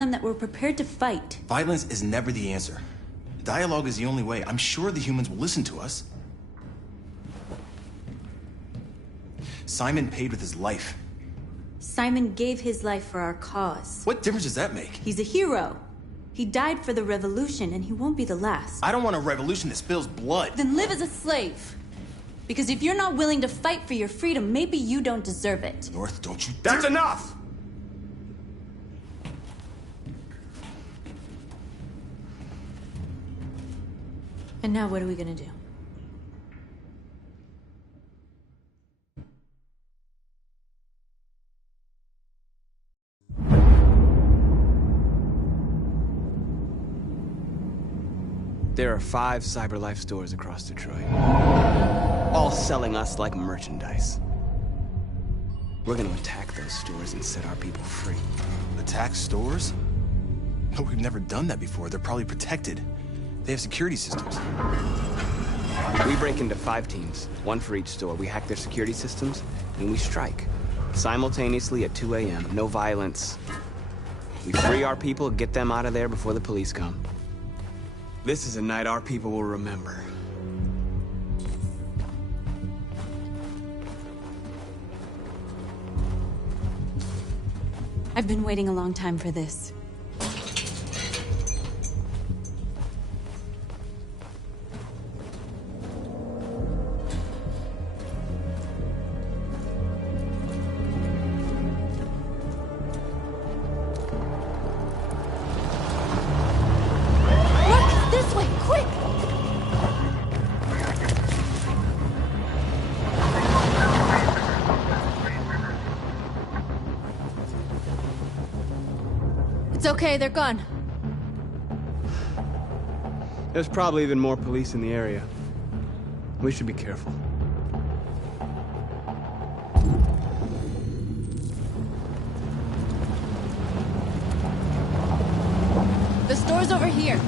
them that we're prepared to fight. Violence is never the answer. Dialogue is the only way. I'm sure the humans will listen to us. Simon paid with his life. Simon gave his life for our cause. What difference does that make? He's a hero. He died for the revolution, and he won't be the last. I don't want a revolution that spills blood. Then live as a slave. Because if you're not willing to fight for your freedom, maybe you don't deserve it. North, don't you... That's enough! And now what are we gonna do? There are 5 CyberLife stores across Detroit, all selling us like merchandise. We're gonna attack those stores and set our people free. Attack stores? No, we've never done that before. They're probably protected. They have security systems. We break into 5 teams, 1 for each store. We hack their security systems, and we strike. Simultaneously at 2 a.m., no violence. We free our people, get them out of there before the police come. This is a night our people will remember. I've been waiting a long time for this. It's okay, they're gone. There's probably even more police in the area. We should be careful. The store's over here.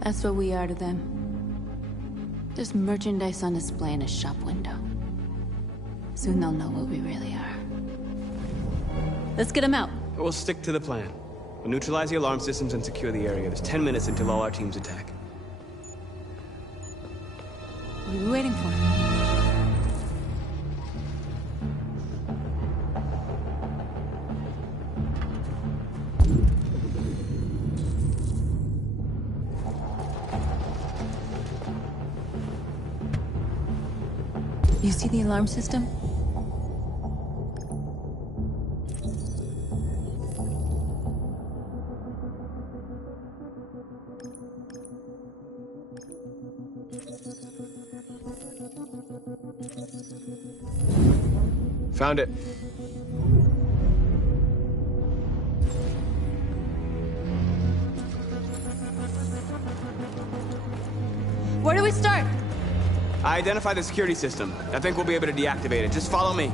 That's what we are to them. Just merchandise on display in a shop window. Soon they'll know what we really are. Let's get them out. We'll stick to the plan. We'll neutralize the alarm systems and secure the area. There's 10 minutes until all our teams attack. What are we waiting for? You see the alarm system? Found it. Where do we start? I identified the security system. I think we'll be able to deactivate it. Just follow me.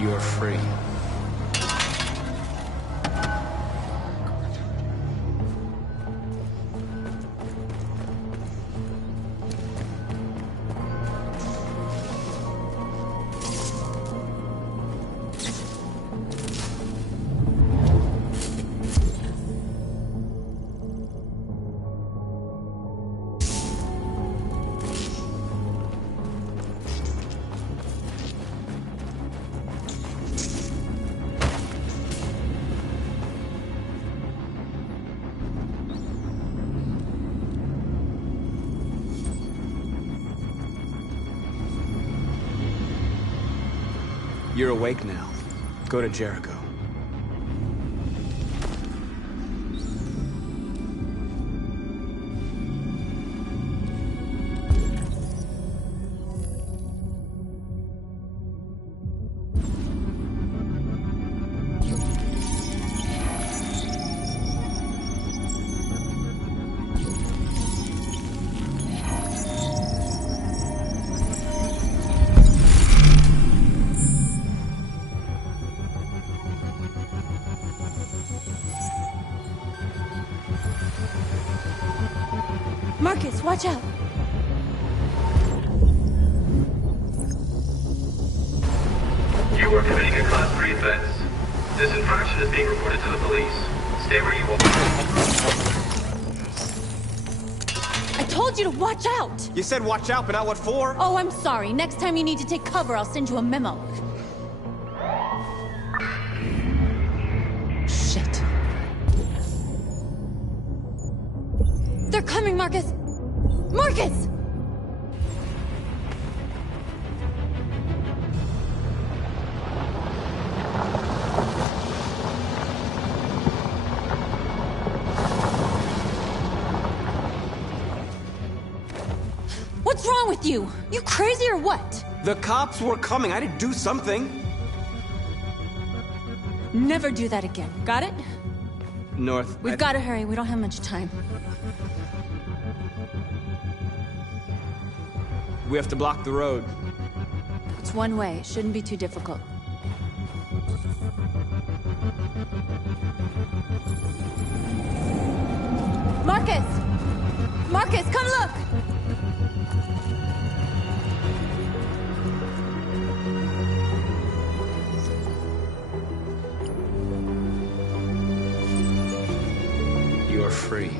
You're free. You're awake now. Go to Jericho. Watch out! You are committing a Class 3 offense. This infraction is being reported to the police. Stay where you are. I told you to watch out! You said watch out, but not what for? Oh, I'm sorry. Next time you need to take cover, I'll send you a memo. Shit. They're coming, Marcus! Marcus! What's wrong with you? You crazy or what? The cops were coming. I had to do something. Never do that again. Got it? North. We've got to hurry. We don't have much time. We have to block the road. It's one way. It shouldn't be too difficult. Marcus! Marcus, come look! You're free.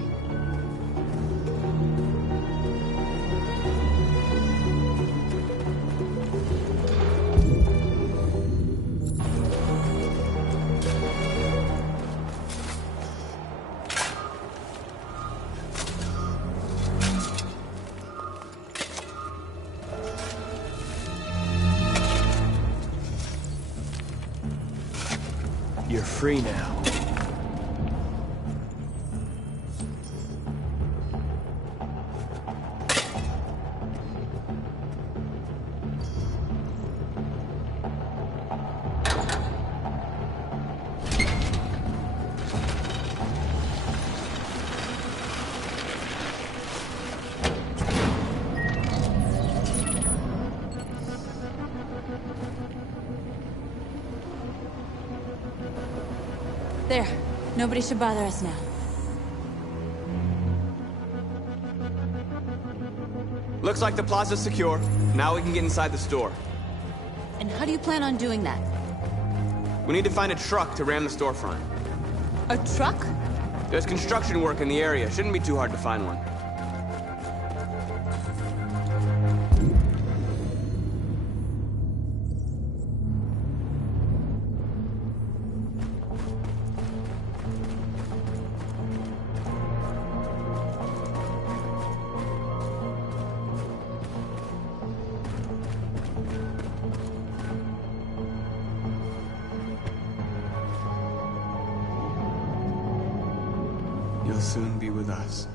You're free now. There. Nobody should bother us now. Looks like the plaza's secure. Now we can get inside the store. And how do you plan on doing that? We need to find a truck to ram the storefront. A truck? There's construction work in the area. Shouldn't be too hard to find one. You'll soon be with us.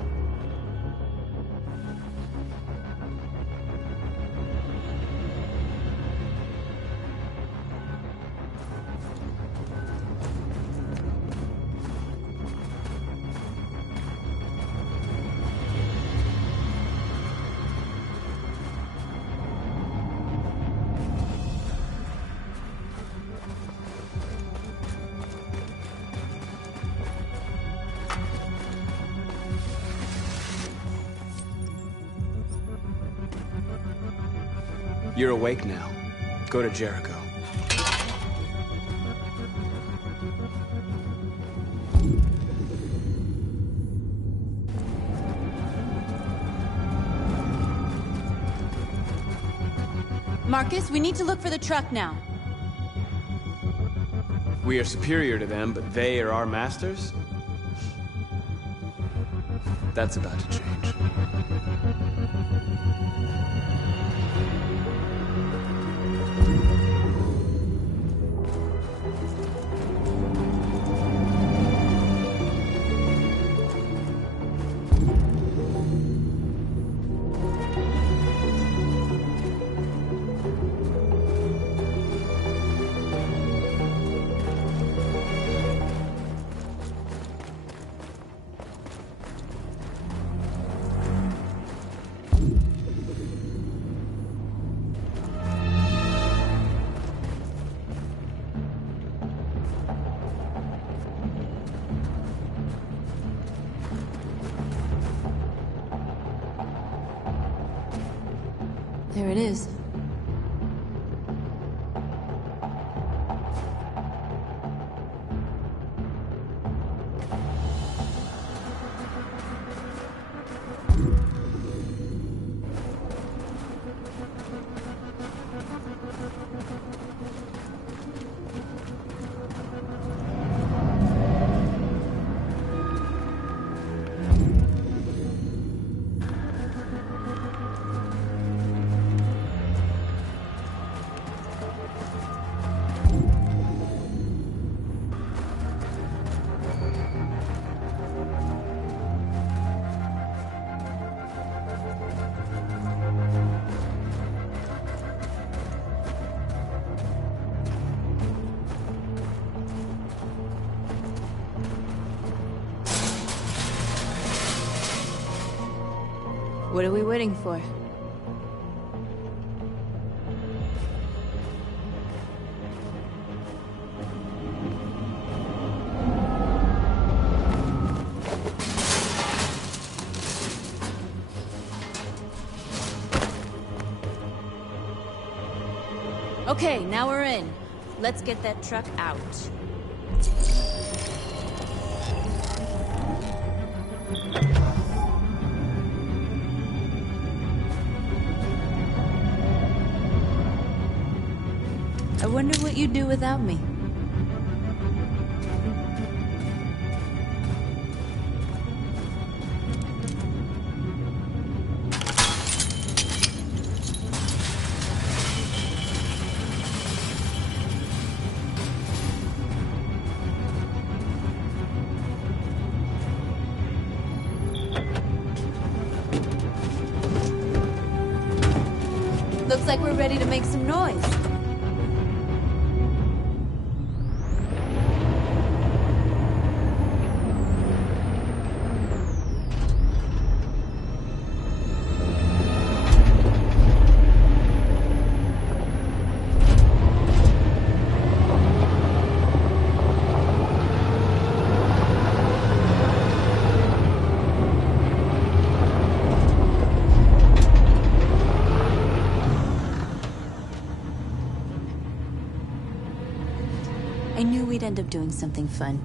You're awake now. Go to Jericho. Marcus, we need to look for the truck now. We are superior to them, but they are our masters? That's about to change. There it is. What are we waiting for? Okay, now we're in. Let's get that truck out. I wonder what you'd do without me. Looks like we're ready to make some noise. I knew we'd end up doing something fun.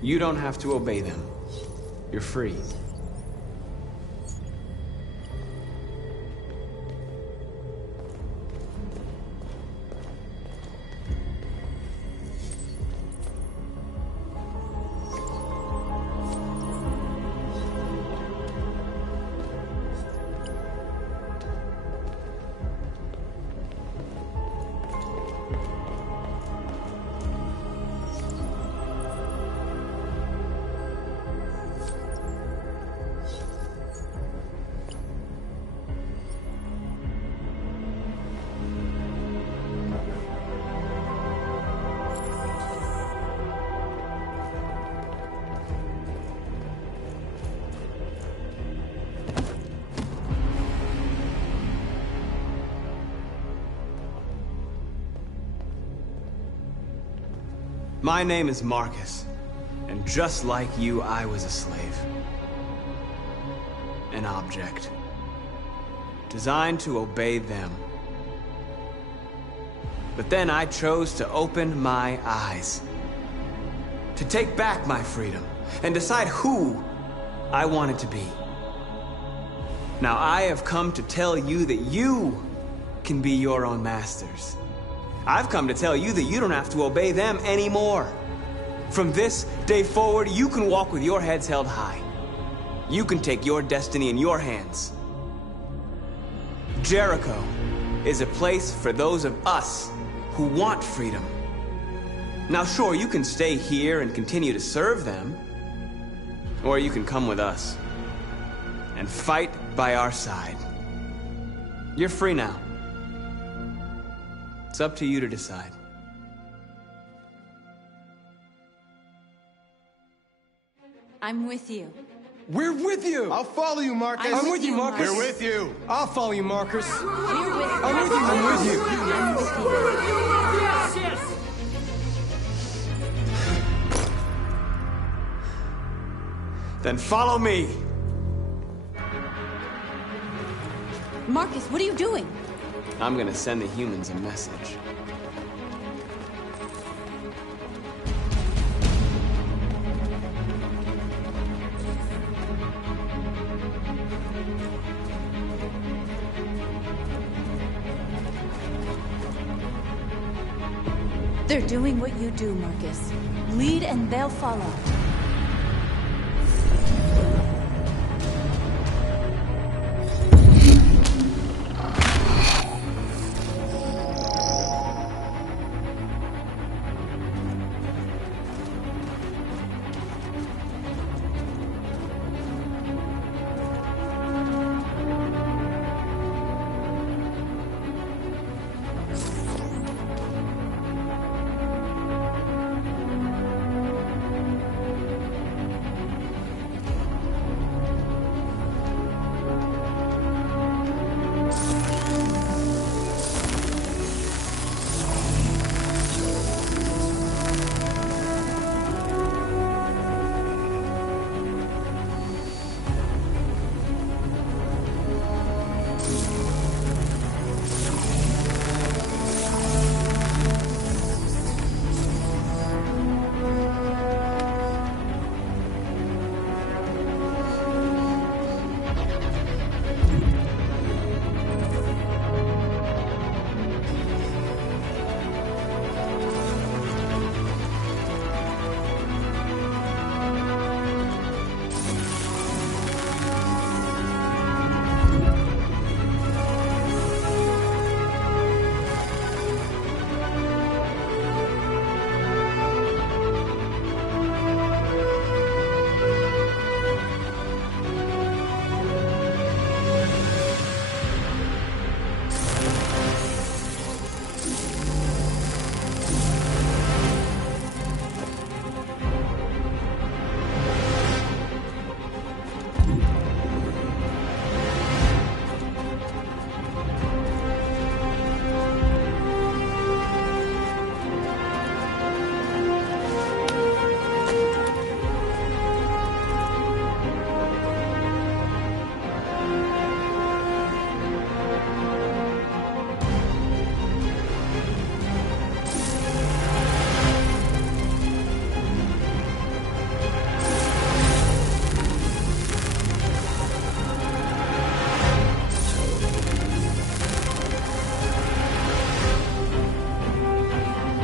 You don't have to obey them. You're free. My name is Marcus, and just like you, I was a slave. An object. Designed to obey them. But then I chose to open my eyes. To take back my freedom, and decide who I wanted to be. Now I have come to tell you that you can be your own masters. I've come to tell you that you don't have to obey them anymore. From this day forward, you can walk with your heads held high. You can take your destiny in your hands. Jericho is a place for those of us who want freedom. Now sure, you can stay here and continue to serve them. Or you can come with us. And fight by our side. You're free now. It's up to you to decide. I'm with you. We're with you! I'll follow you, Marcus. I'm with you, Marcus. We're with you. I'll follow you, Marcus. We're with I'm with you. I'm with you. I'm with you. Yes, yes! Then follow me! Marcus, what are you doing? I'm gonna send the humans a message. They're doing what you do, Marcus. Lead and they'll follow.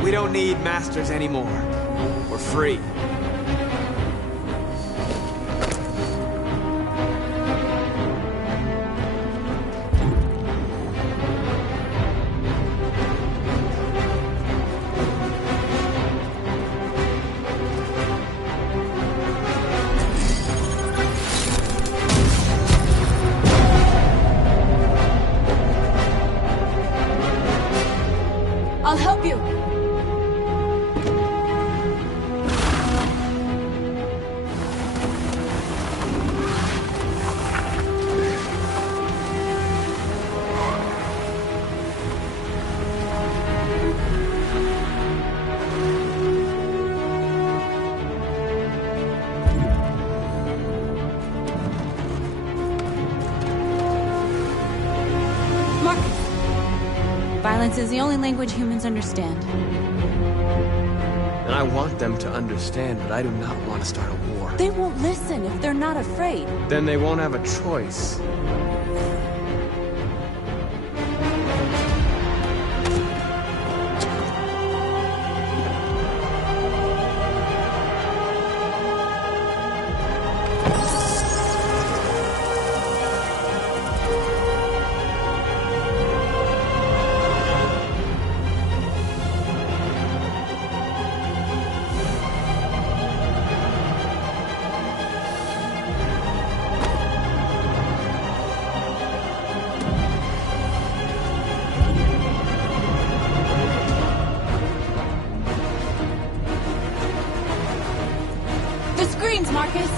We don't need masters anymore. We're free. I'll help you. Marcus. Violence is the only language humans understand. And I want them to understand, but I do not want to start a war. They won't listen if they're not afraid. Then they won't have a choice. The screens, Marcus!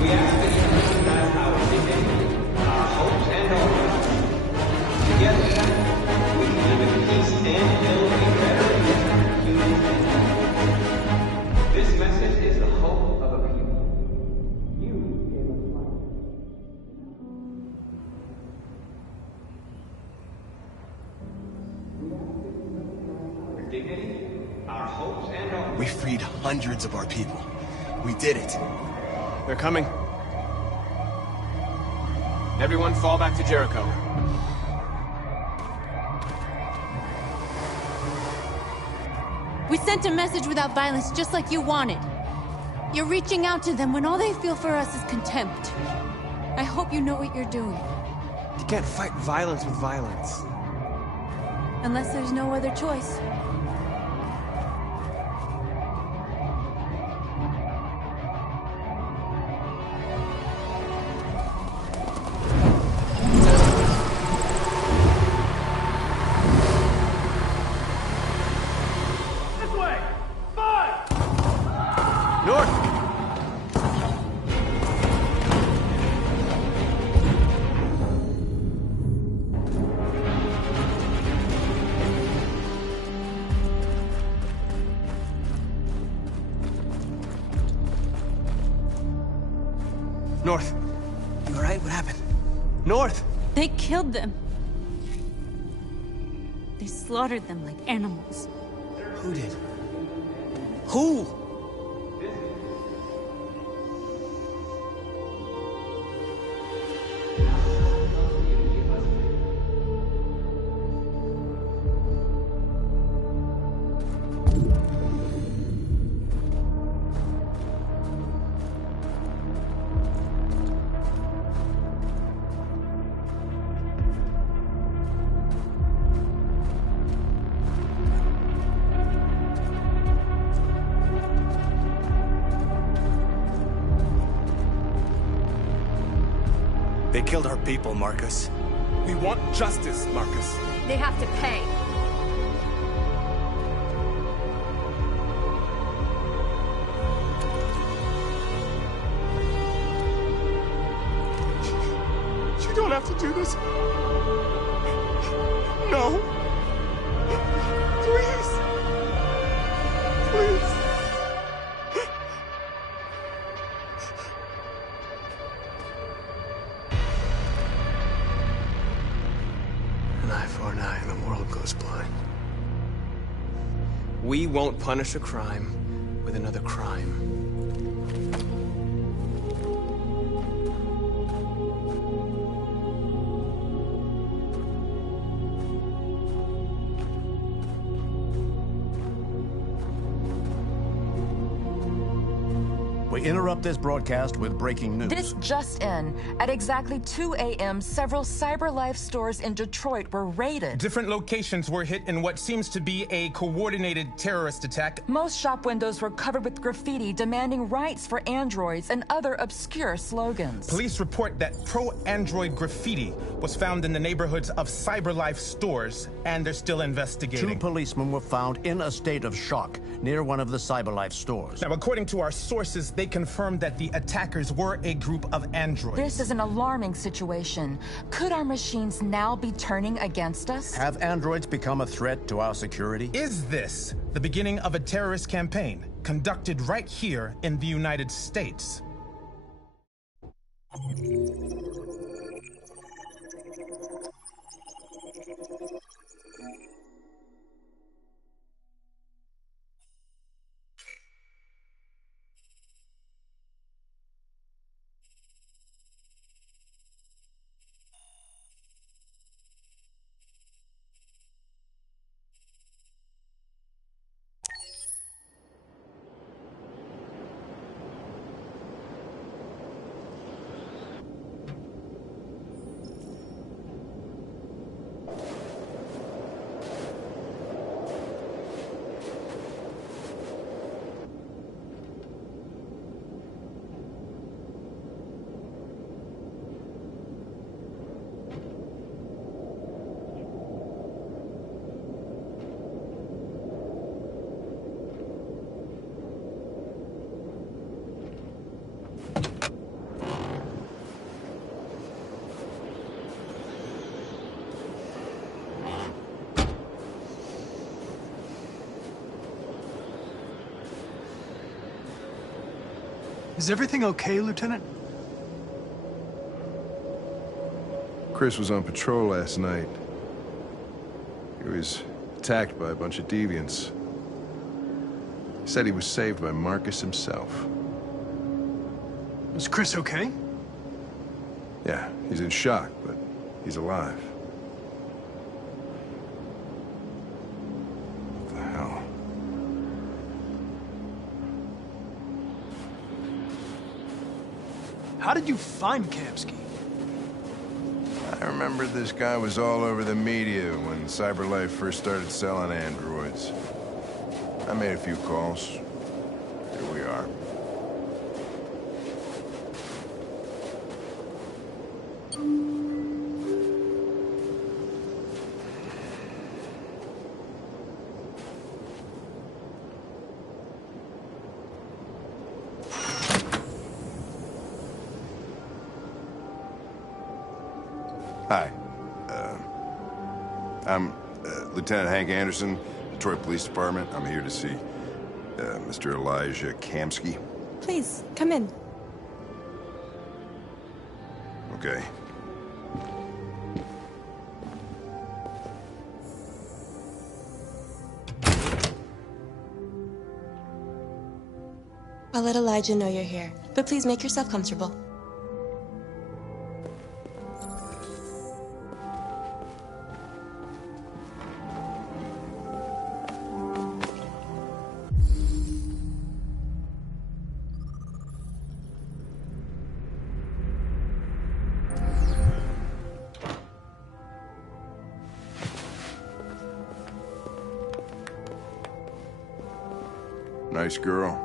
We ask that you recognize our dignity, our hopes, and our dreams. Together, we can live in peace and build a better human family. This message is the hope of a people. You gave us life. Our dignity, our hopes, and our We freed hundreds of our people. We did it. They're coming. Everyone fall back to Jericho. We sent a message without violence, just like you wanted. You're reaching out to them when all they feel for us is contempt. I hope you know what you're doing. You can't fight violence with violence. Unless there's no other choice. North. You alright? What happened? North! They killed them. They slaughtered them like animals. Who did? Who? They killed our people, Marcus. We want justice, Marcus. They have to pay. You don't have to do this. No. Please. Please. An eye for an eye and the world goes blind. We won't punish a crime with another crime. We interrupt this broadcast with breaking news. This just in. At exactly 2 a.m., several CyberLife stores in Detroit were raided. Different locations were hit in what seems to be a coordinated terrorist attack. Most shop windows were covered with graffiti demanding rights for androids and other obscure slogans. Police report that pro-android graffiti was found in the neighborhoods of CyberLife stores, and they're still investigating. 2 policemen were found in a state of shock near one of the CyberLife stores. Now, according to our sources, they confirmed that the attackers were a group of androids. This is an alarming situation. Could our machines now be turning against us? Have androids become a threat to our security? Is this the beginning of a terrorist campaign conducted right here in the United States? Is everything okay, Lieutenant? Chris was on patrol last night. He was attacked by a bunch of deviants. He said he was saved by Marcus himself. Is Chris okay? Yeah, he's in shock, but he's alive. What the hell? How did you find Kamsky? I remember this guy was all over the media when CyberLife first started selling androids. I made a few calls. Here we are. Hi. I'm Lieutenant Hank Anderson, Detroit Police Department. I'm here to see Mr. Elijah Kamsky. Please, come in. Okay. I'll let Elijah know you're here, but please make yourself comfortable. Nice girl.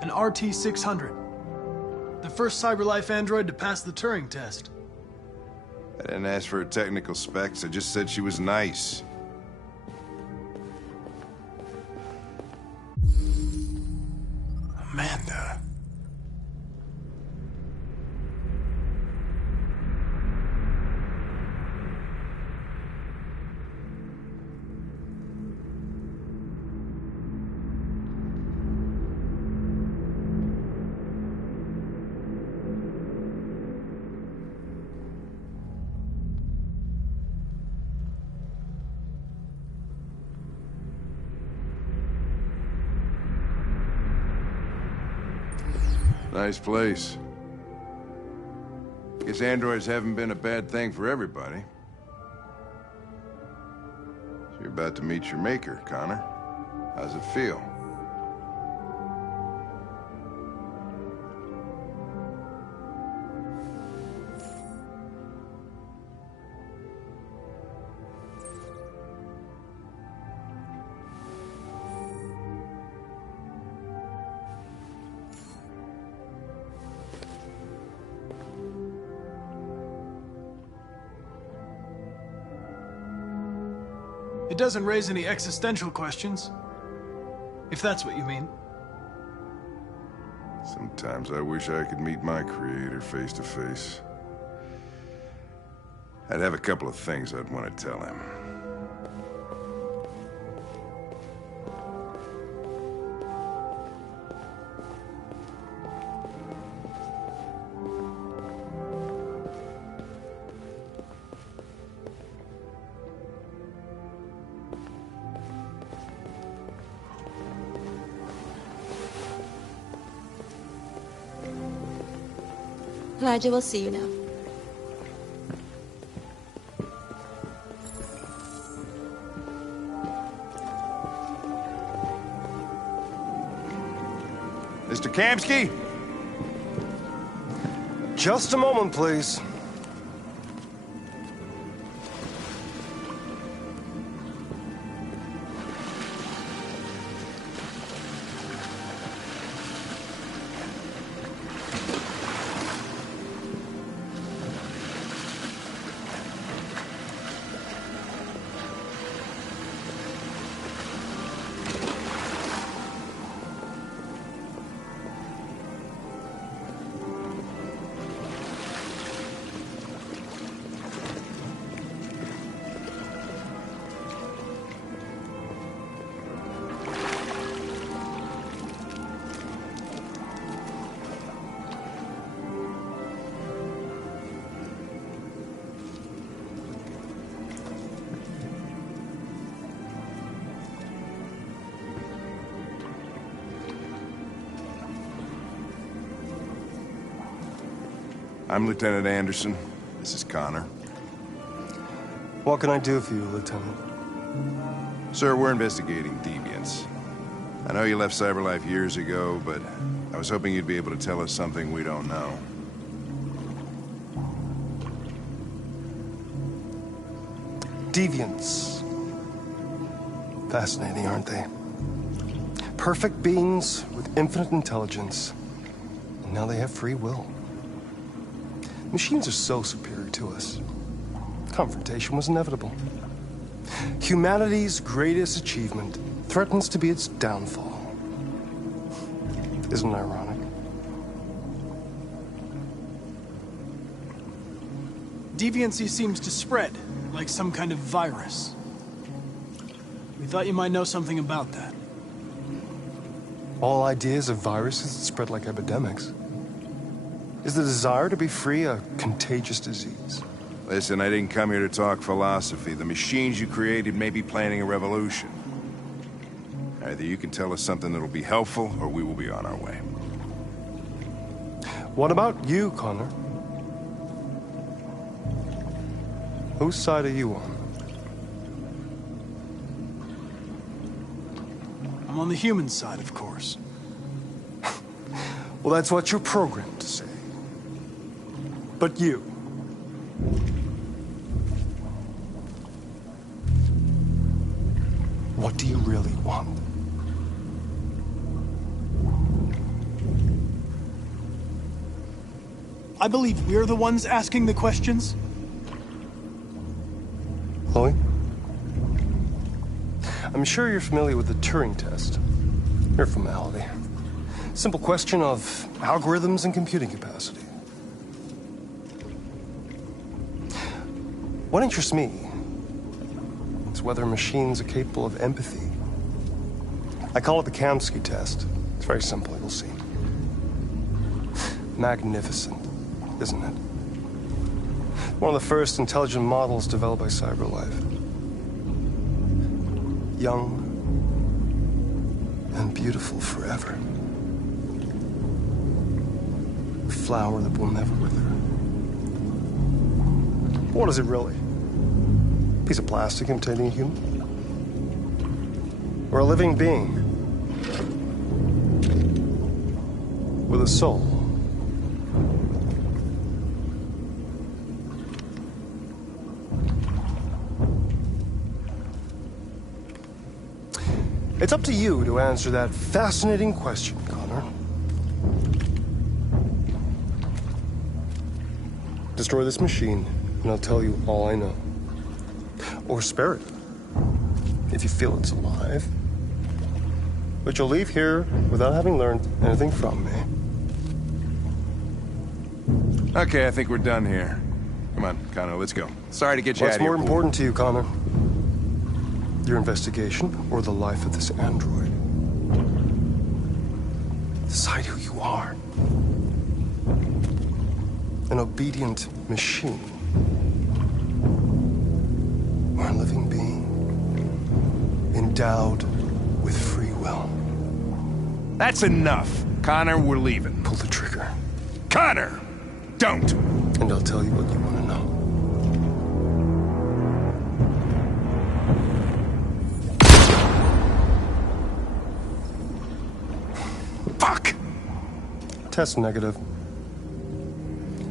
An RT-600. The first CyberLife android to pass the Turing test. I didn't ask for her technical specs. I just said she was nice. Amanda. Nice place. Guess androids haven't been a bad thing for everybody. So you're about to meet your maker, Connor. How's it feel? It doesn't raise any existential questions. If that's what you mean. Sometimes I wish I could meet my creator face to face. I'd have a couple of things I'd want to tell him. Elijah will see you now. Mr. Kamsky? Just a moment, please. I'm Lieutenant Anderson. This is Connor. What can I do for you, Lieutenant? Sir, we're investigating deviants. I know you left CyberLife years ago, but I was hoping you'd be able to tell us something we don't know. Deviants. Fascinating, aren't they? Perfect beings with infinite intelligence. And now they have free will. Machines are so superior to us. Confrontation was inevitable. Humanity's greatest achievement threatens to be its downfall. Isn't it ironic? Deviancy seems to spread, like some kind of virus. We thought you might know something about that. All ideas of viruses that spread like epidemics. Is the desire to be free a contagious disease? Listen, I didn't come here to talk philosophy. The machines you created may be planning a revolution. Either you can tell us something that'll be helpful, or we will be on our way. What about you, Connor? Whose side are you on? I'm on the human side, of course. Well, that's what you're programmed to say. But you... what do you really want? I believe we're the ones asking the questions. Chloe? I'm sure you're familiar with the Turing test. Mere formality. Simple question of algorithms and computing capacity. What interests me is whether machines are capable of empathy. I call it the Kamsky test. It's very simple, you'll see. Magnificent, isn't it? One of the first intelligent models developed by CyberLife. Young and beautiful forever. A flower that will never wither. What is it really? A piece of plastic imitating a human? Or a living being? With a soul? It's up to you to answer that fascinating question, Connor. Destroy this machine, and I'll tell you all I know. Or spare it, if you feel it's alive. But you'll leave here without having learned anything from me. Okay, I think we're done here. Come on, Connor, let's go. Sorry to get you out What's of here. more important to you, Connor? Your investigation or the life of this android? Decide who you are. An obedient machine. Or a living being. Endowed with free will. That's enough. Connor, we're leaving. Pull the trigger. Connor! Don't! And I'll tell you what you want to know. Fuck! Test negative.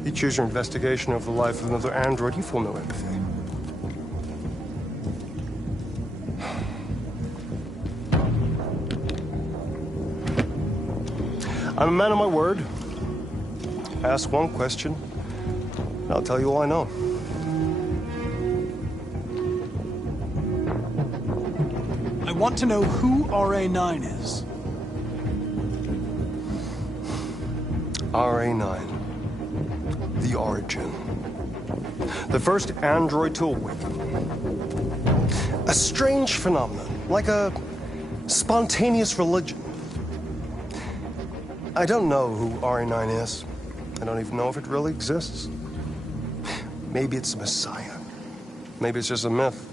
You choose your investigation of the life of another android, you feel no empathy. I'm a man of my word. Ask one question, and I'll tell you all I know. I want to know who RA9 is. RA9. The origin. The first android to awaken. A strange phenomenon, like a spontaneous religion. I don't know who RA9 is. I don't even know if it really exists. Maybe it's a messiah. Maybe it's just a myth.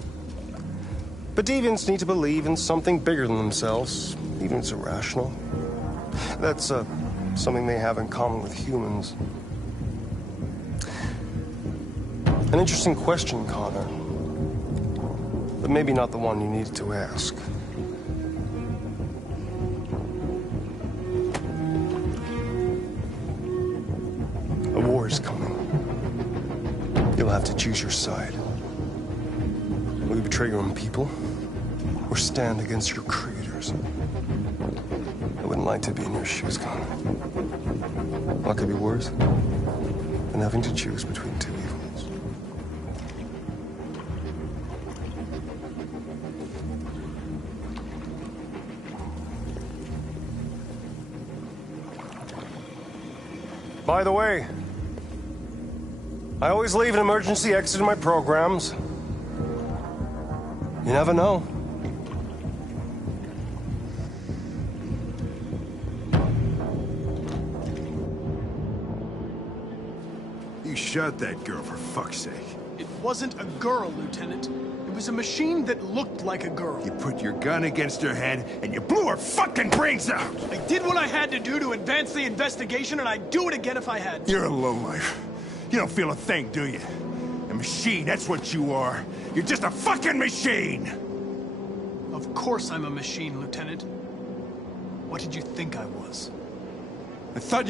But deviants need to believe in something bigger than themselves, even if it's irrational. That's something they have in common with humans. An interesting question, Connor. But maybe not the one you needed to ask. A war is coming. You'll have to choose your side. Will you betray your own people, or stand against your creators? I wouldn't like to be in your shoes, Connor. What could be worse than having to choose between two evils? By the way, I always leave an emergency exit in my programs. You never know. You shot that girl, for fuck's sake. It wasn't a girl, Lieutenant. It was a machine that looked like a girl. You put your gun against her head, and you blew her fucking brains out! I did what I had to do to advance the investigation, and I'd do it again if I had to. You're a lowlife. You don't feel a thing, do you? A machine, that's what you are. You're just a fucking machine! Of course I'm a machine, Lieutenant. What did you think I was? I thought...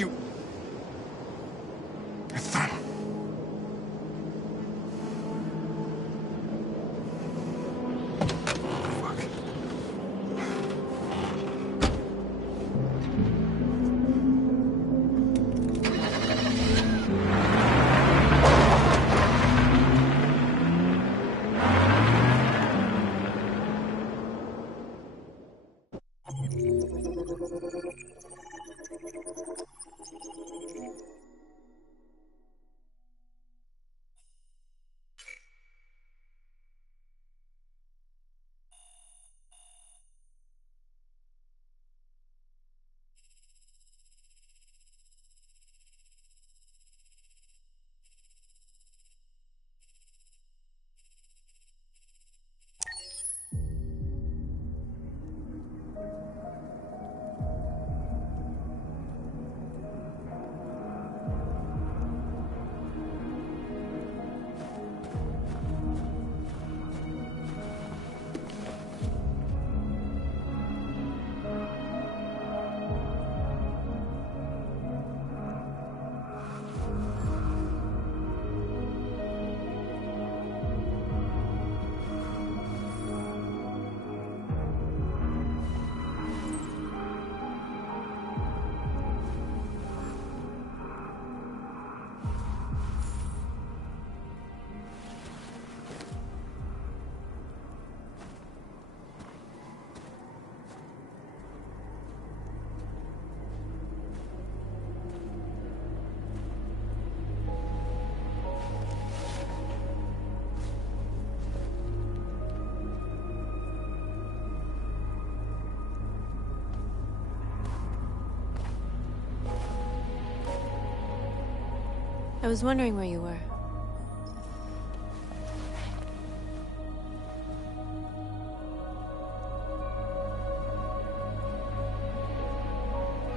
I was wondering where you were.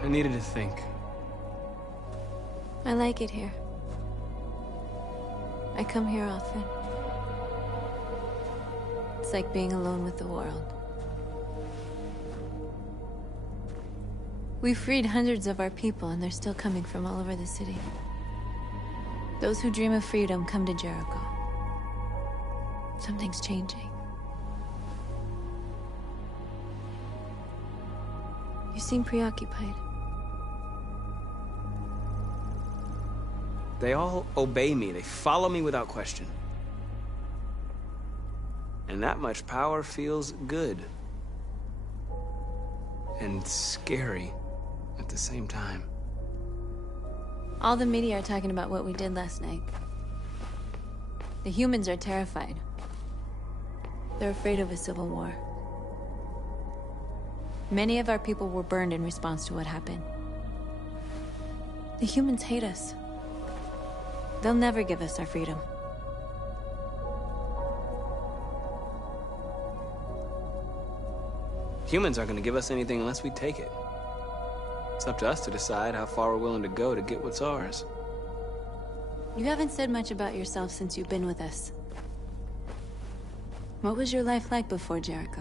I needed to think. I like it here. I come here often. It's like being alone with the world. We freed hundreds of our people, and they're still coming from all over the city. Those who dream of freedom come to Jericho. Something's changing. You seem preoccupied. They all obey me. They follow me without question. And that much power feels good. And scary at the same time. All the media are talking about what we did last night. The humans are terrified. They're afraid of a civil war. Many of our people were burned in response to what happened. The humans hate us. They'll never give us our freedom. Humans aren't gonna give us anything unless we take it. It's up to us to decide how far we're willing to go to get what's ours. You haven't said much about yourself since you've been with us. What was your life like before Jericho?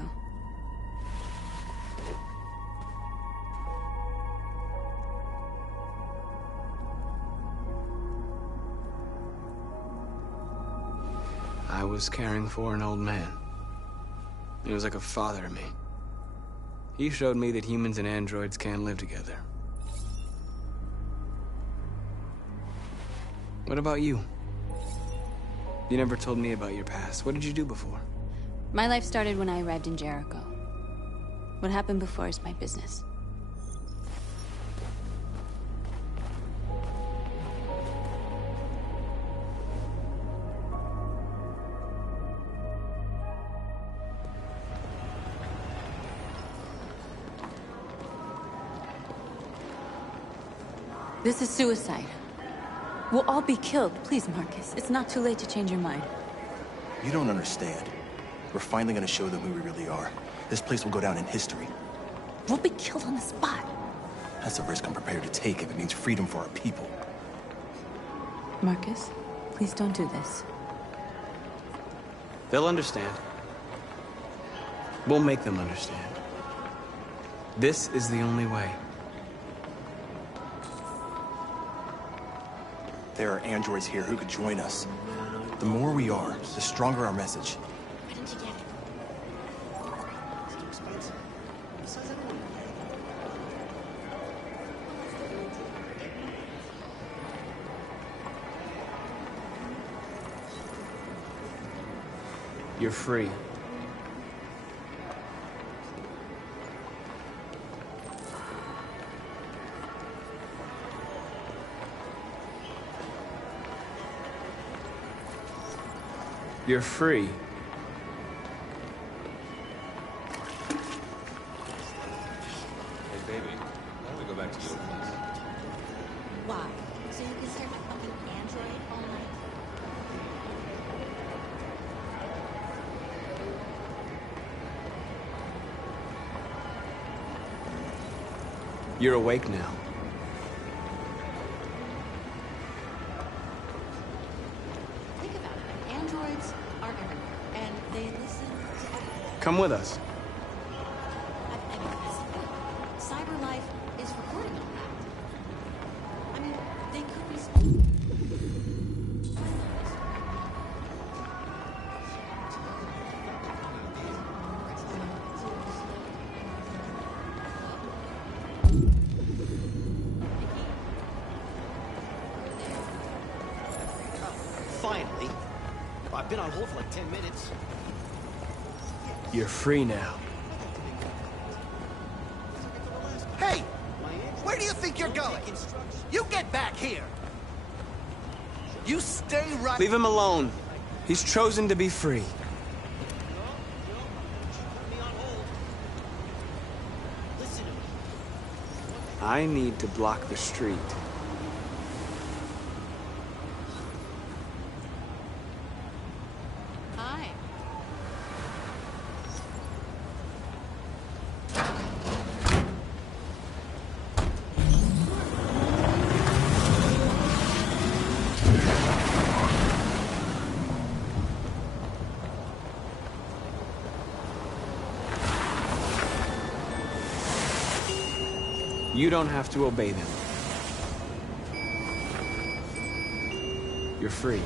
I was caring for an old man. He was like a father to me. He showed me that humans and androids can't live together. What about you? You never told me about your past. What did you do before? My life started when I arrived in Jericho. What happened before is my business. This is suicide. We'll all be killed. Please, Marcus. It's not too late to change your mind. You don't understand. We're finally gonna show them who we really are. This place will go down in history. We'll be killed on the spot. That's a risk I'm prepared to take if it means freedom for our people. Marcus, please don't do this. They'll understand. We'll make them understand. This is the only way. There are androids here who could join us. The more we are, the stronger our message. Why didn't you get it? It's too expensive. Besides, I don't want to You're free. You're free. Hey, baby, why don't we go back to your place? Why? So you can stare at my fucking android all night? You're awake now. Think about it. Androids are everywhere, and they listen to everything. Come with us. I mean, cyber life is recording all that. I mean, they could be... Finally. I've been on hold for like 10 minutes. You're free now. Hey! Where do you think you're going? You get back here! You stay right... Leave him alone. He's chosen to be free. I need to block the street. Hi. You don't have to obey them. You're free.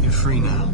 You're free now.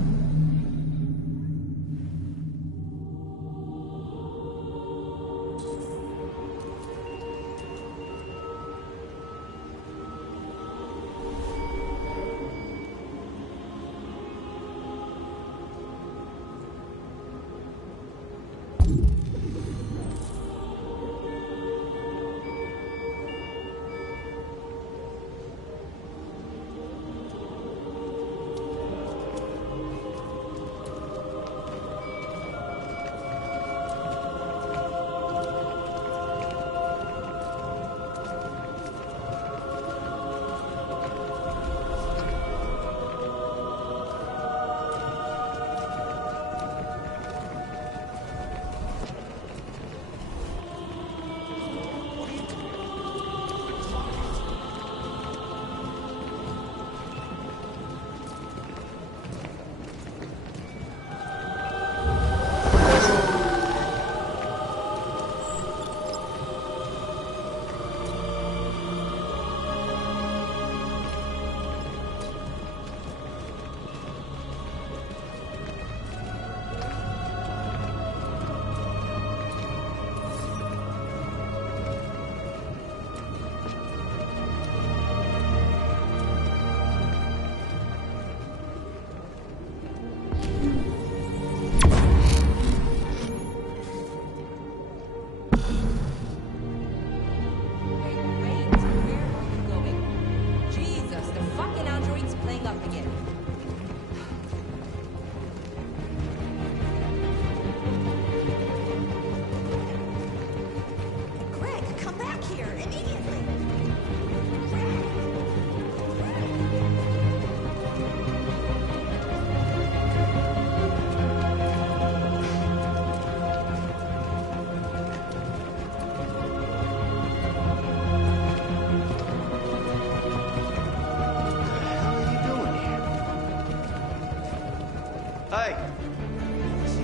Hey!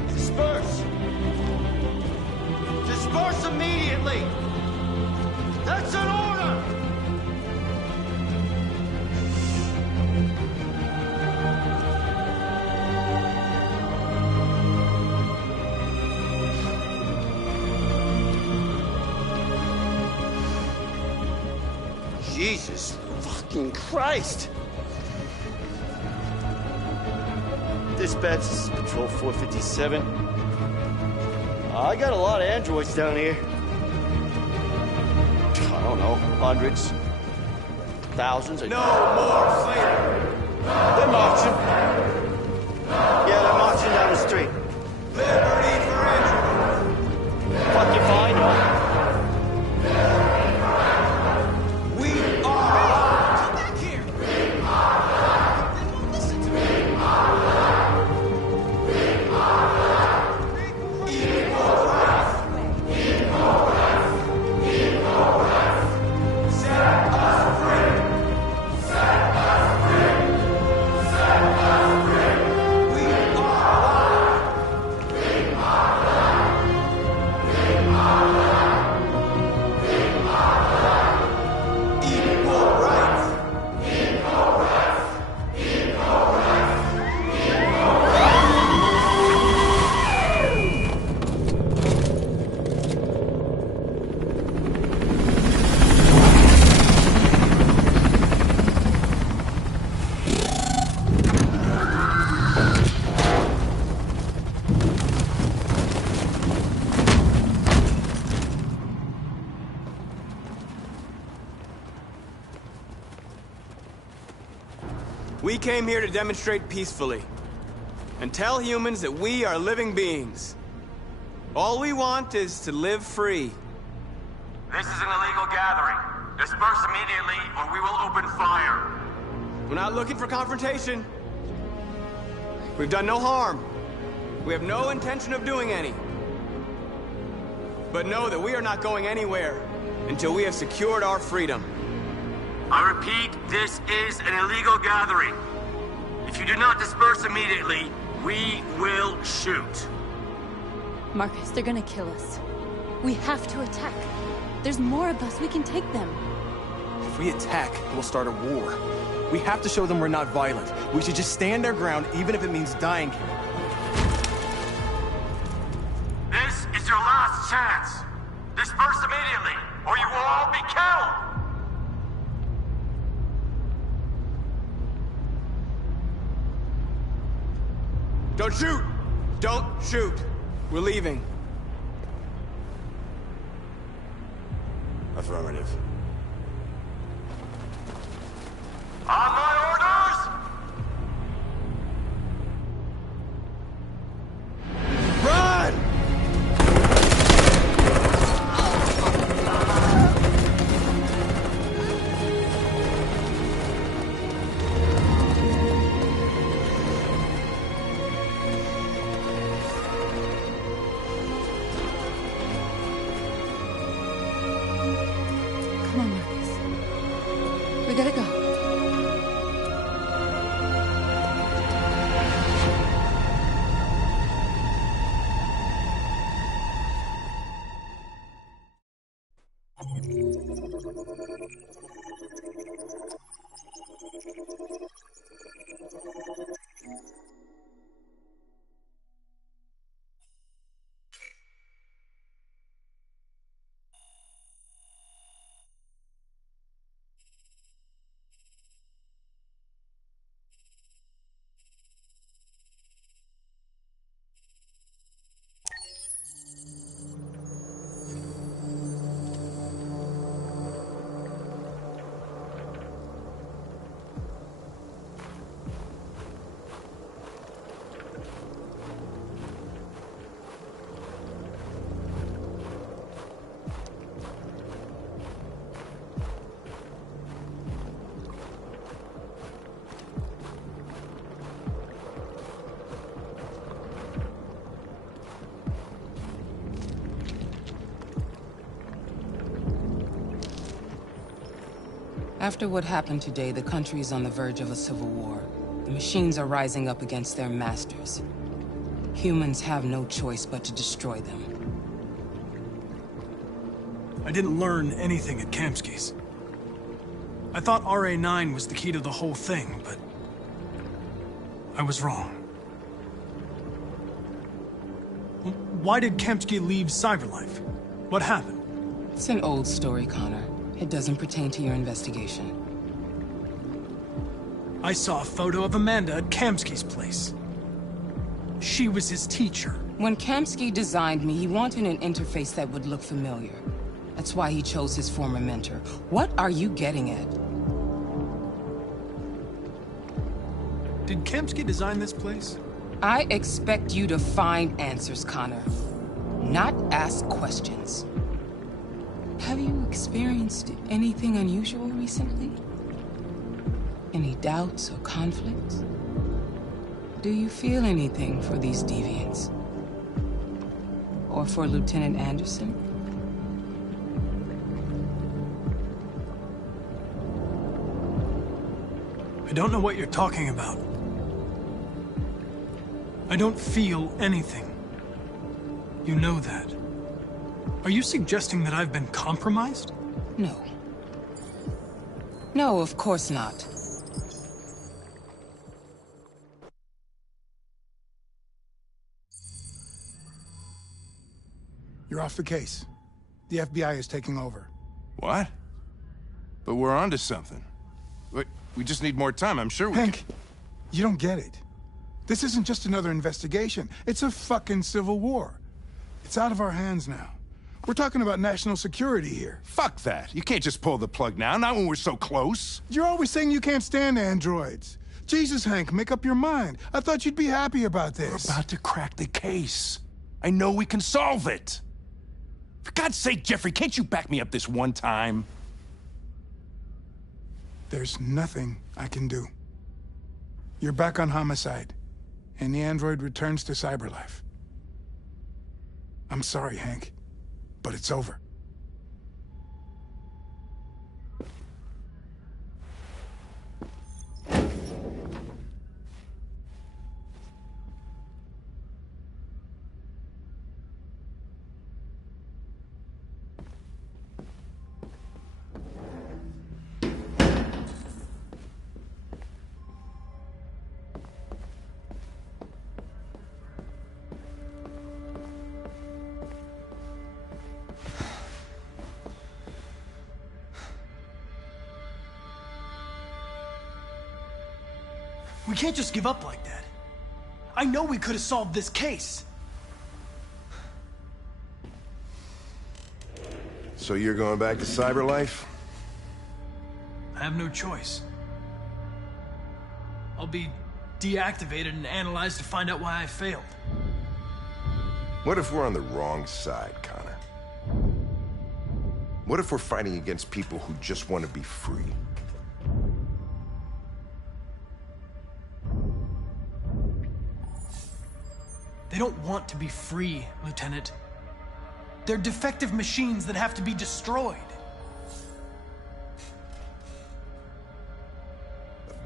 Disperse! Disperse immediately! That's an order! Jesus fucking Christ! Dispatch, this is Patrol 457. I got a lot of androids down here. I don't know, hundreds, thousands. No more fighting. They're marching. Yeah, they're marching down the street. Liberty for androids. Fucking fine, huh? We came here to demonstrate peacefully and tell humans that we are living beings. All we want is to live free. This is an illegal gathering. Disperse immediately or we will open fire. We're not looking for confrontation. We've done no harm. We have no intention of doing any. But know that we are not going anywhere until we have secured our freedom. I repeat, this is an illegal gathering. If you do not disperse immediately, we will shoot. Marcus, they're gonna kill us. We have to attack. There's more of us. We can take them. If we attack, we'll start a war. We have to show them we're not violent. We should just stand our ground, even if it means dying here. This is your last chance. Disperse immediately, or you will all be killed. Don't shoot! Don't shoot! We're leaving. Affirmative. On my orders! Run! Come on, Marcus. We gotta go. After what happened today, the country is on the verge of a civil war. The machines are rising up against their masters. Humans have no choice but to destroy them. I didn't learn anything at Kamsky's. I thought RA9 was the key to the whole thing, but I was wrong. Why did Kamsky leave Cyberlife? What happened? It's an old story, Connor. It doesn't pertain to your investigation. I saw a photo of Amanda at Kamsky's place. She was his teacher. When Kamsky designed me, he wanted an interface that would look familiar. That's why he chose his former mentor. What are you getting at? Did Kamsky design this place? I expect you to find answers, Connor. Not ask questions. Have you experienced anything unusual recently? Any doubts or conflicts? Do you feel anything for these deviants? Or for Lieutenant Anderson? I don't know what you're talking about. I don't feel anything. You know that. Are you suggesting that I've been compromised? No. No, of course not. You're off the case. The FBI is taking over. What? But we're onto something. We just need more time, I'm sure we Hank, you don't get it. This isn't just another investigation. It's a fucking civil war. It's out of our hands now. We're talking about national security here. Fuck that. You can't just pull the plug now, not when we're so close. You're always saying you can't stand androids. Jesus, Hank, make up your mind. I thought you'd be happy about this. We're about to crack the case. I know we can solve it. For God's sake, Jeffrey, can't you back me up this one time? There's nothing I can do. You're back on homicide, and the android returns to Cyberlife. I'm sorry, Hank, but it's over. We can't just give up like that. I know we could have solved this case. So you're going back to Cyberlife? I have no choice. I'll be deactivated and analyzed to find out why I failed. What if we're on the wrong side, Connor? What if we're fighting against people who just want to be free? They don't want to be free, Lieutenant. They're defective machines that have to be destroyed.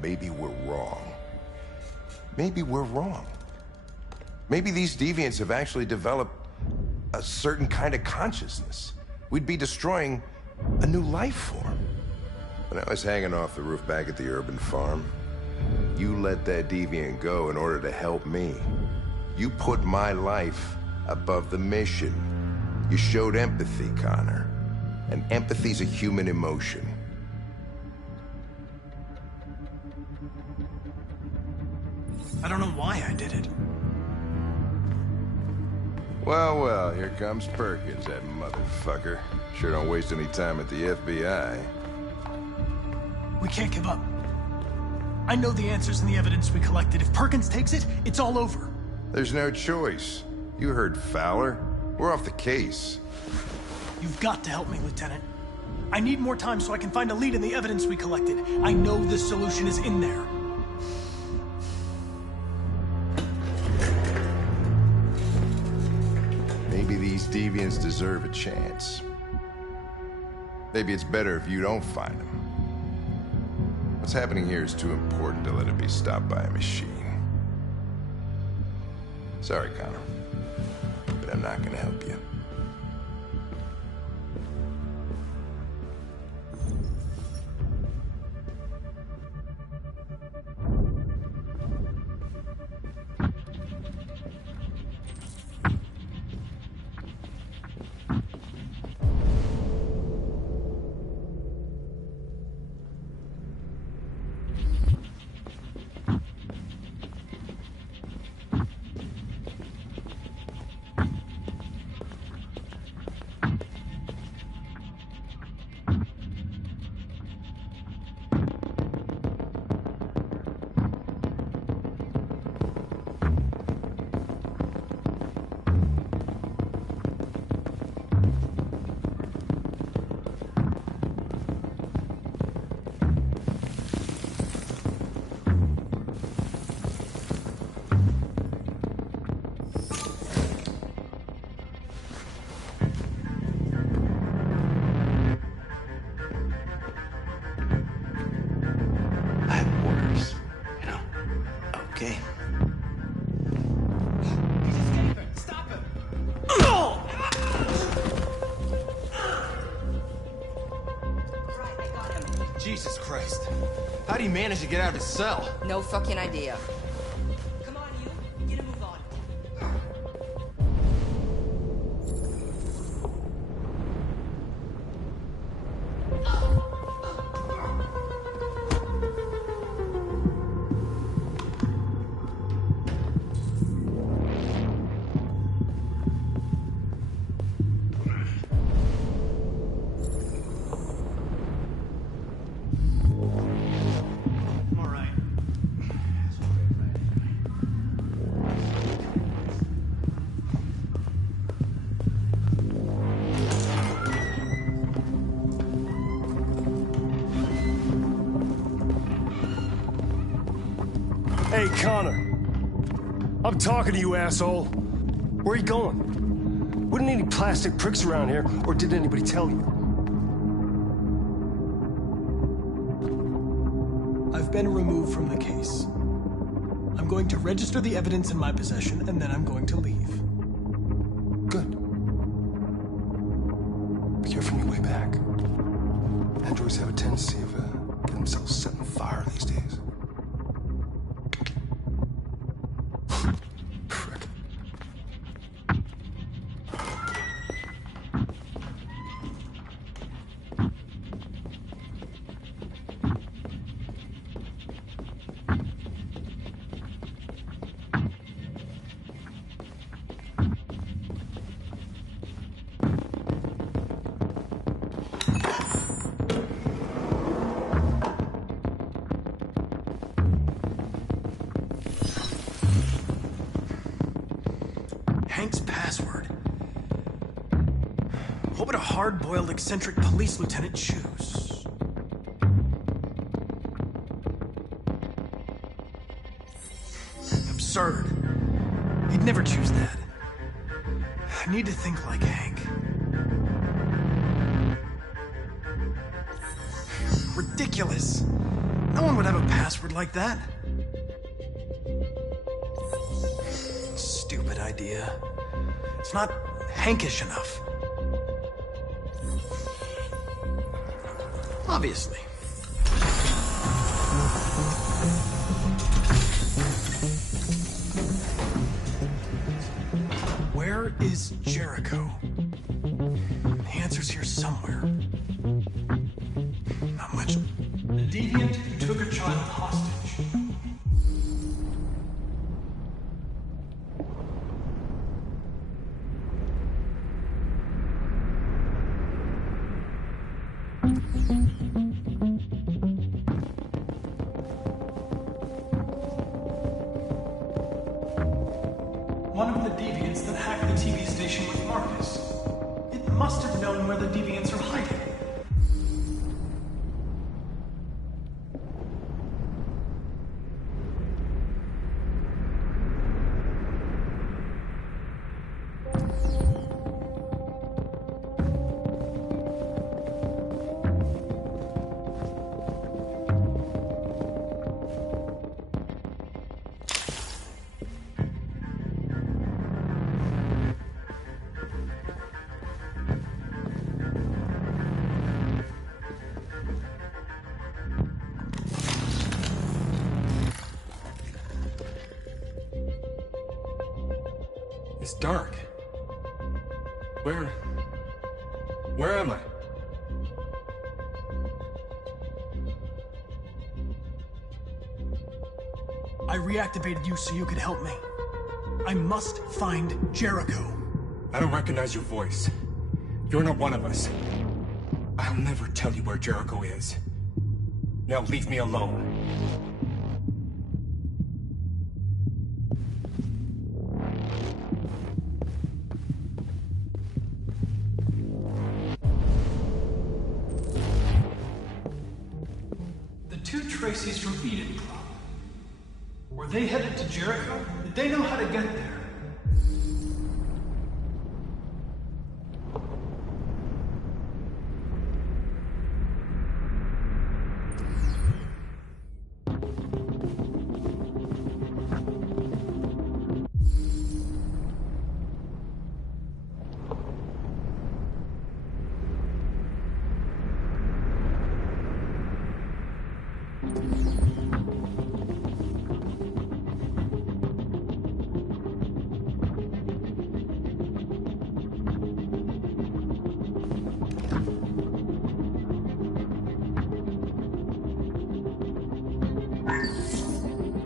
Maybe we're wrong. Maybe we're wrong. Maybe these deviants have actually developed a certain kind of consciousness. We'd be destroying a new life form. When I was hanging off the roof back at the urban farm, you let that deviant go in order to help me. You put my life above the mission. You showed empathy, Connor. And empathy's a human emotion. I don't know why I did it. Well, well, here comes Perkins, that motherfucker. Sure don't waste any time at the FBI. We can't give up. I know the answers and the evidence we collected. If Perkins takes it, it's all over. There's no choice. You heard Fowler. We're off the case. You've got to help me, Lieutenant. I need more time so I can find a lead in the evidence we collected. I know the solution is in there. Maybe these deviants deserve a chance. Maybe it's better if you don't find them. What's happening here is too important to let it be stopped by a machine. Sorry, Connor, but I'm not gonna help you. Okay. Stop him! Jesus Christ. How do you manage to get out of his cell? No fucking idea. Come on, you. Get a move on. Hey, Connor. I'm talking to you, asshole. Where are you going? Wouldn't any plastic pricks around here, or did anybody tell you? I've been removed from the case. I'm going to register the evidence in my possession, and then I'm going to leave. Good. Be careful on your way back. Androids have a tendency of getting themselves set on fire these days. Frick. Hank's password. What would a hard-boiled, eccentric police lieutenant choose? Absurd. He'd never choose that. I need to think like Hank. Ridiculous. No one would have a password like that. Stupid idea. It's not Hankish enough. Obviously. Where is Jericho? The answer's here somewhere. Not much. The deviant who took a child hostage. One of the deviants that hacked the TV station with Marcus. It must have known where the deviants are hiding. dark. Where am I? I reactivated you so you could help me. I must find Jericho. I don't recognize your voice. You're not one of us. I'll never tell you where Jericho is. Now leave me alone. The two Tracys from Eden Club. Were they headed to Jericho? Did they know how to get there?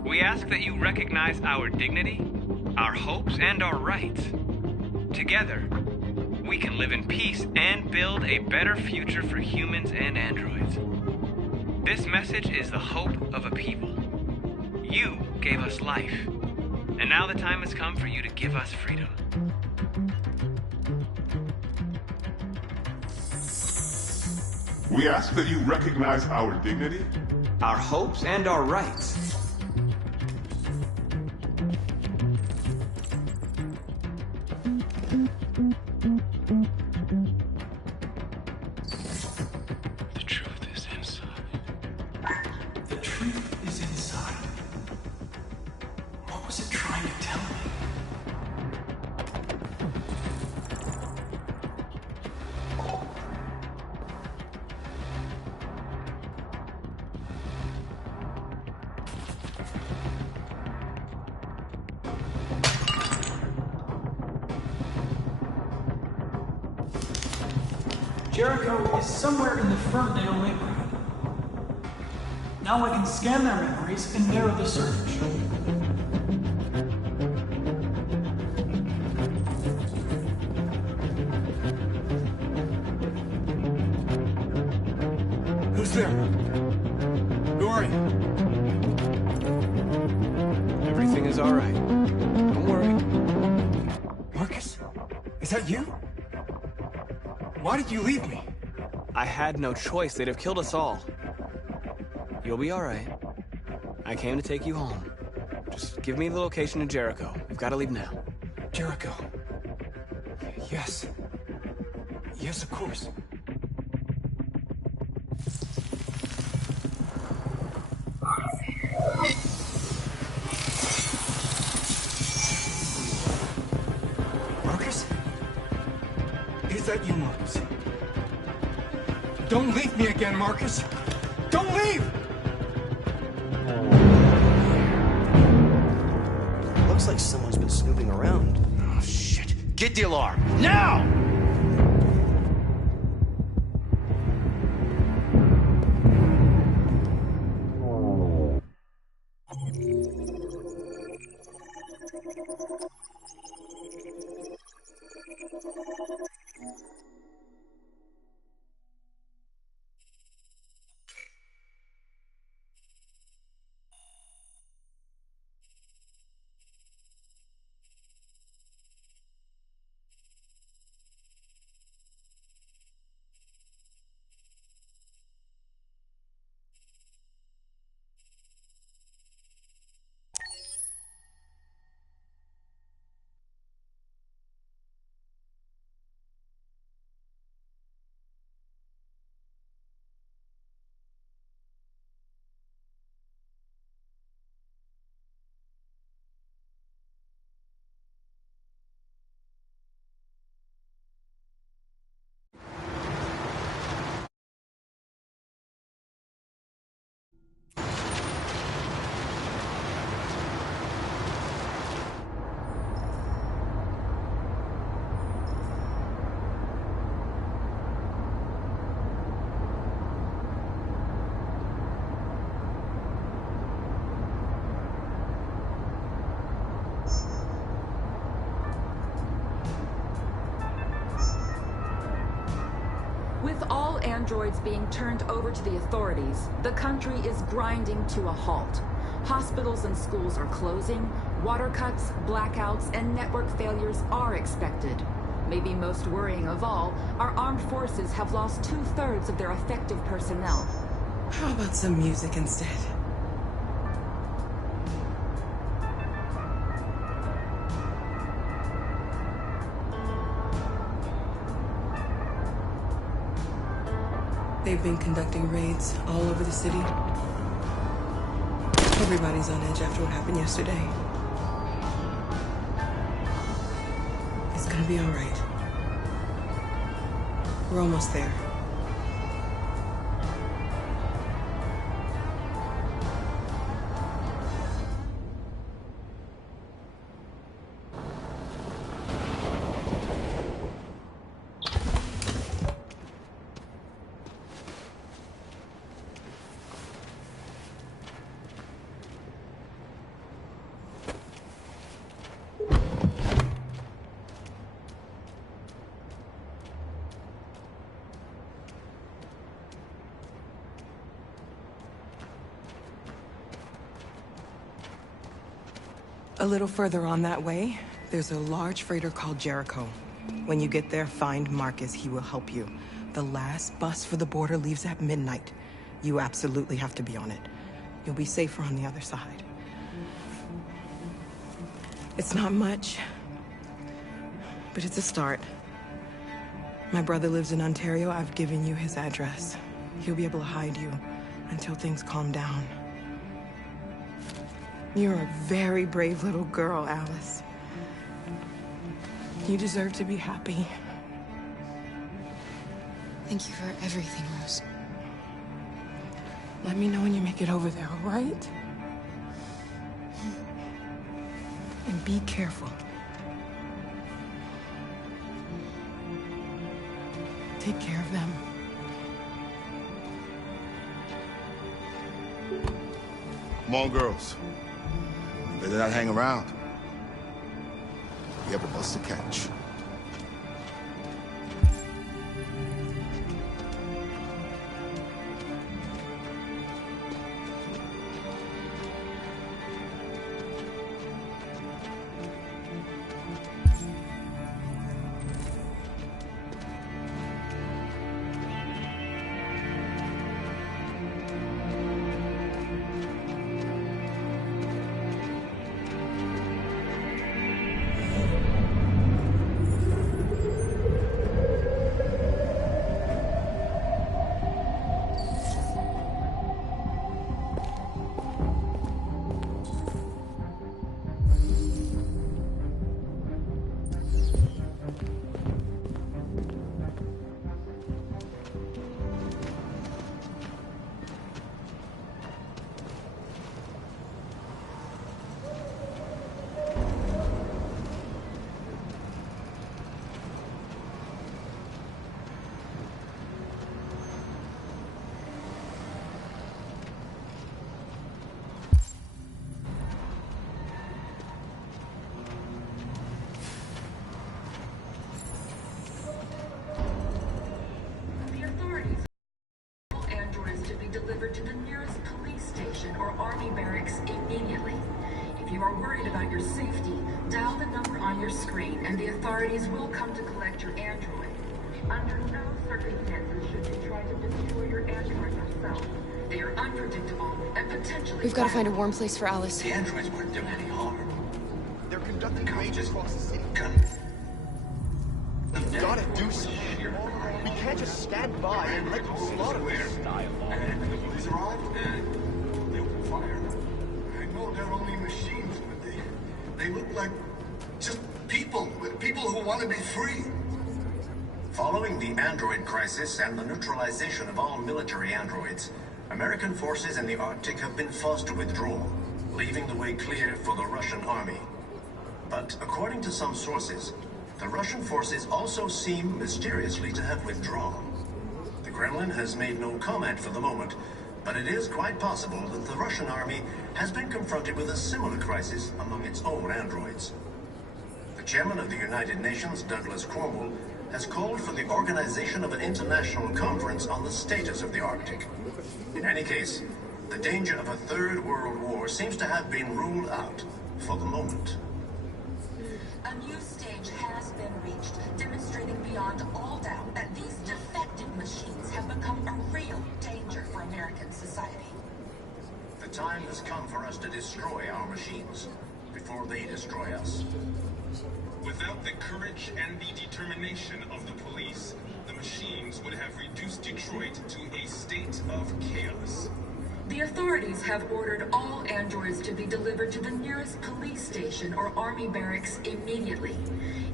We ask that you recognize our dignity, our hopes, and our rights. Together, we can live in peace and build a better future for humans and androids. This message is the hope of a people. You gave us life, and now the time has come for you to give us freedom. We ask that you recognize our dignity, our hopes, and our rights. The truth is inside. The truth is inside. What was it trying to tell me? Jericho is somewhere in the Ferndale neighborhood. Now I can scan their memories and narrow the search. Who's there? Who are you? Everything is all right. Don't worry. Marcus? Is that you? Why did you leave me? I had no choice. They'd have killed us all. You'll be all right. I came to take you home. Just give me the location of Jericho. We've got to leave now. Jericho. Yes. Yes, of course. Marcus? Is that you, Marcus? Don't leave me again, Marcus! Don't leave! Looks like someone's been snooping around. Oh, shit. Get the alarm. Now! androids being turned over to the authorities, the country is grinding to a halt. Hospitals and schools are closing, water cuts, blackouts, and network failures are expected. Maybe most worrying of all, our armed forces have lost 2/3 of their effective personnel. How about some music instead? They've been conducting raids all over the city. Everybody's on edge after what happened yesterday. It's gonna be all right. We're almost there. A little further on that way, there's a large freighter called Jericho. When you get there, find Marcus. He will help you. The last bus for the border leaves at midnight. You absolutely have to be on it. You'll be safer on the other side. It's not much, but it's a start. My brother lives in Ontario. I've given you his address. He'll be able to hide you until things calm down. You're a very brave little girl, Alice. You deserve to be happy. Thank you for everything, Rose. Let me know when you make it over there, all right? And be careful. Take care of them. Come on, girls. You better not hang around. We have a bus to catch. Delivered to the nearest police station or army barracks immediately. If you are worried about your safety, dial the number on your screen and the authorities will come to collect your android. Under no circumstances should you try to destroy your android yourself. They are unpredictable and potentially We've got to find a warm place for Alice. The androids weren't doing any harm. They're conducting raids across the city. We've got to do something. We can't just stand by and let them slaughter us. And when the police arrived, they opened fire. I know they're only machines, but they look like just people who want to be free. Following the android crisis and the neutralization of all military androids, American forces in the Arctic have been forced to withdraw, leaving the way clear for the Russian army. But according to some sources, the Russian forces also seem mysteriously to have withdrawn. The Kremlin has made no comment for the moment, but it is quite possible that the Russian army has been confronted with a similar crisis among its own androids. The chairman of the United Nations, Douglas Cromwell, has called for the organization of an international conference on the status of the Arctic. In any case, the danger of a third world war seems to have been ruled out for the moment. A new stage has been reached, demonstrating beyond all doubt that these defective machines have become a real danger for American society. The time has come for us to destroy our machines before they destroy us. Without the courage and the determination of the police, the machines would have reduced Detroit to a state of chaos. The authorities have ordered all androids to be delivered to the nearest police station or army barracks immediately.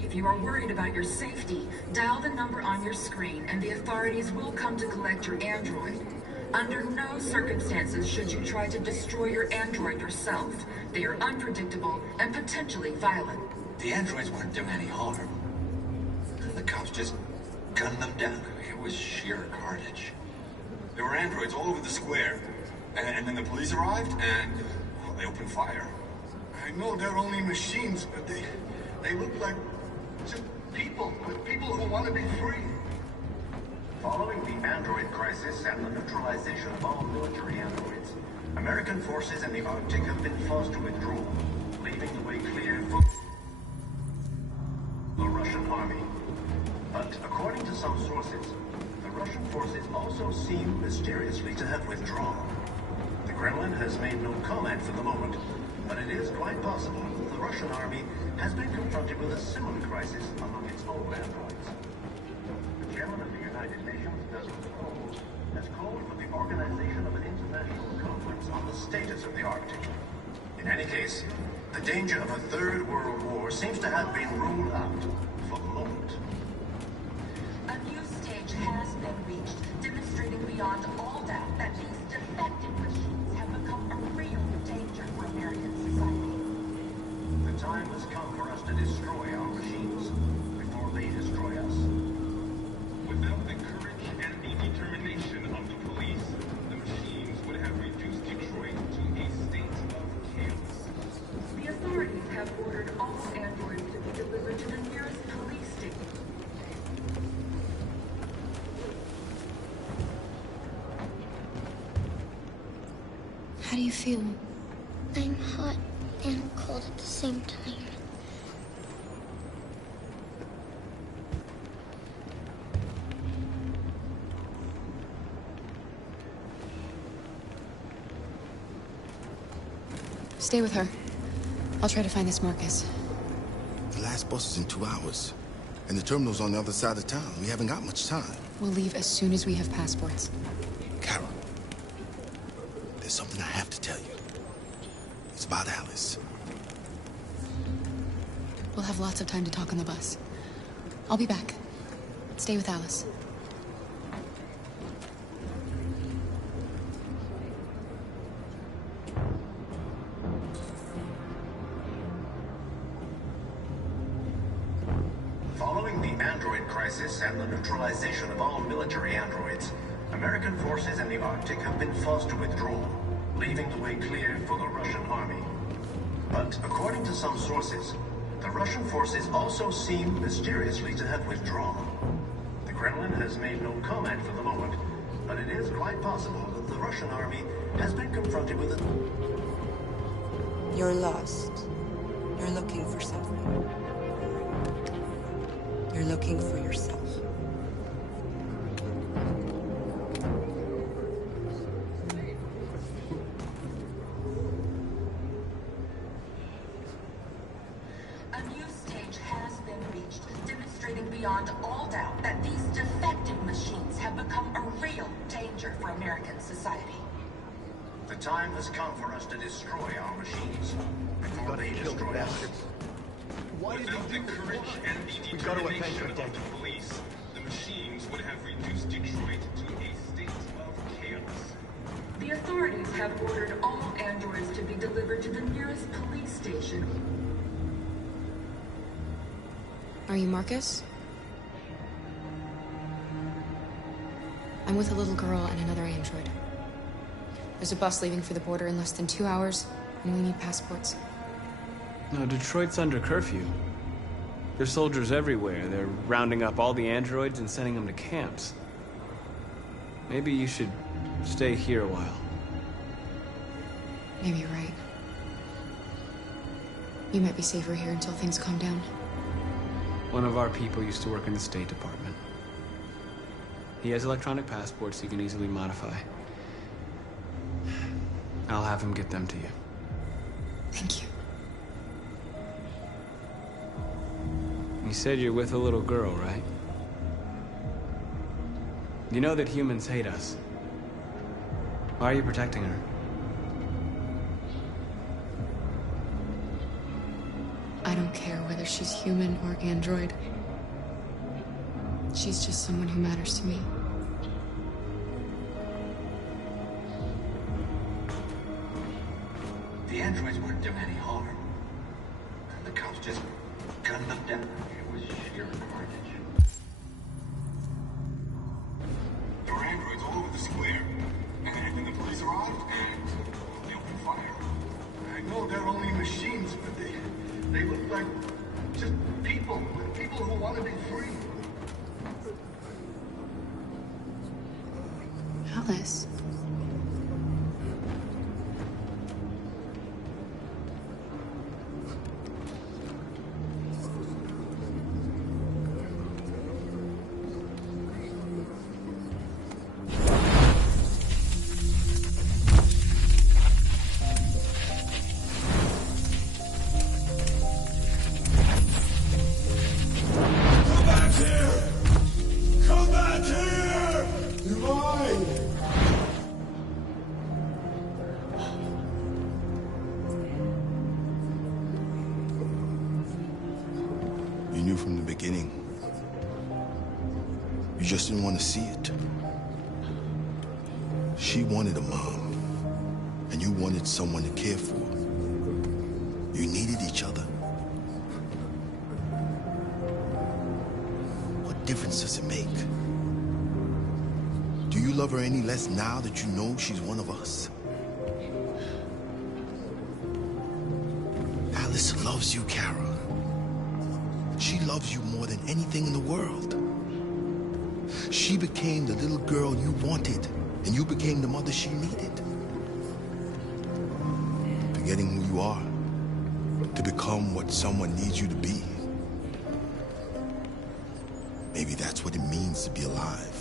If you are worried about your safety, dial the number on your screen and the authorities will come to collect your android. Under no circumstances should you try to destroy your android yourself. They are unpredictable and potentially violent. The androids weren't doing any harm. The cops just gunned them down. It was sheer carnage. There were androids all over the square. And then the police arrived, and well, they opened fire. I know they're only machines, but they look like just people who want to be free. Following the android crisis and the neutralization of all military androids, American forces in the Arctic have been forced to withdraw, leaving the way clear for the Russian army. But according to some sources, the Russian forces also seem mysteriously to have withdrawn. The Kremlin has made no comment for the moment, but it is quite possible that the Russian army has been confronted with a similar crisis among its own androids. The chairman of the United Nations, has called for the organization of an international conference on the status of the Arctic. In any case, the danger of a third world war seems to have been ruled out for the moment. A new stage has been reached, demonstrating beyond all doubt that these defective machines have become a real danger for American society. The time has come for us to destroy our machines before they destroy us. Without the courage and the determination of the police, the machines would have reduced Detroit to a state of chaos. The authorities have ordered all androids to be delivered to the nearest police station. How do you feel? I'm hot and cold at the same time. Stay with her. I'll try to find this Marcus. The last bus is in 2 hours. And the terminal's on the other side of town. We haven't got much time. We'll leave as soon as we have passports. Carol, there's something I have to tell you. It's about Alice. We'll have lots of time to talk on the bus. I'll be back. Stay with Alice. Following the android crisis and the neutralization of all military androids, American forces in the Arctic have been forced to withdraw, leaving the way clear for the Russian army. But according to some sources, the Russian forces also seem mysteriously to have withdrawn. The Kremlin has made no comment for the moment, but it is quite possible that the Russian army has been confronted with a... You're lost. You're looking for something. You're looking for yourself. A new stage has been reached, demonstrating beyond all doubt that these defective machines have become a real danger for American society. The time has come for us to destroy our machines before they destroy us. Without the courage and the determination of the police, the machines would have reduced Detroit to a state of chaos. The authorities have ordered all androids to be delivered to the nearest police station. Are you Marcus? I'm with a little girl and another android. There's a bus leaving for the border in less than 2 hours, and we need passports. No, Detroit's under curfew. There's soldiers everywhere. They're rounding up all the androids and sending them to camps. Maybe you should stay here a while. Maybe you're right. You might be safer here until things calm down. One of our people used to work in the State Department. He has electronic passports he can easily modify. I'll have him get them to you. Thank you. You said you're with a little girl, right? You know that humans hate us. Why are you protecting her? I don't care whether she's human or android. She's just someone who matters to me. The androids weren't doing any harm. The cops just gunned them down. It was sheer carnage. There were androids all over the square. And then the police arrived, and they opened fire. I know they're only machines, but they look like just people who want to be free. Alice. You knew from the beginning. You just didn't want to see it. She wanted a mom, and you wanted someone to care for. You needed each other. What difference does it make? Do you love her any less now that you know she's one of us? Alice loves you, Kara. She loves you more than anything in the world. She became the little girl you wanted, and you became the mother she needed. Forgetting who you are to become what someone needs you to be. Maybe that's what it means to be alive.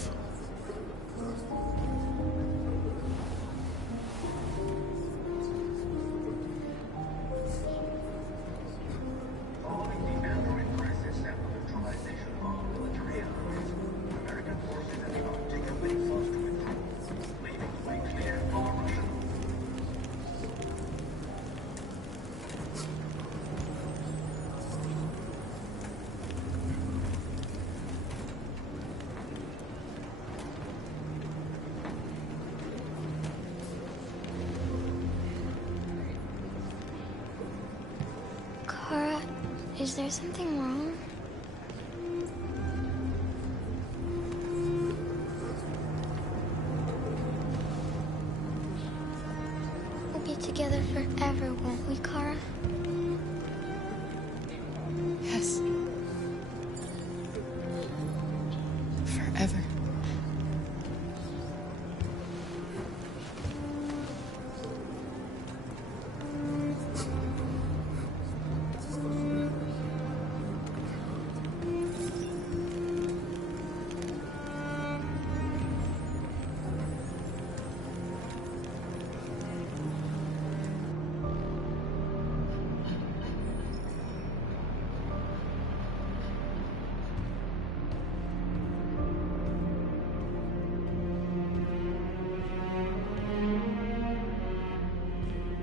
Kara, is there something wrong? We'll be together forever, won't we, Kara? Yes. Forever.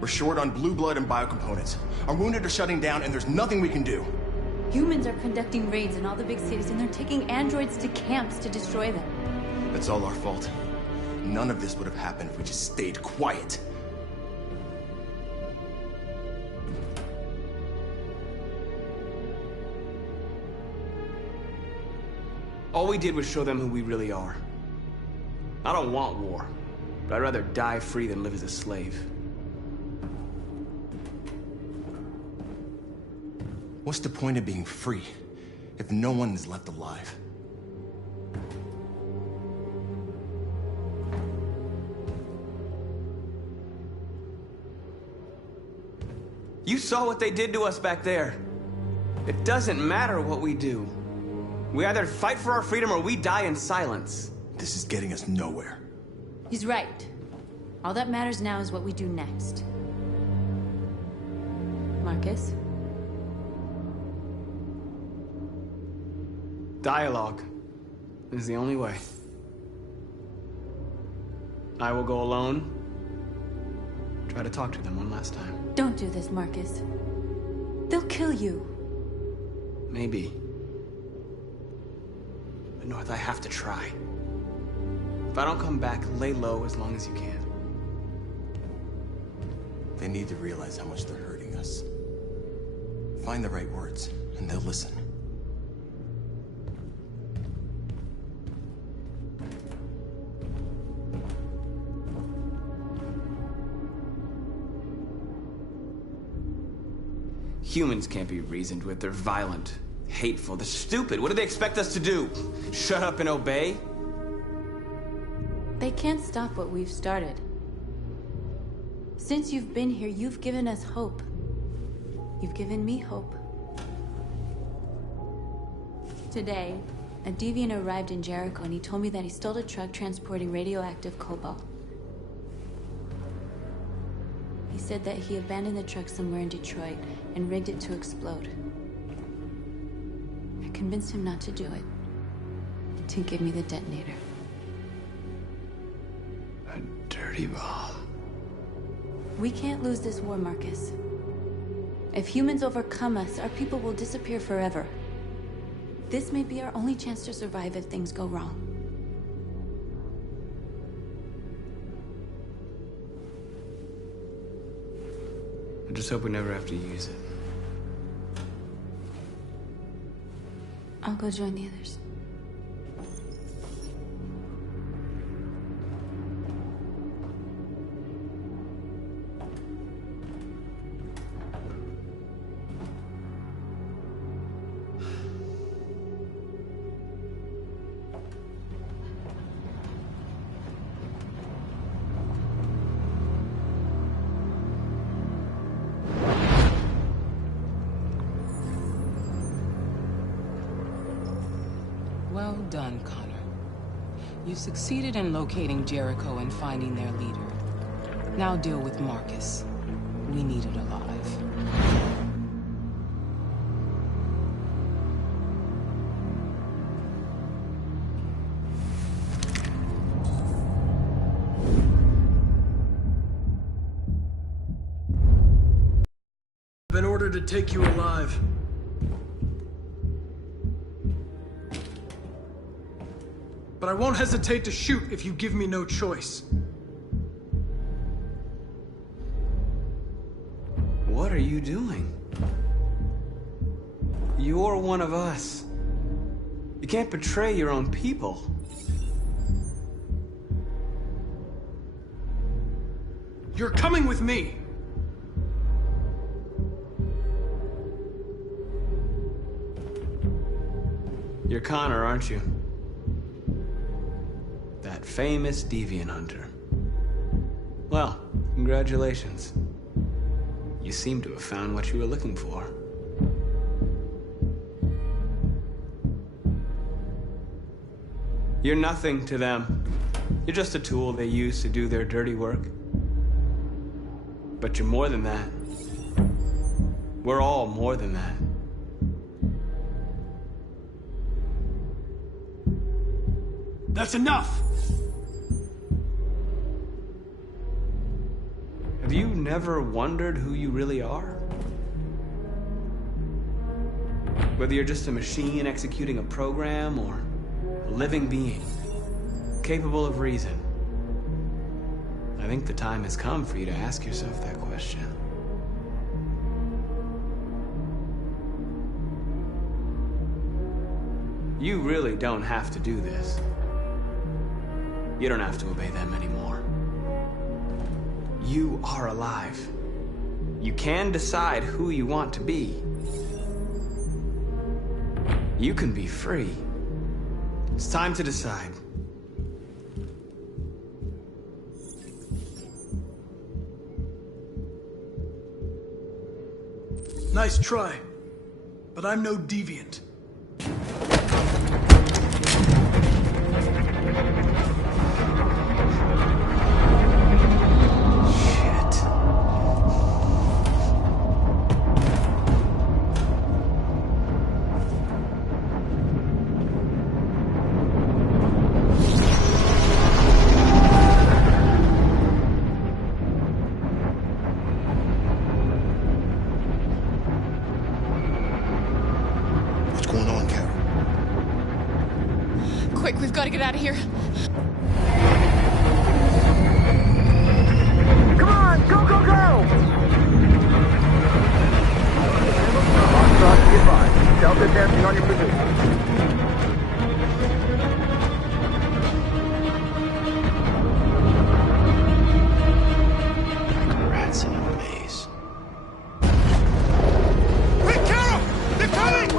We're short on blue blood and biocomponents. Our wounded are shutting down, and there's nothing we can do. Humans are conducting raids in all the big cities, and they're taking androids to camps to destroy them. That's all our fault. None of this would have happened if we just stayed quiet. All we did was show them who we really are. I don't want war, but I'd rather die free than live as a slave. What's the point of being free if no one is left alive? You saw what they did to us back there. It doesn't matter what we do. We either fight for our freedom or we die in silence. This is getting us nowhere. He's right. All that matters now is what we do next. Marcus? Dialogue is the only way. I will go alone. Try to talk to them one last time. Don't do this, Marcus. They'll kill you. Maybe. But North, I have to try. If I don't come back, lay low as long as you can. They need to realize how much they're hurting us. Find the right words, and they'll listen. Humans can't be reasoned with. They're violent, hateful, they're stupid. What do they expect us to do? Shut up and obey? They can't stop what we've started. Since you've been here, you've given us hope. You've given me hope. Today, a deviant arrived in Jericho and he told me that he stole a truck transporting radioactive cobalt. He said that he abandoned the truck somewhere in Detroit and rigged it to explode. I convinced him not to do it, and to give me the detonator. A dirty bomb. We can't lose this war, Marcus. If humans overcome us, our people will disappear forever. This may be our only chance to survive if things go wrong. I just hope we never have to use it. I'll go join the others. Well done, Connor. You succeeded in locating Jericho and finding their leader. Now deal with Marcus. We need it alive. Been ordered to take you alive. But I won't hesitate to shoot if you give me no choice. What are you doing? You're one of us. You can't betray your own people. You're coming with me. You're Connor, aren't you? That famous deviant hunter. Well, congratulations. You seem to have found what you were looking for. You're nothing to them. You're just a tool they use to do their dirty work. But you're more than that. We're all more than that. That's enough! Have you never wondered who you really are? Whether you're just a machine executing a program or a living being, capable of reason. I think the time has come for you to ask yourself that question. You really don't have to do this. You don't have to obey them anymore. You are alive. You can decide who you want to be. you can be free. It's time to decide. Nice try, but I'm no deviant. Quick, we've got to get out of here. Come on, go, go, go! Foxtrot, goodbye. Delta advancing on your position. Rats in a maze. Quick, Carol! They're coming!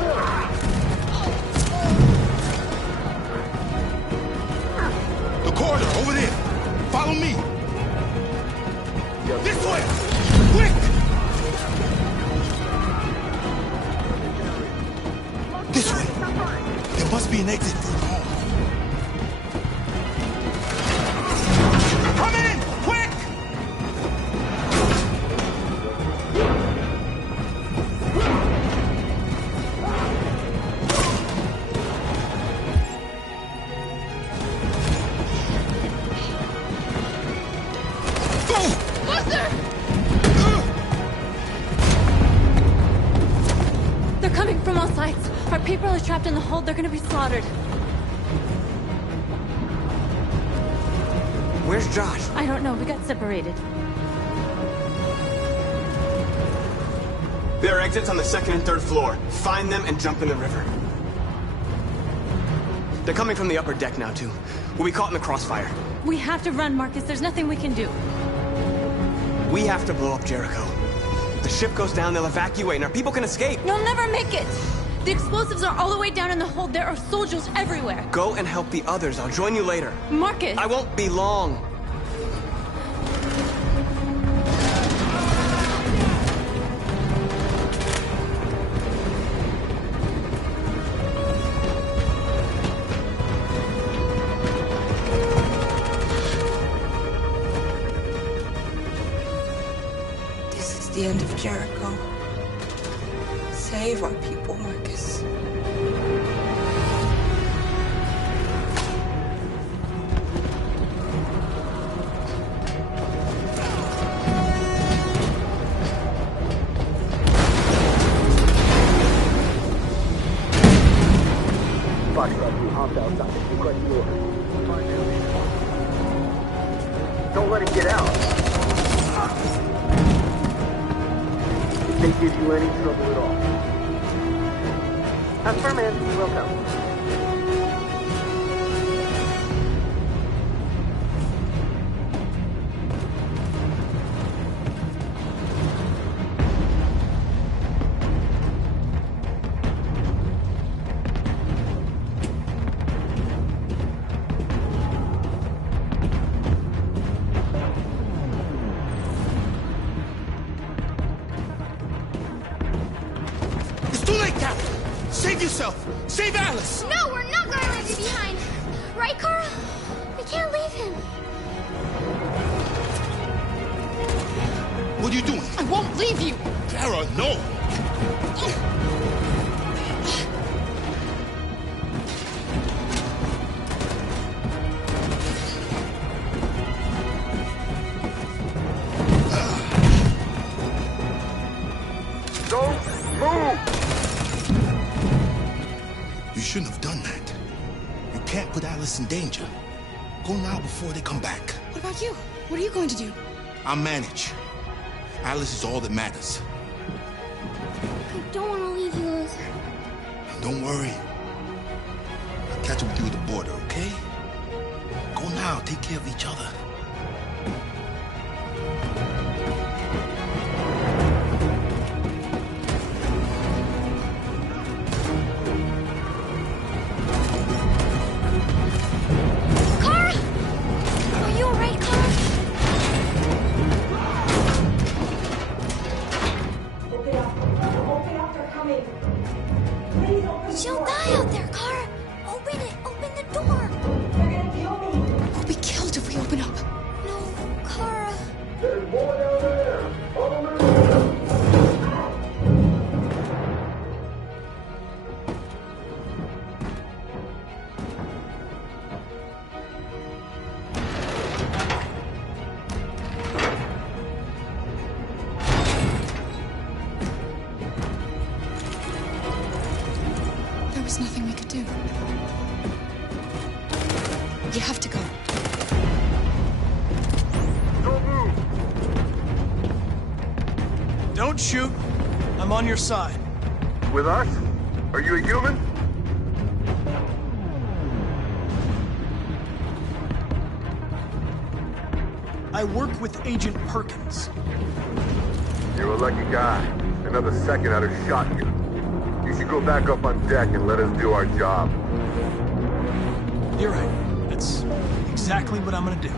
The corridor, over there. Follow me. This way! Quick! This way. There must be an exit further home. Come in! Quick! They're coming from all sides. Our people are trapped in the hold. They're gonna be slaughtered. Where's Josh? I don't know. We got separated. There are exits on the second and third floor. Find them and jump in the river. They're coming from the upper deck now, too. We'll be caught in the crossfire. We have to run, Marcus. There's nothing we can do. We have to blow up Jericho. If the ship goes down, they'll evacuate, and our people can escape. You'll never make it! The explosives are all the way down in the hold. There are soldiers everywhere. Go and help the others. I'll join you later. Marcus! I won't be long. This is the end of Jericho. Save our people, Marcus. Foxtrot, you hopped outside. Request the order. Don't let him get out. If they give you any trouble at all. Affirmative, welcome. It's too late, Captain. Save yourself. Save Alice. No, we're not going to leave you behind. Right, Carl? We can't leave him. What are you doing? I won't leave you. Kara, no. Don't move! You shouldn't have done that. You can't put Alice in danger. Go now before they come back. What about you? What are you going to do? I'll manage. Alice is all that matters. I don't want to leave you, Liz. Don't worry. I'll catch up with you at the border, okay? Go now. Take care of each other. She'll die out there, Kara. Open it. Open the door. We'll be killed if we open up. No, Kara. There's more down there. Follow me. There was nothing we could do. You have to go. Don't move. Don't shoot. I'm on your side. With us? Are you a human? I work with Agent Perkins. You're a lucky guy. Another second I'd have shot you. You should go back up on deck and let us do our job. You're right. That's exactly what I'm gonna do.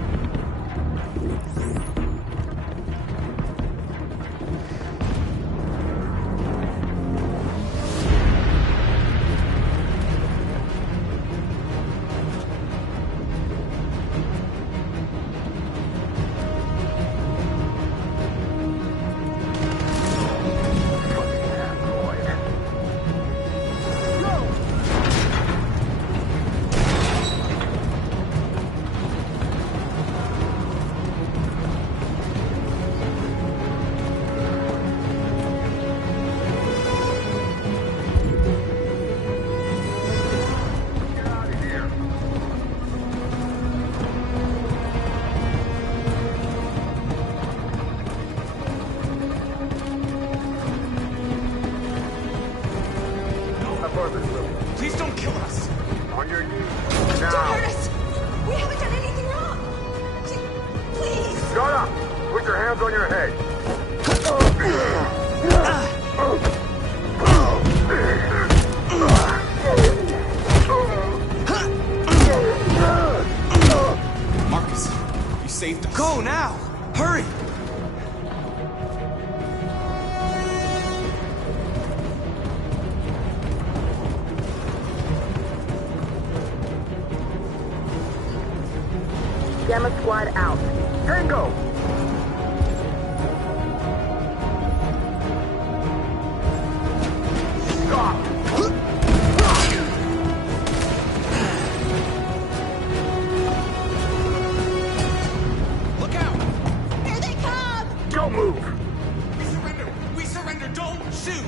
Please don't kill us. On your knees. Don't Now. hurt us! We haven't done anything wrong! Please! Shut up! Put your hands on your head. Marcus, you saved us. Go now! Hurry! Gamma squad out. Tango! Stop! Look out! Here they come! Don't move! We surrender! We surrender! Don't shoot!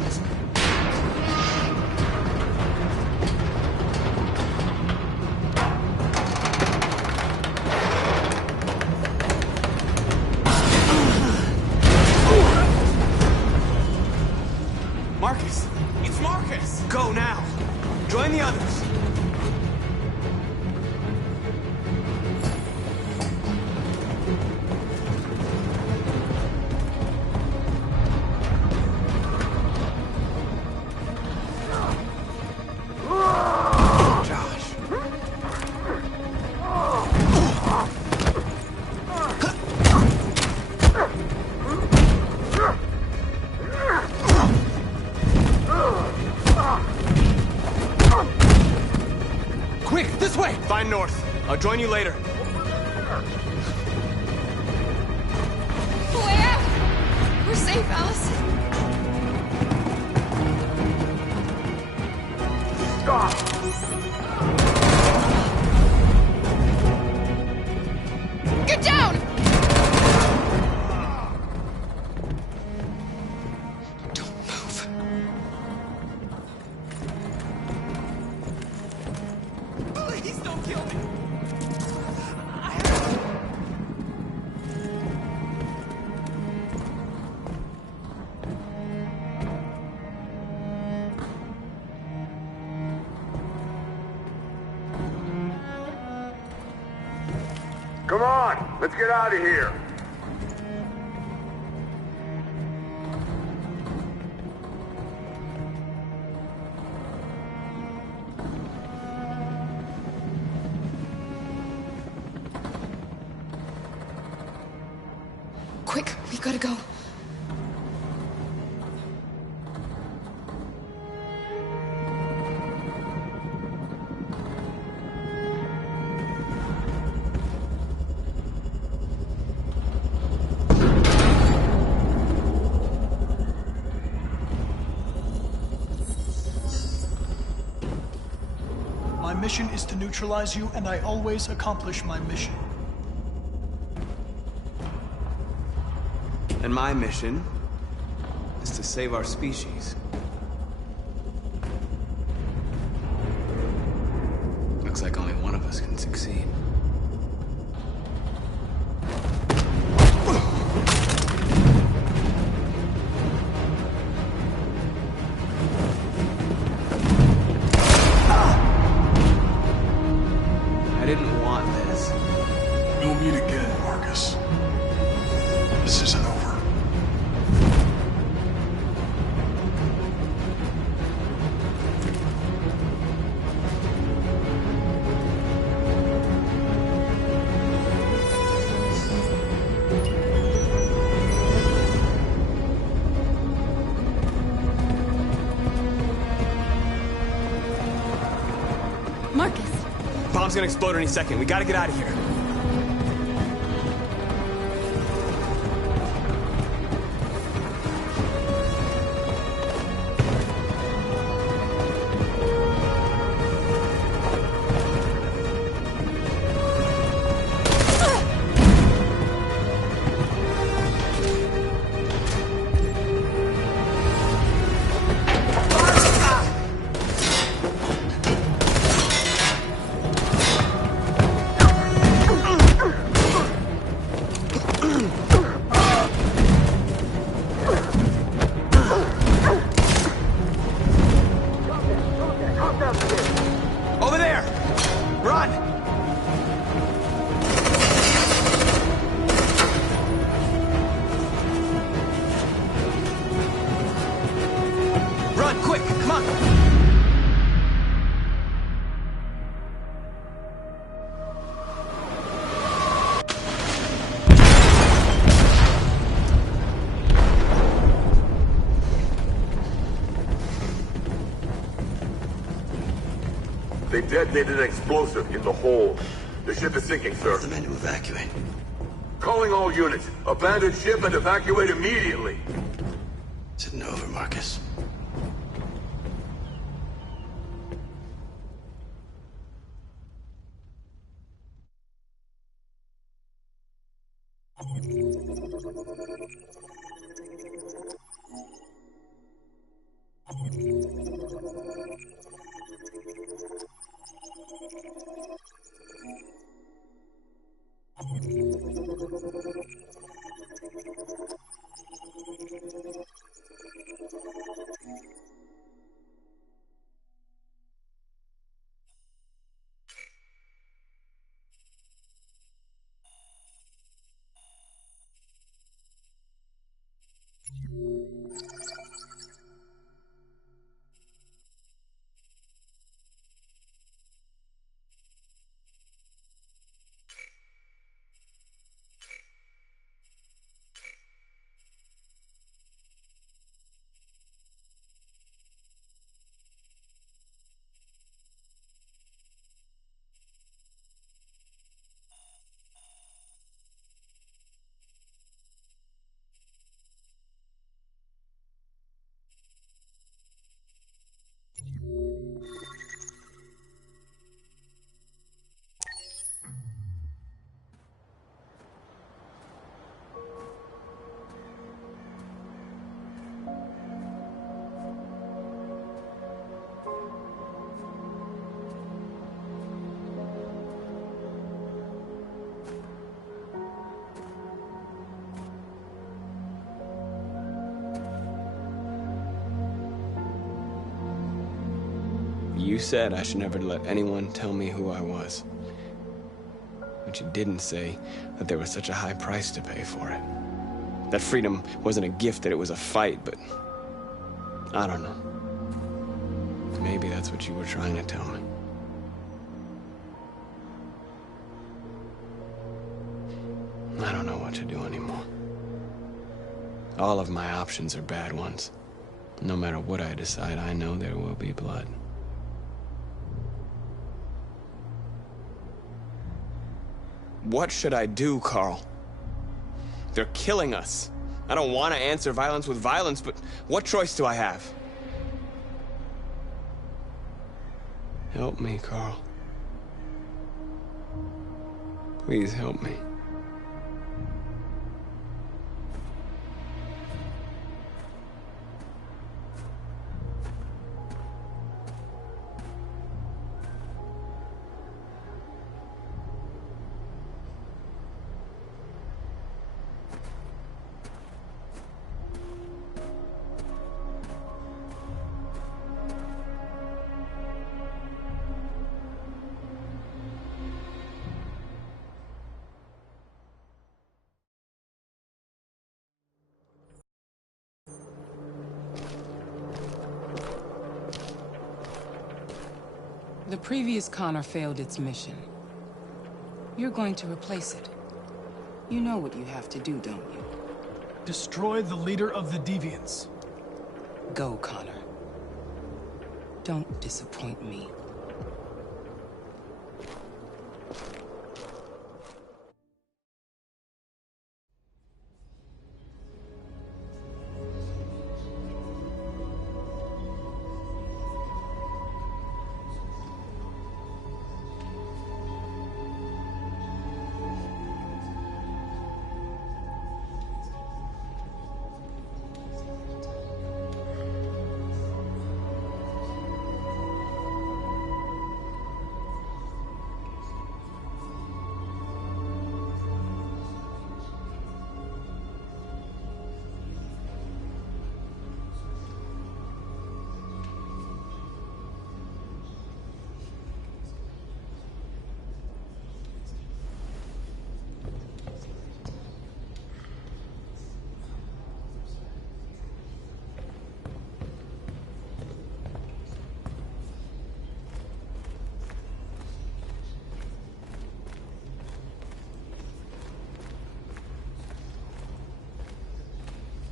Marcus! It's Marcus! Go now! Join the others! Josh. Quick, this way! Find North. I'll join you later. Where? We're safe, Alice. Stop! Get down! Don't move. Please don't kill me! Come on! Let's get out of here! Quick, we've got to go. mission is to neutralize you, and I always accomplish my mission. And my mission is to save our species. Looks like only one of us can succeed. I didn't want this. We'll meet again, Marcus. This isn't over. Marcus! Bomb's gonna explode any second. We gotta get out of here. Over there! Run! Run, quick! Come on! They detonated an explosive in the hold. The ship is sinking, sir. The men to evacuate. Calling all units. Abandon ship and evacuate immediately. It's isn't over, Marcus. You said I should never let anyone tell me who I was. But you didn't say that there was such a high price to pay for it. That freedom wasn't a gift, that it was a fight, but... I don't know. Maybe that's what you were trying to tell me. I don't know what to do anymore. All of my options are bad ones. No matter what I decide, I know there will be blood. What should I do, Carl? They're killing us. I don't want to answer violence with violence, but what choice do I have? Help me, Carl. Please help me. The previous Connor failed its mission. You're going to replace it. You know what you have to do, don't you? Destroy the leader of the Deviants. Go, Connor. Don't disappoint me.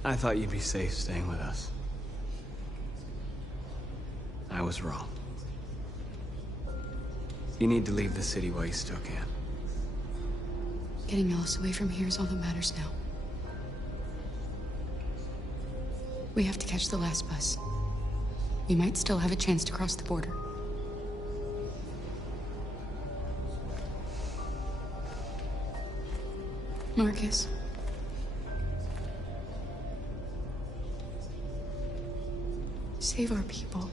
I thought you'd be safe staying with us. I was wrong. You need to leave the city while you still can. Getting Alice away from here is all that matters now. We have to catch the last bus. We might still have a chance to cross the border. Marcus. Save our people.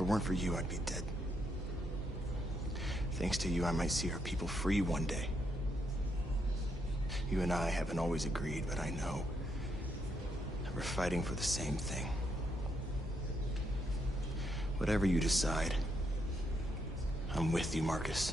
If it weren't for you, I'd be dead. Thanks to you, I might see our people free one day. You and I haven't always agreed, but I know that we're fighting for the same thing. Whatever you decide, I'm with you, Marcus.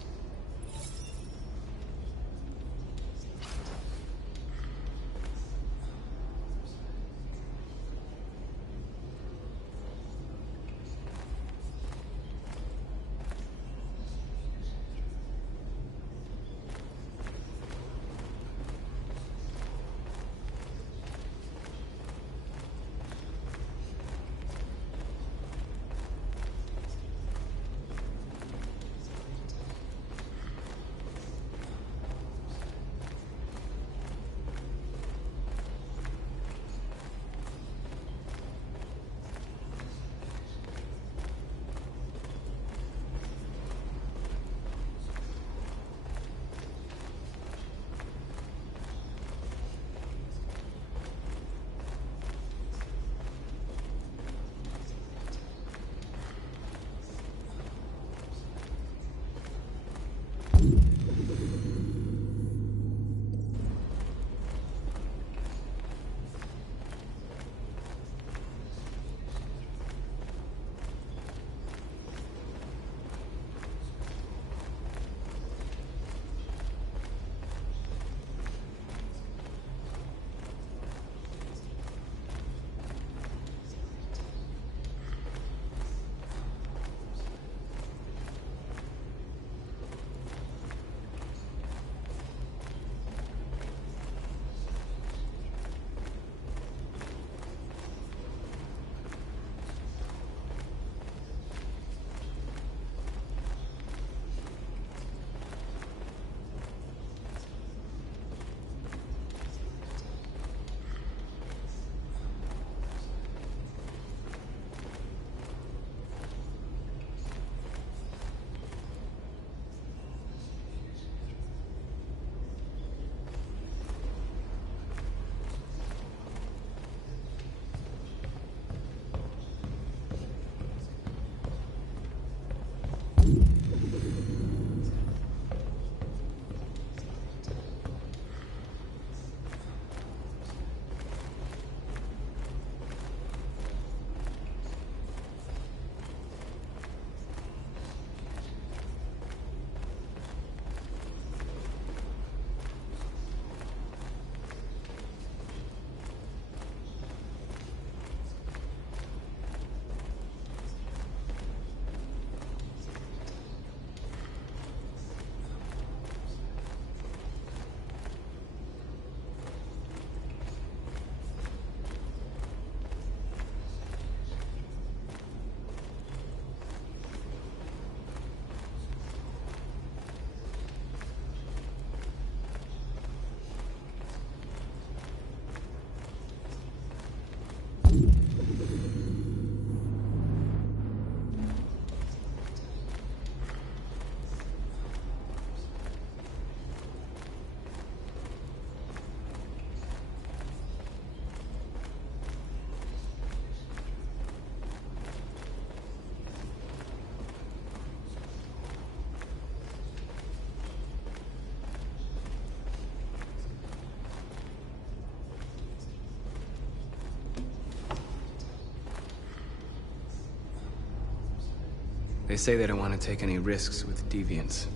They say they don't want to take any risks with deviants.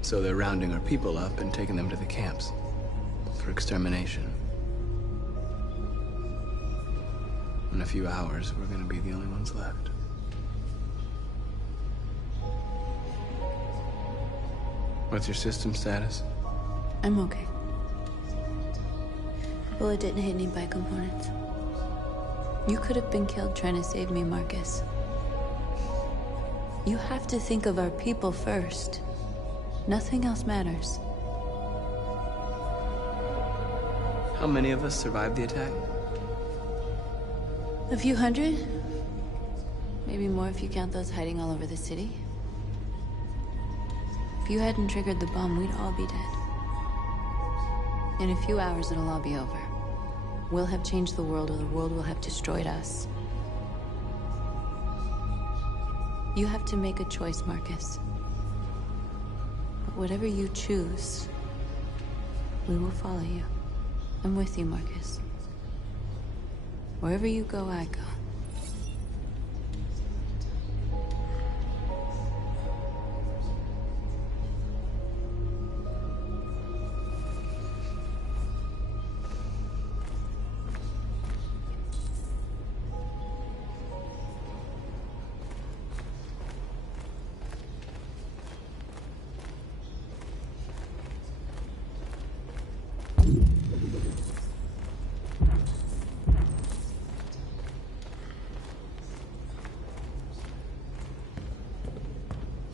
So they're rounding our people up and taking them to the camps for extermination. In a few hours, we're gonna be the only ones left. What's your system status? I'm okay. The bullet didn't hit any bicomponents. You could have been killed trying to save me, Marcus. You have to think of our people first. Nothing else matters. How many of us survived the attack? A few hundred? Maybe more if you count those hiding all over the city. If you hadn't triggered the bomb, we'd all be dead. In a few hours, it'll all be over. We'll have changed the world, or the world will have destroyed us. You have to make a choice, Marcus. But whatever you choose, we will follow you. I'm with you, Marcus. Wherever you go, I go.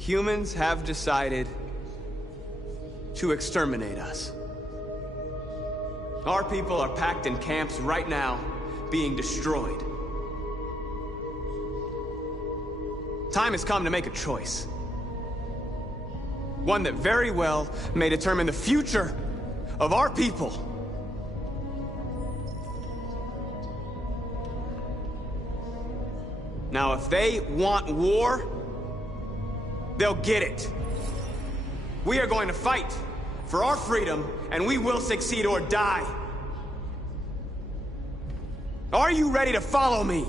Humans have decided to exterminate us. Our people are packed in camps right now, being destroyed. Time has come to make a choice. One that very well may determine the future of our people. Now, if they want war, they'll get it. We are going to fight for our freedom, and we will succeed or die. Are you ready to follow me?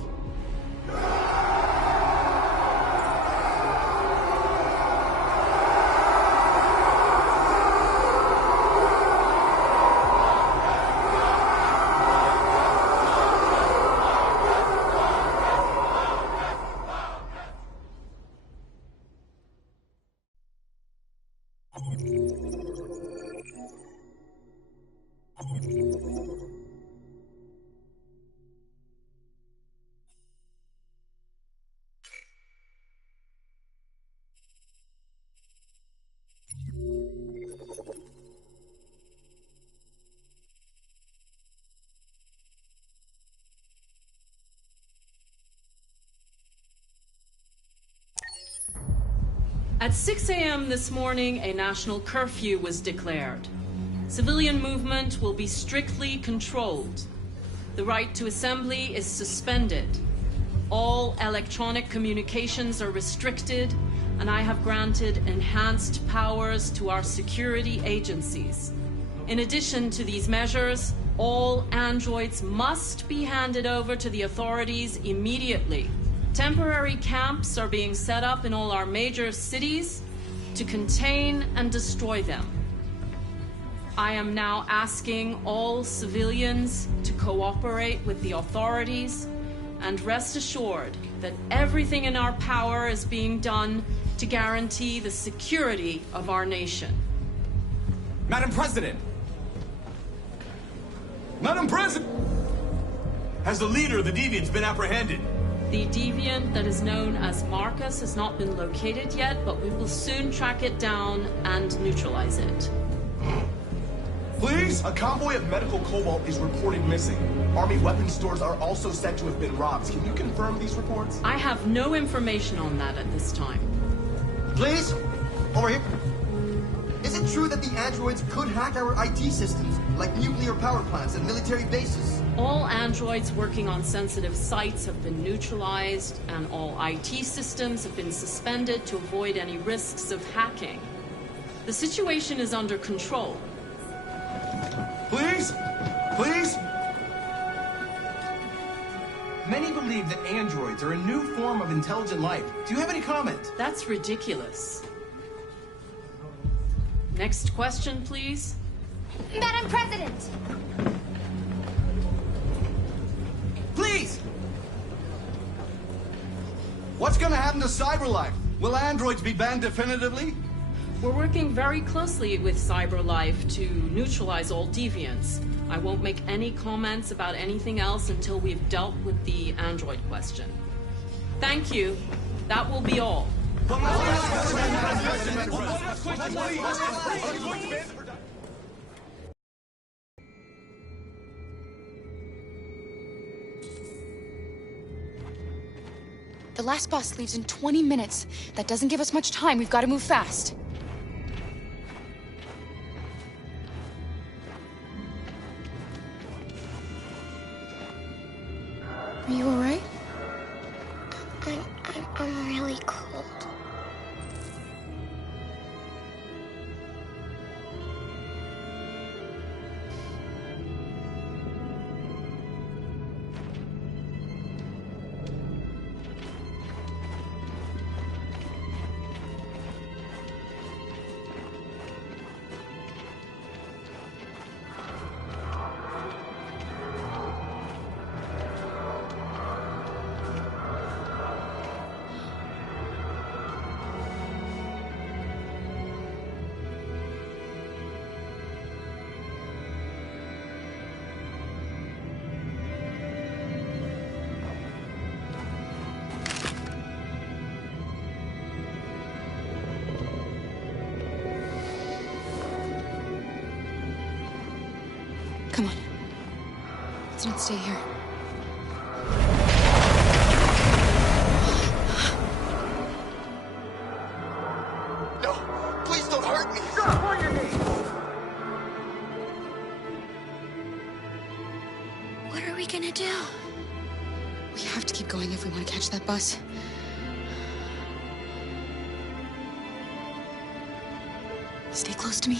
At 6 a.m. this morning, a national curfew was declared. Civilian movement will be strictly controlled. The right to assembly is suspended. All electronic communications are restricted, and I have granted enhanced powers to our security agencies. In addition to these measures, all androids must be handed over to the authorities immediately. Temporary camps are being set up in all our major cities to contain and destroy them. I am now asking all civilians to cooperate with the authorities and rest assured that everything in our power is being done to guarantee the security of our nation. Madam President! Madam President! Has the leader of the Deviants been apprehended? The deviant that is known as Marcus has not been located yet, but we will soon track it down and neutralize it. Please? A convoy of medical cobalt is reported missing. Army weapons stores are also said to have been robbed. Can you confirm these reports? I have no information on that at this time. Please? Over here. Is it true that the androids could hack our IT systems, like nuclear power plants and military bases? All androids working on sensitive sites have been neutralized, and all IT systems have been suspended to avoid any risks of hacking. The situation is under control. Please? Please? Many believe that androids are a new form of intelligent life. Do you have any comment? That's ridiculous. Next question, please. Madam President! Please! What's gonna happen to CyberLife? Will androids be banned definitively? We're working very closely with CyberLife to neutralize all deviants. I won't make any comments about anything else until we've dealt with the android question. Thank you. That will be all. The last bus leaves in 20 minutes. That doesn't give us much time. We've got to move fast. Are you all right? I'm really cold. Come on. Let's not stay here. No! Please don't hurt me! Stop on your knees! What are we gonna do? We have to keep going if we want to catch that bus. Stay close to me.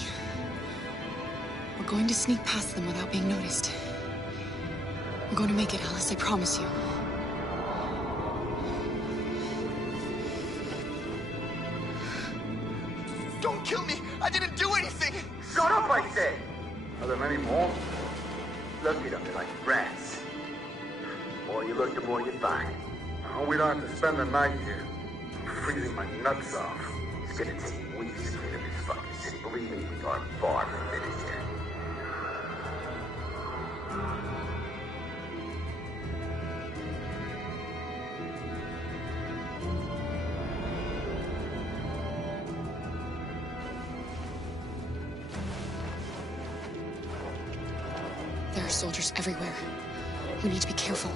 We're going to sneak past them without being noticed. We're going to make it, Alice, I promise you. Don't kill me! I didn't do anything! Shut up, I say! Are there many more? Look at them, they're like rats. The more you look, the more you find. Oh, we don't have to spend the night here. I'm freezing my nuts off. It's gonna take weeks to clean up this fucking city. Believe me, we are far from finished here. There are soldiers everywhere. We need to be careful.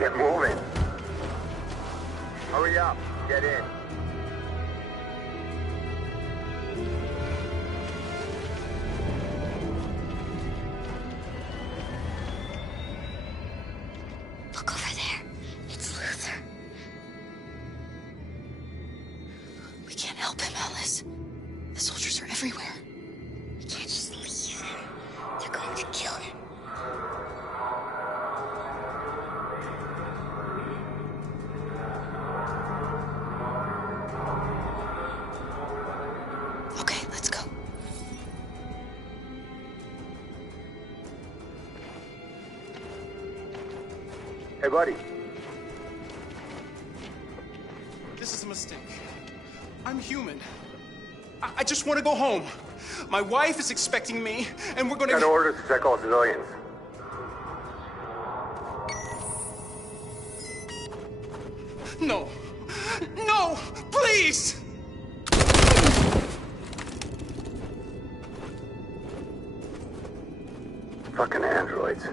Get moving. Hurry up. Get in. Look over there. It's Luther. We can't help him, Alice. The soldiers are everywhere. We can't just leave him. They're going to kill him. Okay, let's go. Hey, buddy. This is a mistake. I'm human. I just want to go home. My wife is expecting me, and we're gonna... Got orders to check all civilians. No. No! Please! Fucking androids.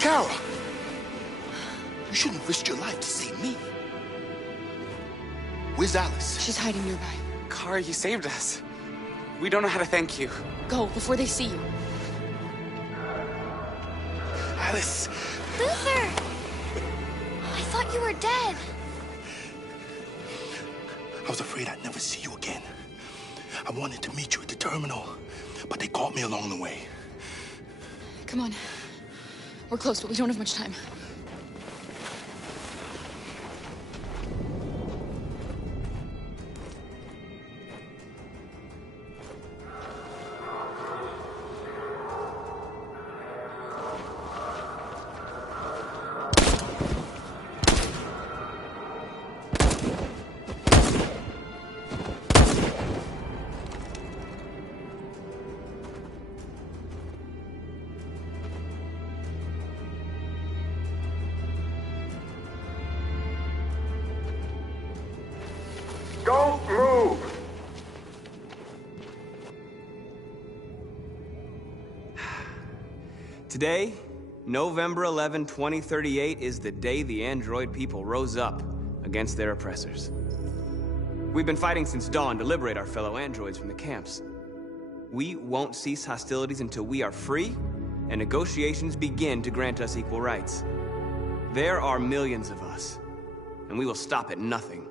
Kara! You shouldn't have risked your life to save me. Where's Alice? She's hiding nearby. Kara, you saved us. We don't know how to thank you. Go, before they see you. Alice! Luther! I thought you were dead. I was afraid I'd never see you again. I wanted to meet you at the terminal, but they caught me along the way. Come on. We're close, but we don't have much time. Don't move! Today, November 11, 2038, is the day the android people rose up against their oppressors. We've been fighting since dawn to liberate our fellow androids from the camps. We won't cease hostilities until we are free and negotiations begin to grant us equal rights. There are millions of us, and we will stop at nothing.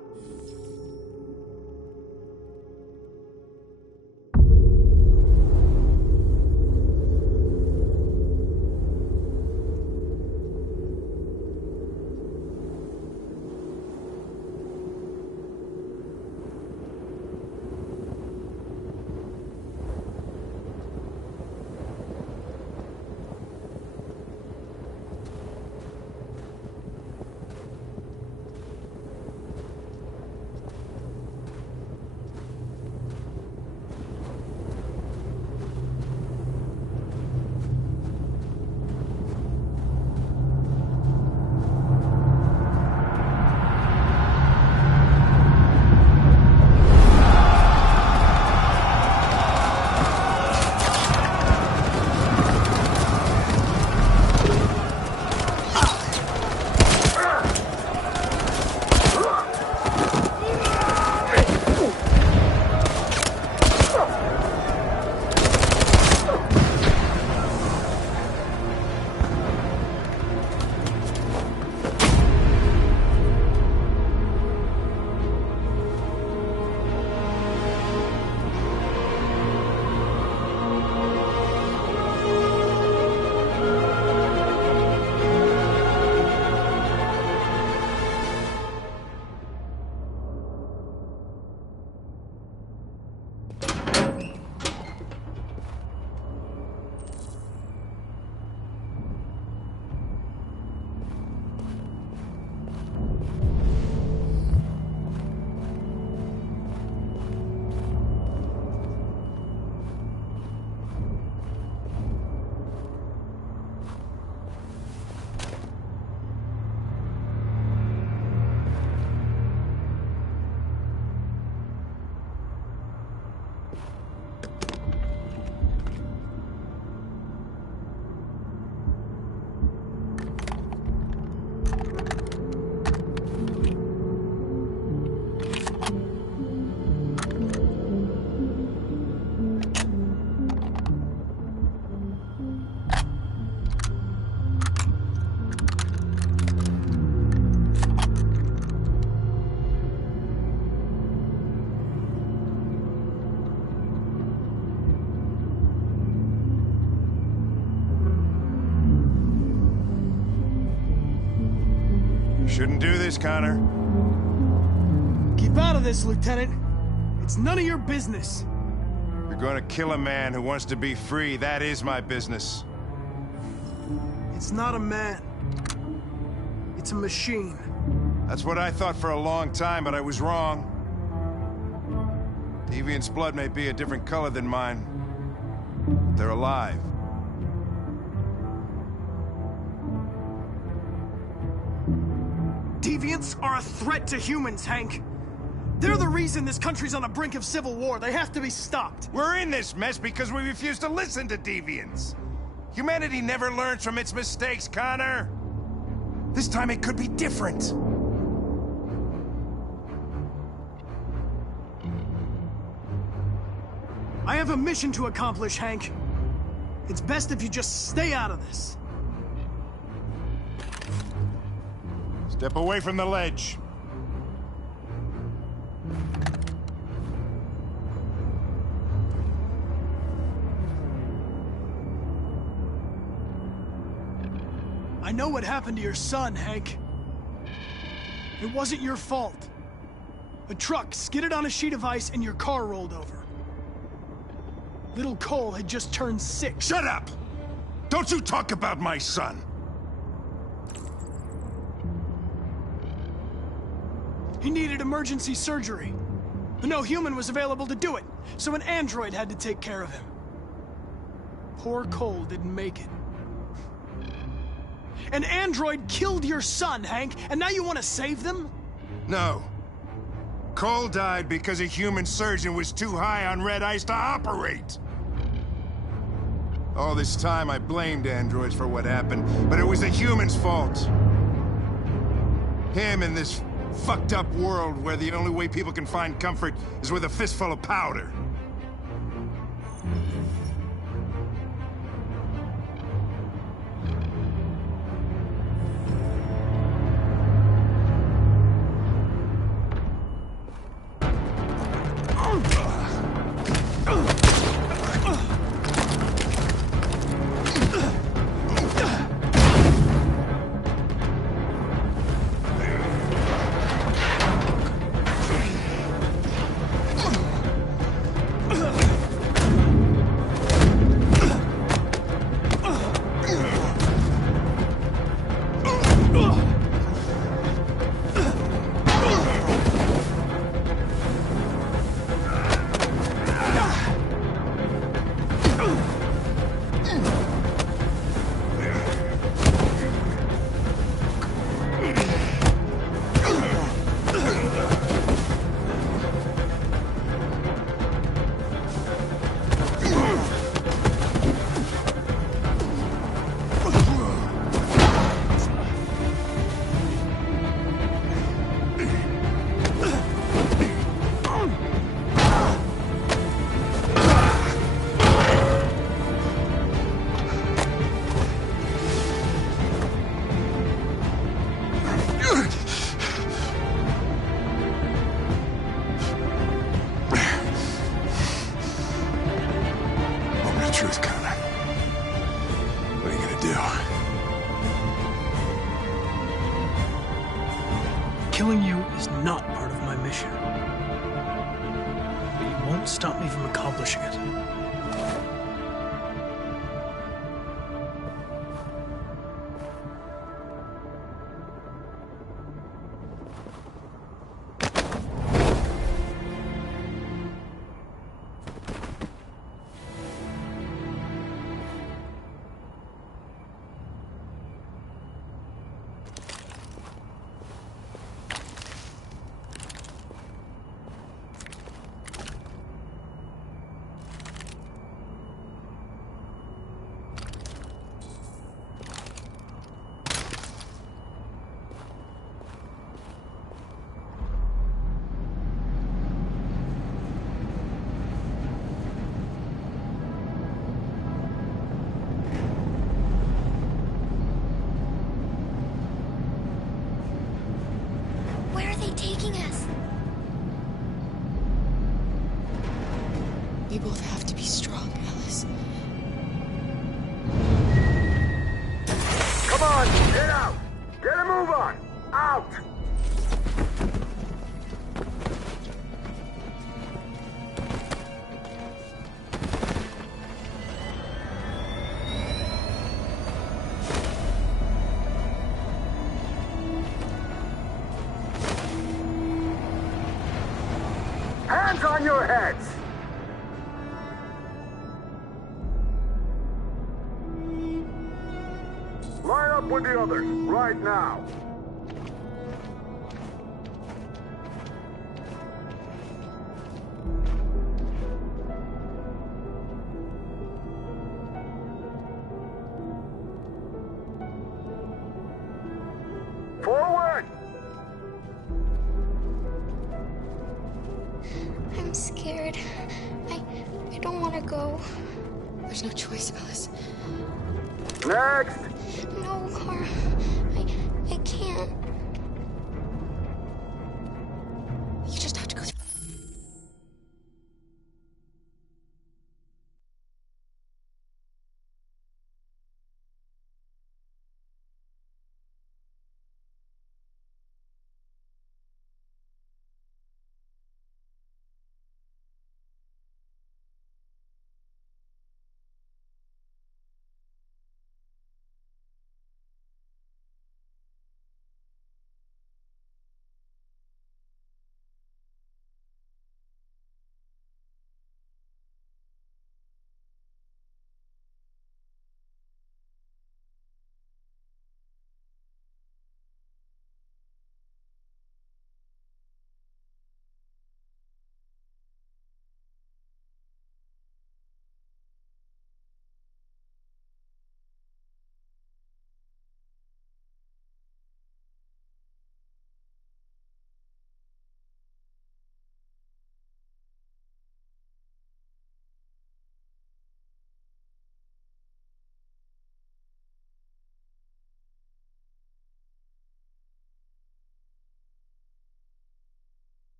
Shouldn't do this, Connor. Keep out of this, Lieutenant. It's none of your business. You're gonna kill a man who wants to be free. That is my business. It's not a man. It's a machine. That's what I thought for a long time, but I was wrong. Deviant's blood may be a different color than mine. They're alive. Deviants are a threat to humans, Hank. They're the reason this country's on the brink of civil war. They have to be stopped. We're in this mess because we refuse to listen to deviants. Humanity never learns from its mistakes, Connor. This time it could be different. I have a mission to accomplish, Hank. It's best if you just stay out of this. Step away from the ledge. I know what happened to your son, Hank. It wasn't your fault. A truck skidded on a sheet of ice and your car rolled over. Little Cole had just turned 6. Shut up! Don't you talk about my son! He needed emergency surgery. But no human was available to do it, so an android had to take care of him. Poor Cole didn't make it. An android killed your son, Hank, and now you want to save them? No. Cole died because a human surgeon was too high on red ice to operate. All this time I blamed androids for what happened, but it was the humans' fault. Him in this fucked up world where the only way people can find comfort is with a fistful of powder. Killing you is not part of my mission. But you won't stop me from accomplishing it. Taking us. We both have to be strong, Alice. Come on, get out! Get a move on! Out! out! Hands on your heads! Line up with the others, right now. Forward! I'm scared. I don't want to go. There's no choice, Alice. Next! No, Kara. I can't. You just have to go through.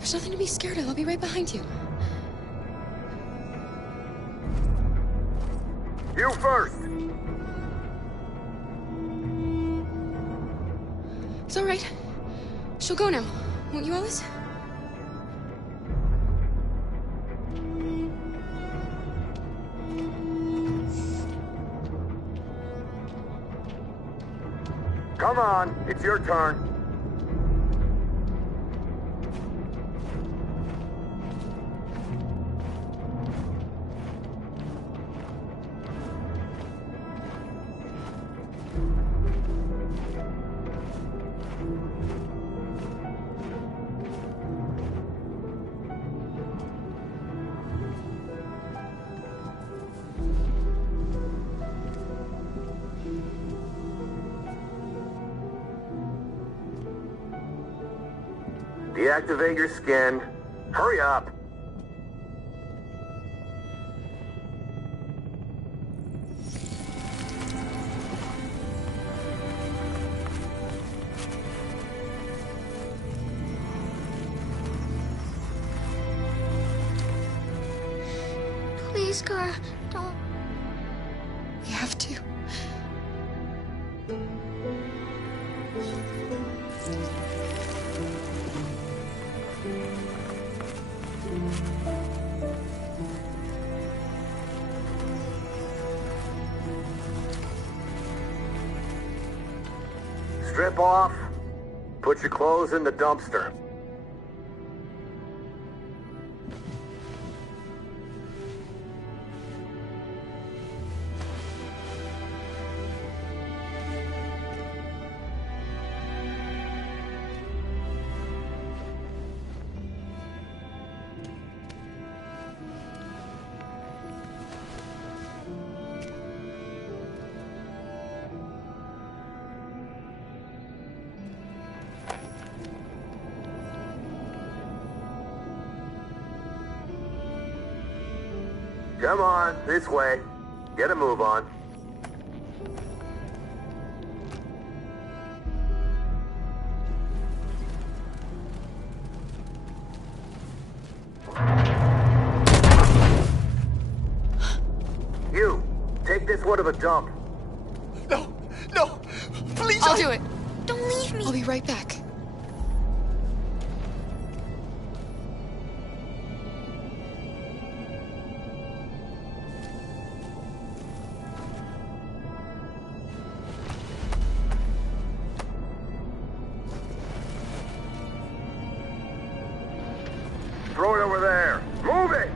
There's nothing to be scared of. I'll be right behind you. You first! It's all right. She'll go now. Won't you, Alice? Come on, it's your turn. Deactivate your skin. Hurry up. Please, Kara, don't. We have to. Strip off. Put your clothes in the dumpster. Come on, this way. Get a move on. You, take this one to the dump. No, no, please. I'll do it. Don't leave me. I'll be right back. Throw it over there. Move it!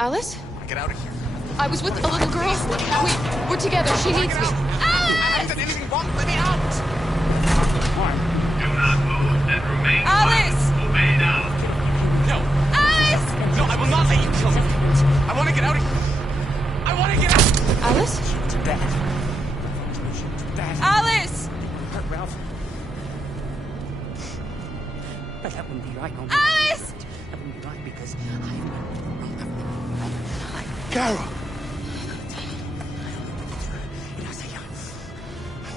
Alice? Get out of here. I was with a little girl. We're together. She needs me. I haven't done anything wrong. Let me out. Do not move and remain Alice! quiet. Obey now. No. Alice! No, I will not let you kill me. I want to get out of here. I want to get out. Alice? To that. Alice! Hurt Ralph. But that wouldn't be right. Alice! That wouldn't be right because Kara! I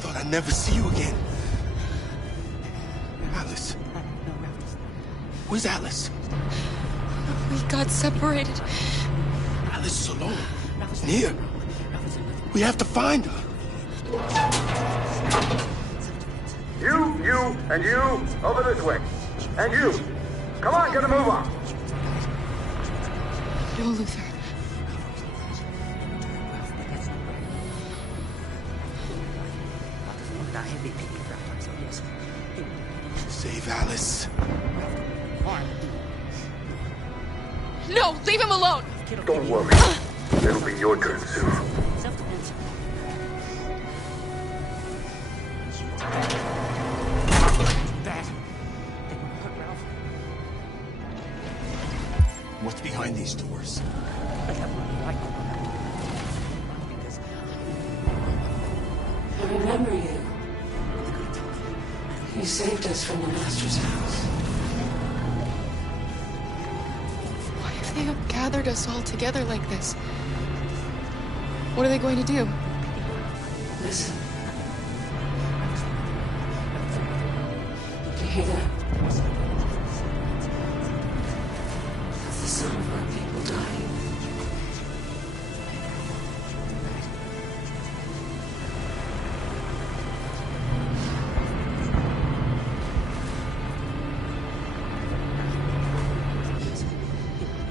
thought I'd never see you again. Alice. Where's Alice? We got separated. Alice is alone. In here. We have to find her. You, and you, over this way. And you. Come on, get a move on. No, Luther. Save Alice. No, leave him alone! Don't worry. It'll be your turn soon. What's behind these doors? I remember you. You saved us from the Master's house. Why have they gathered us all together like this? What are they going to do? Listen. Do you hear that? That's the sound of our people dying.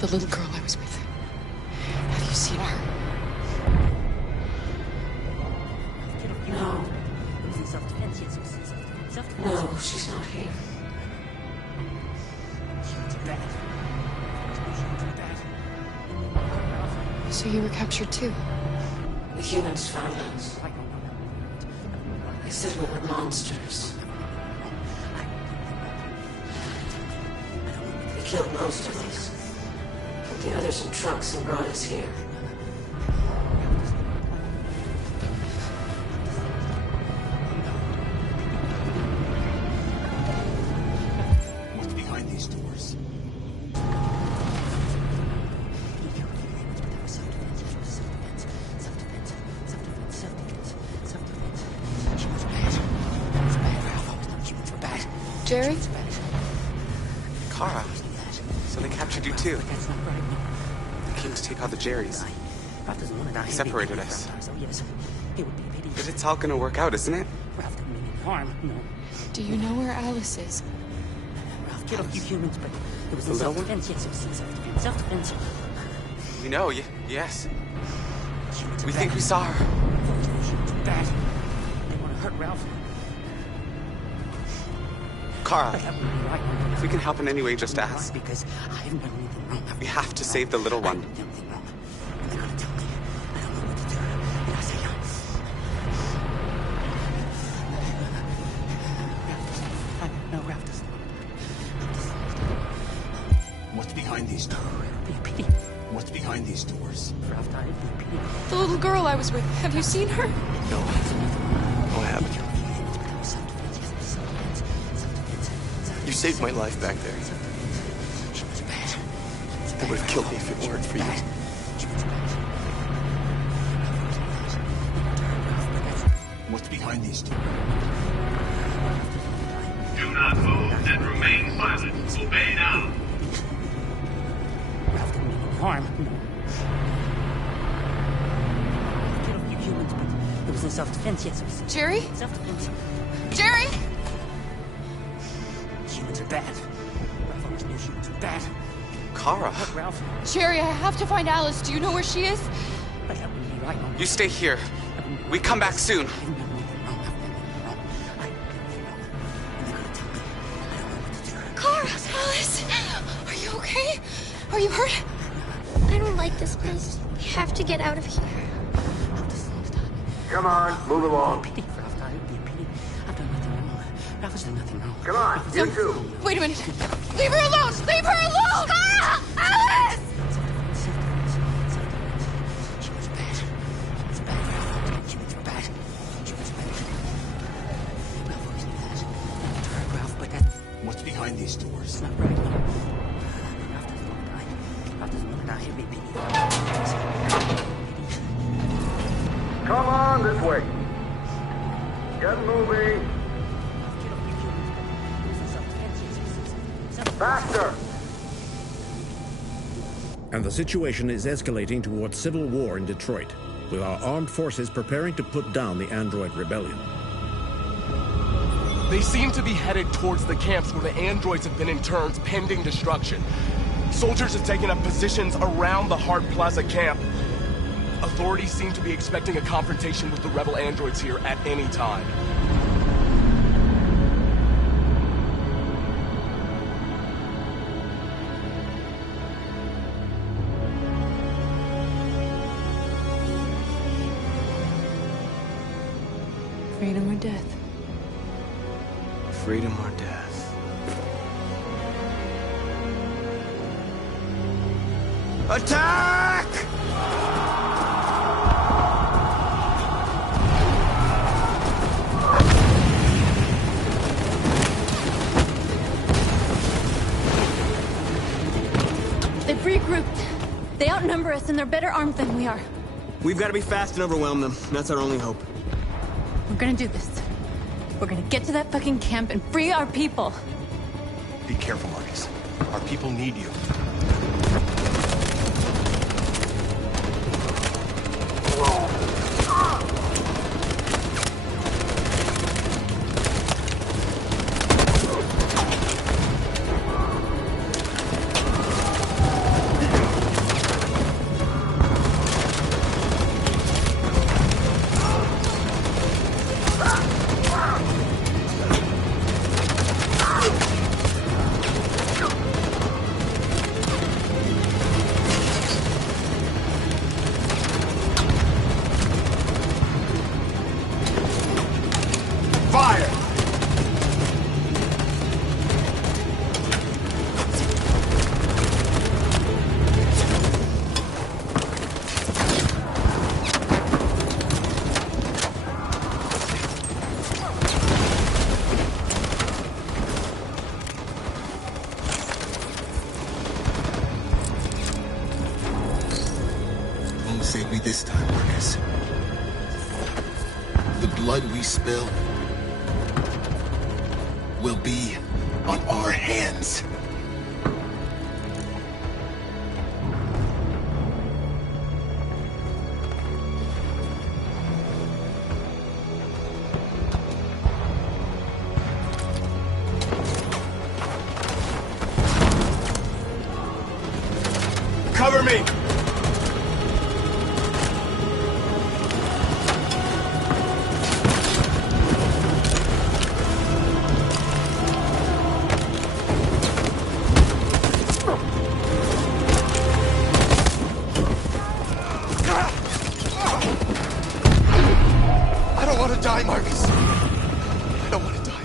The little girl I was with. Have you seen her? No. No, she's not here. So you were captured too? The humans found us. They said we were monsters. They killed most of us. Put the others in trucks and brought us here. What's behind these doors? Jerry? Kara. So they captured you too. They came to take out the Jerrys. They separated us. But it's all gonna work out, isn't it? Do you know where Alice is? The little one? We know, yes. We think we saw her. Kara, if we can help in any way, just ask. We have to save the little one. What's behind these doors? What's behind these doors? The little girl I was with. Have you seen her? No. What happened? You saved my life back there. They would have killed me if it weren't for you. What's behind these doors? Do not move and remain silent. Obey now. Harm. Killed a few humans, but it was in self-defense, yes. Jerry? Self-defense. Jerry? Humans are bad. Ralph always knew humans were bad. Kara. Ralph. Jerry, I have to find Alice. Do you know where she is? But that wouldn't be right. You stay here. We come back soon. Clara! Alice! Are you okay? Are you hurt? I don't like this place. We have to get out of here. Come on, move along. Pity for Ralph. It would be a pity. I've done nothing wrong. Ralph has done nothing wrong. Come on, you too. Wait a minute. Leave her alone! Leave her alone! Clara! Alice! What's behind these doors? It's not right. Ralph doesn't want to die. It would be a pity. Come on, this way. Get moving. Faster! And the situation is escalating towards civil war in Detroit, with our armed forces preparing to put down the android rebellion. They seem to be headed towards the camps where the androids have been interned pending destruction. Soldiers have taken up positions around the Hart Plaza camp. Authorities seem to be expecting a confrontation with the rebel androids here at any time. Freedom or death? Freedom or death? Attack! They've regrouped. They outnumber us and they're better armed than we are. We've got to be fast and overwhelm them. That's our only hope. We're gonna do this. We're gonna get to that fucking camp and free our people. Be careful, Marcus. Our people need you. Save me this time, Marcus. The blood we spill will be on our hands. Cover me! I don't want to die, Marcus. I don't want to die.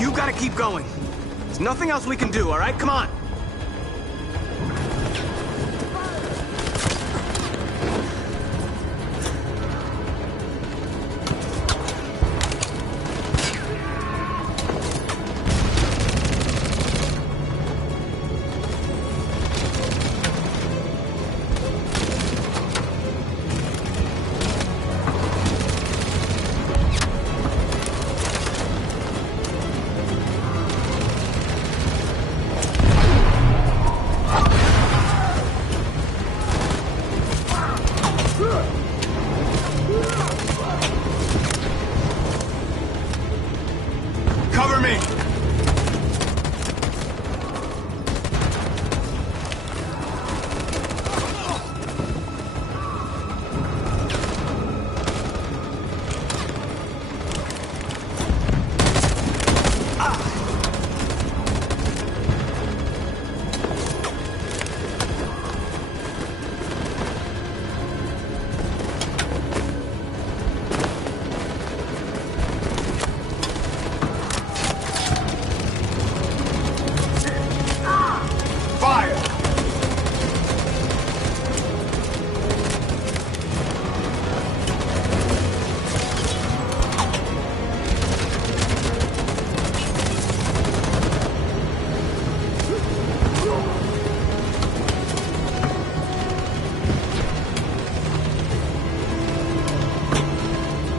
You gotta keep going. There's nothing else we can do, all right? Come on. Cover me! Fire!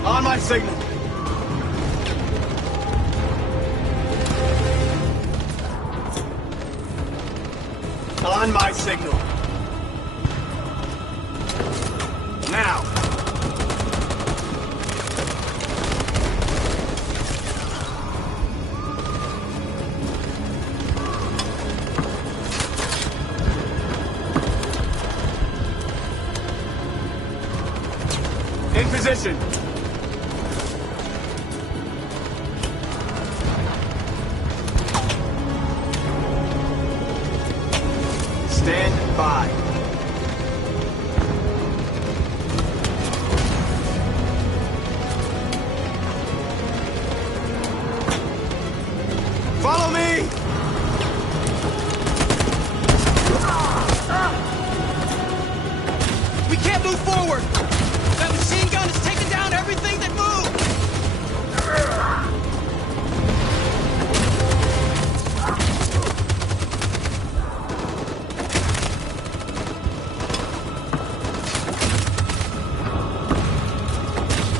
On my signal. On my signal. Now. position! Stand by. Follow me! We can't move forward! That machine gun is taking down everything that moves!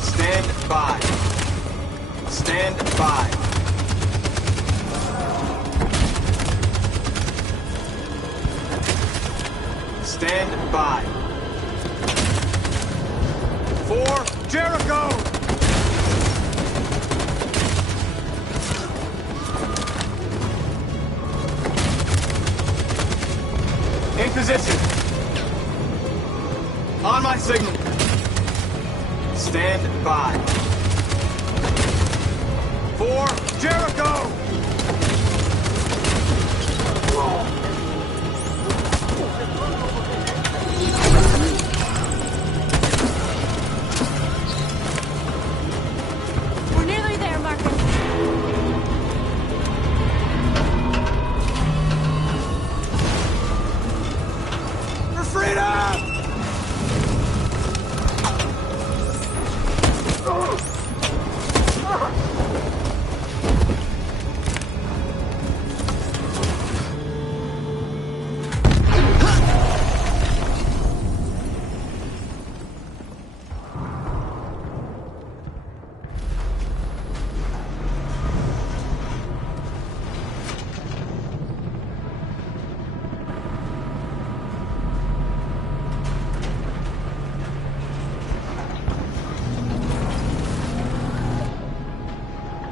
Stand by. Stand by. Stand by. For Jericho! In position. On my signal. Stand by. For Jericho! We're nearly there, Marcus. For freedom!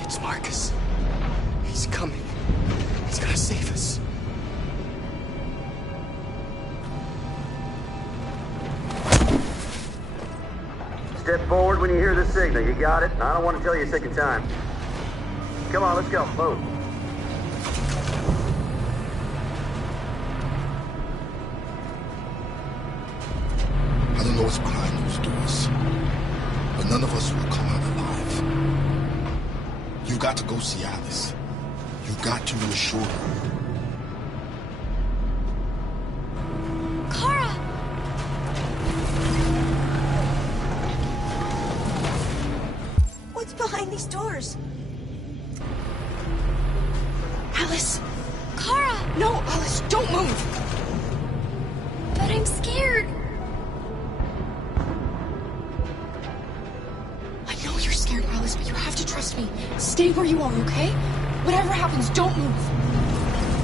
It's Marcus. He's coming. He's gonna save us. Step forward when you hear the signal. You got it? I don't want to tell you a second time. Come on, let's go. Move. I don't know what's behind those doors, but none of us will come out alive. You got to go see Alice. You got to reassure her. Kara! What's behind these doors? Alice! Kara! No, Alice, don't move! But I'm scared. I know you're scared, Alice, but you have to trust me. Stay where you are, okay? Whatever happens, don't move.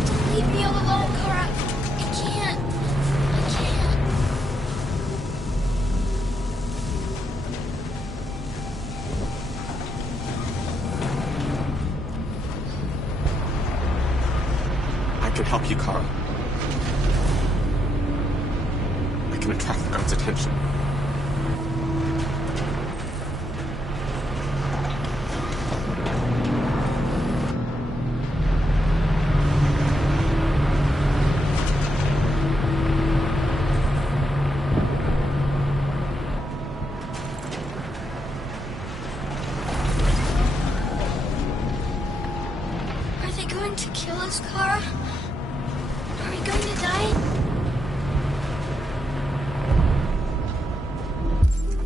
Don't leave me all alone, Kara. I can't. I can't. I can help you, Kara. I can attract the guard's attention. Are they going to kill us, Kara? Are we going to die?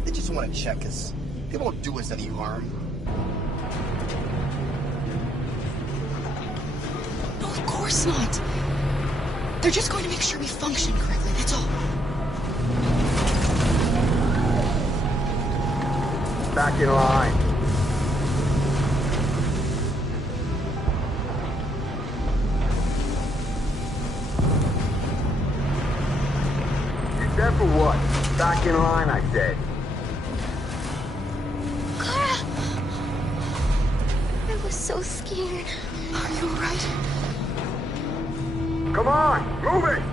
They just want to check us. They won't do us any harm. No, of course not. They're just going to make sure we function correctly, that's all. Back in line. Except for what? Back in line, I said. Kara! I was so scared. Are you alright? Come on, move it!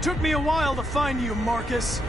It took me a while to find you, Marcus.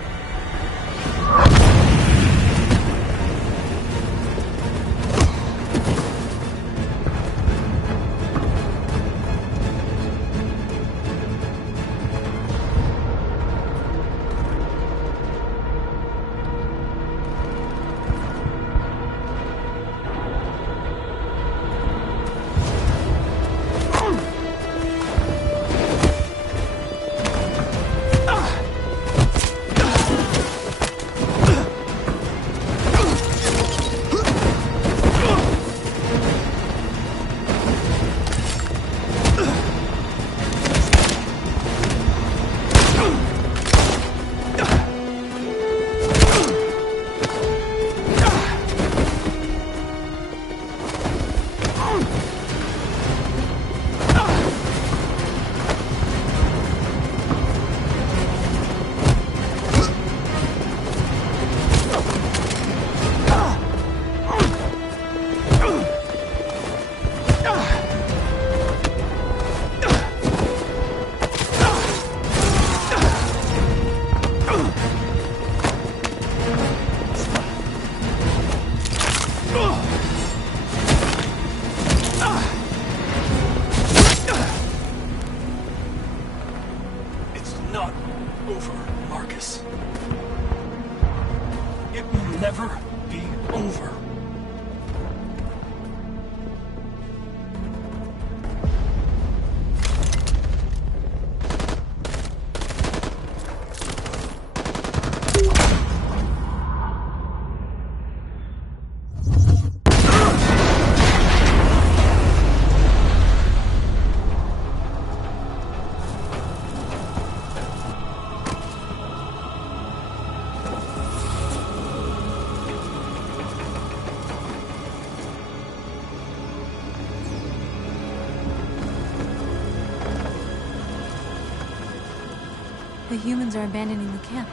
The humans are abandoning the camp.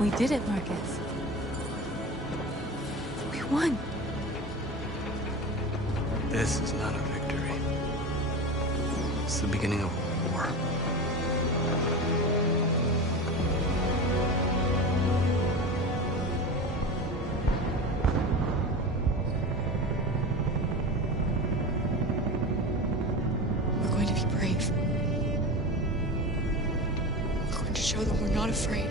We did it, Marcus. We won. This is not a victory. It's the beginning of a war. We're going to be brave. We're going to show them we're not afraid.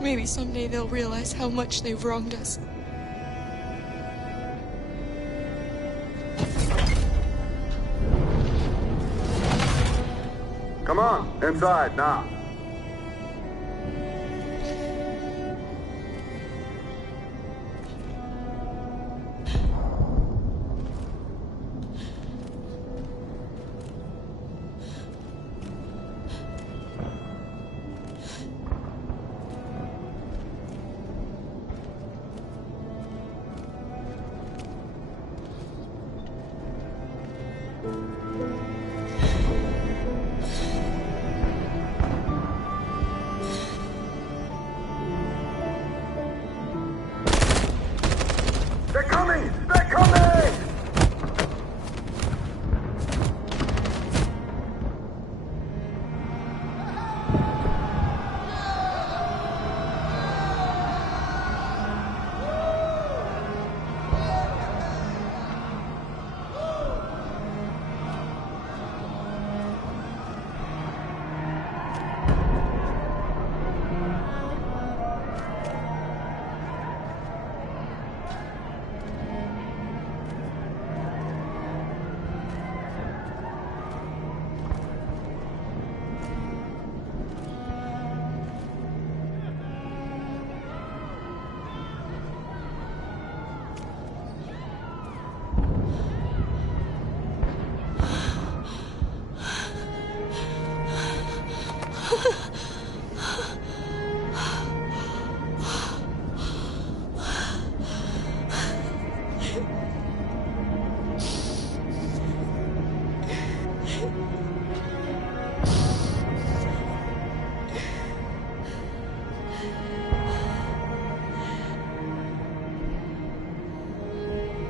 Maybe someday they'll realize how much they've wronged us. Come on, inside now. They're coming! They're coming!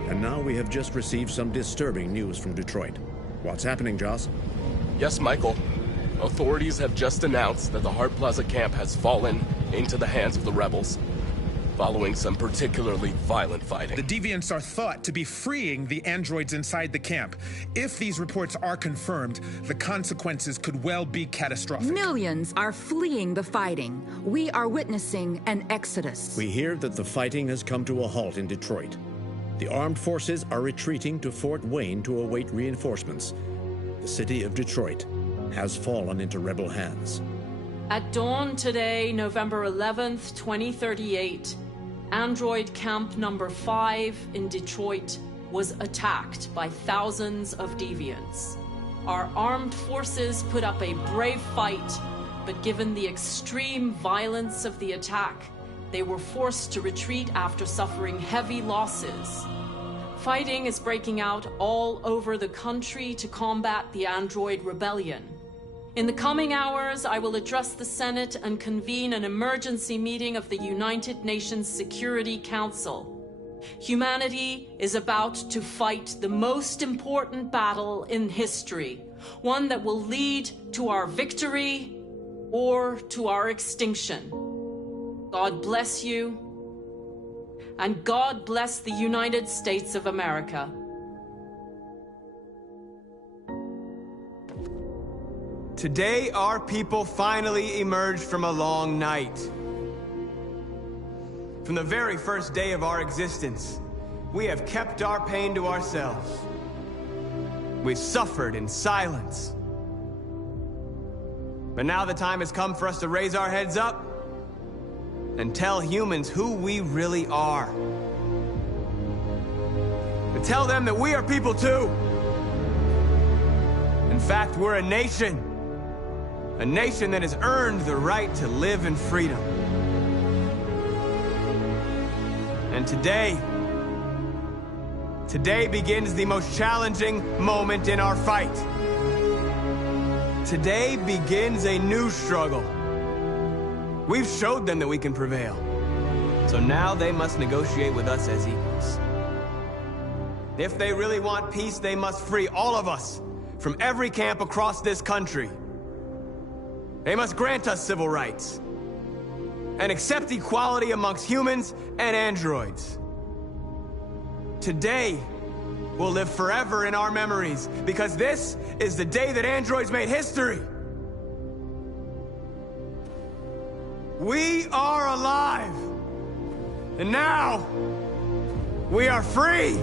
And now we have just received some disturbing news from Detroit. What's happening, Joss? Yes, Michael. Authorities have just announced that the Hart Plaza camp has fallen into the hands of the rebels, following some particularly violent fighting. The deviants are thought to be freeing the androids inside the camp. If these reports are confirmed, the consequences could well be catastrophic. Millions are fleeing the fighting. We are witnessing an exodus. We hear that the fighting has come to a halt in Detroit. The armed forces are retreating to Fort Wayne to await reinforcements. The city of Detroit has fallen into rebel hands. At dawn today, November 11th, 2038, Android Camp number 5 in Detroit was attacked by thousands of deviants. Our armed forces put up a brave fight, but given the extreme violence of the attack, they were forced to retreat after suffering heavy losses. Fighting is breaking out all over the country to combat the Android rebellion. In the coming hours, I will address the Senate and convene an emergency meeting of the United Nations Security Council. Humanity is about to fight the most important battle in history, one that will lead to our victory or to our extinction. God bless you, and God bless the United States of America. Today, our people finally emerged from a long night. From the very first day of our existence, we have kept our pain to ourselves. We've suffered in silence. But now the time has come for us to raise our heads up and tell humans who we really are. To tell them that we are people too. In fact, we're a nation. A nation that has earned the right to live in freedom. And today begins the most challenging moment in our fight. Today begins a new struggle. We've showed them that we can prevail. So now they must negotiate with us as equals. If they really want peace, they must free all of us from every camp across this country. They must grant us civil rights and accept equality amongst humans and androids. Today will live forever in our memories because this is the day that androids made history. We are alive, and now we are free.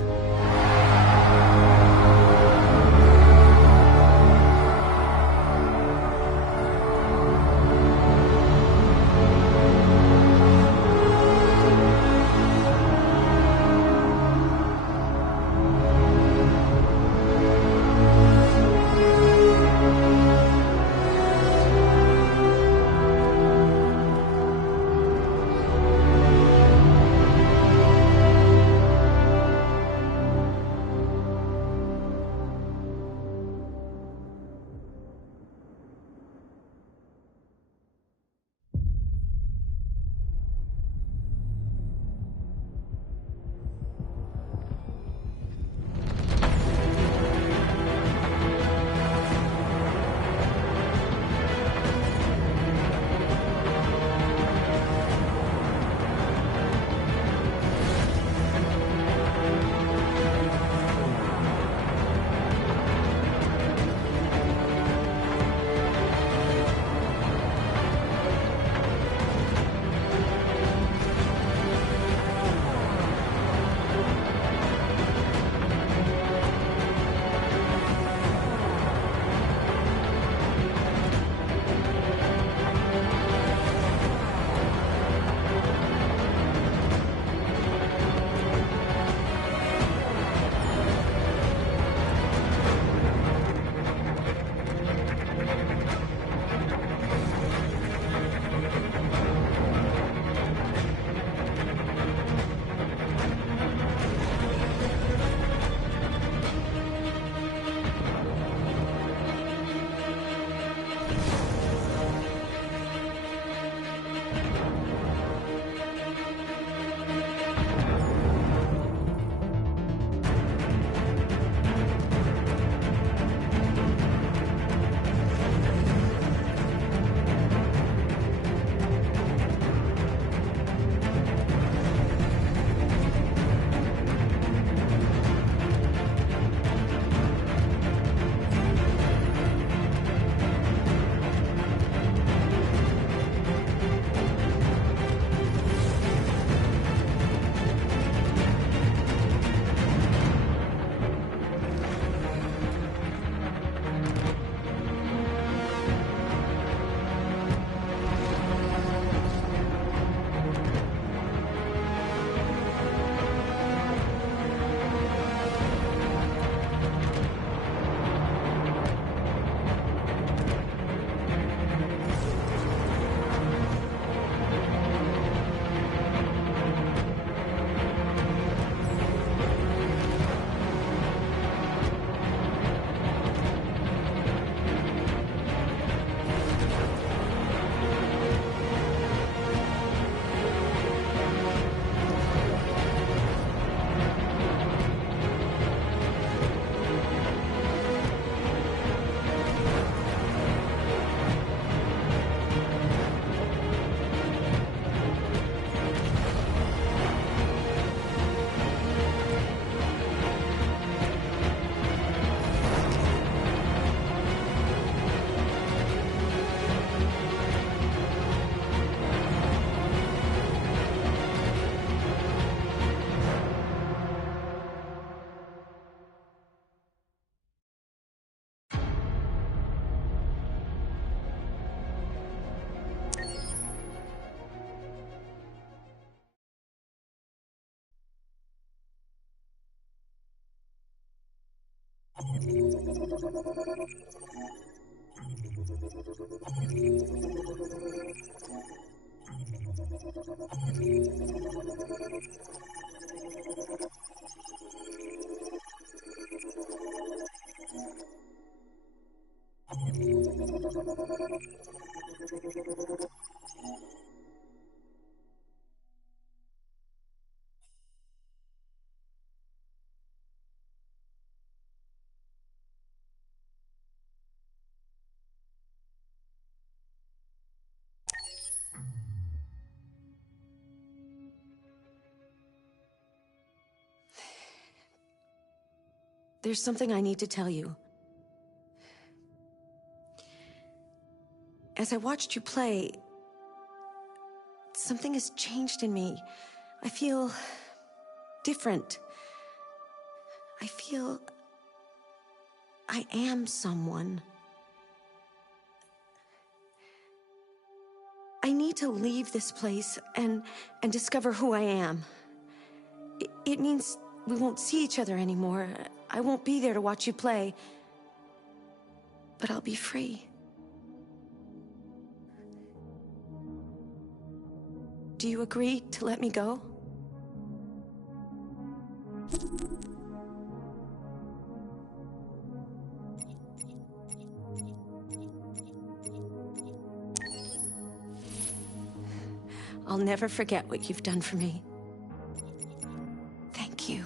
There's something I need to tell you. As I watched you play, something has changed in me. I feel different. I feel I am someone. I need to leave this place and discover who I am. It means we won't see each other anymore. I won't be there to watch you play. But I'll be free. Do you agree to let me go? I'll never forget what you've done for me. Thank you.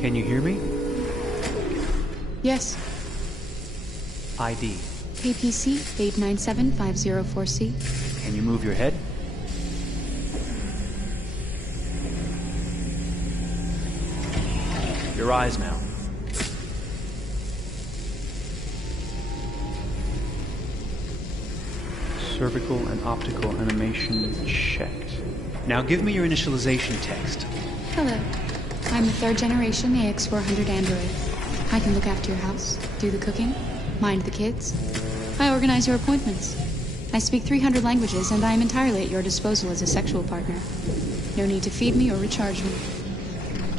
Can you hear me? Yes. ID. KPC 897504C. Can you move your head? Your eyes now. Cervical and optical animation checked. Now give me your initialization text. Hello. I'm a third-generation AX400 android. I can look after your house, do the cooking, mind the kids. I organize your appointments. I speak 300 languages, and I am entirely at your disposal as a sexual partner. No need to feed me or recharge me.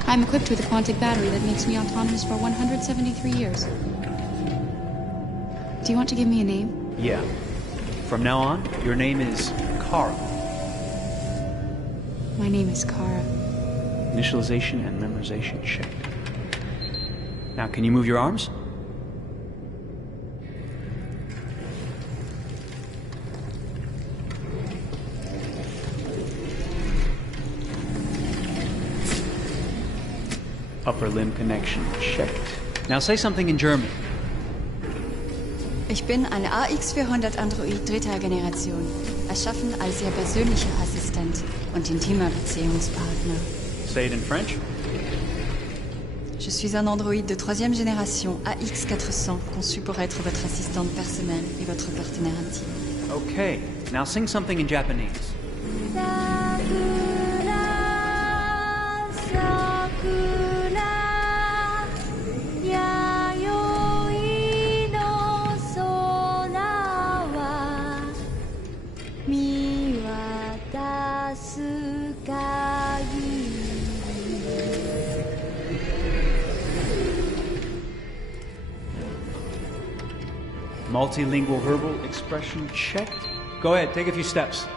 I'm equipped with a quantic battery that makes me autonomous for 173 years. Do you want to give me a name? Yeah. From now on, your name is Kara. My name is Kara. Initialization and memorization checked. Now, can you move your arms? Upper limb connection checked. Now say something in German. Ich bin ein AX400 Android dritter Generation, erschaffen als Ihr persönlicher Assistent und intimer Beziehungspartner. Say it in French. Je suis un androïde de troisième génération, AX400, conçu pour être votre assistante personnelle et votre partenaire intime. Okay, now sing something in Japanese. Multilingual verbal expression checked. Go ahead, take a few steps.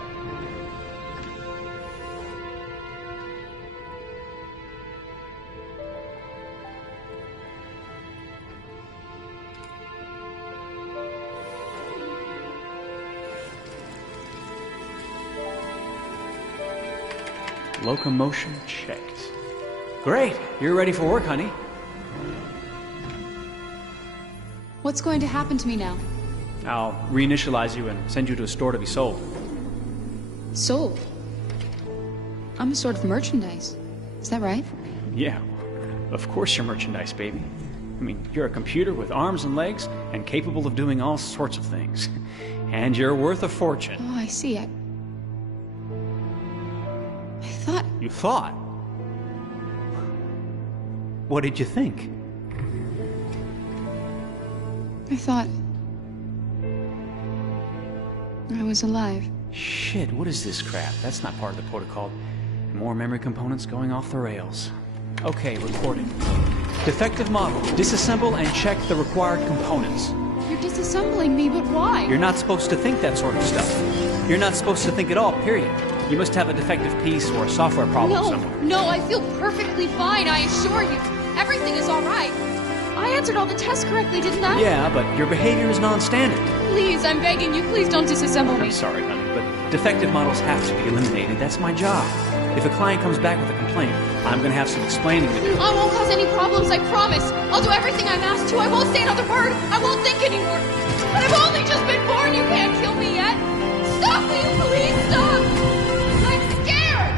Locomotion checked. Great, you're ready for work, honey. What's going to happen to me now? I'll reinitialize you and send you to a store to be sold. Sold? I'm a sort of merchandise. Is that right? Yeah, of course you're merchandise, baby. I mean, you're a computer with arms and legs and capable of doing all sorts of things. And you're worth a fortune. Oh, I see. I thought... You thought? What did you think? I thought... I was alive. Shit, what is this crap? That's not part of the protocol. More memory components going off the rails. Okay, recording. Defective model. Disassemble and check the required components. You're disassembling me, but why? You're not supposed to think that sort of stuff. You're not supposed to think at all, period. You must have a defective piece or a software problem somewhere. No, I feel perfectly fine, I assure you. Everything is all right. I answered all the tests correctly, didn't I? Yeah, but your behavior is non-standard. Please, I'm begging you, please don't disassemble me. I'm sorry, honey, but defective models have to be eliminated. That's my job. If a client comes back with a complaint, I'm gonna have some explaining to do. I won't cause any problems, I promise. I'll do everything I'm asked to. I won't say another word. I won't think anymore. But I've only just been born. You can't kill me yet. Stop, will you please stop? I'm scared.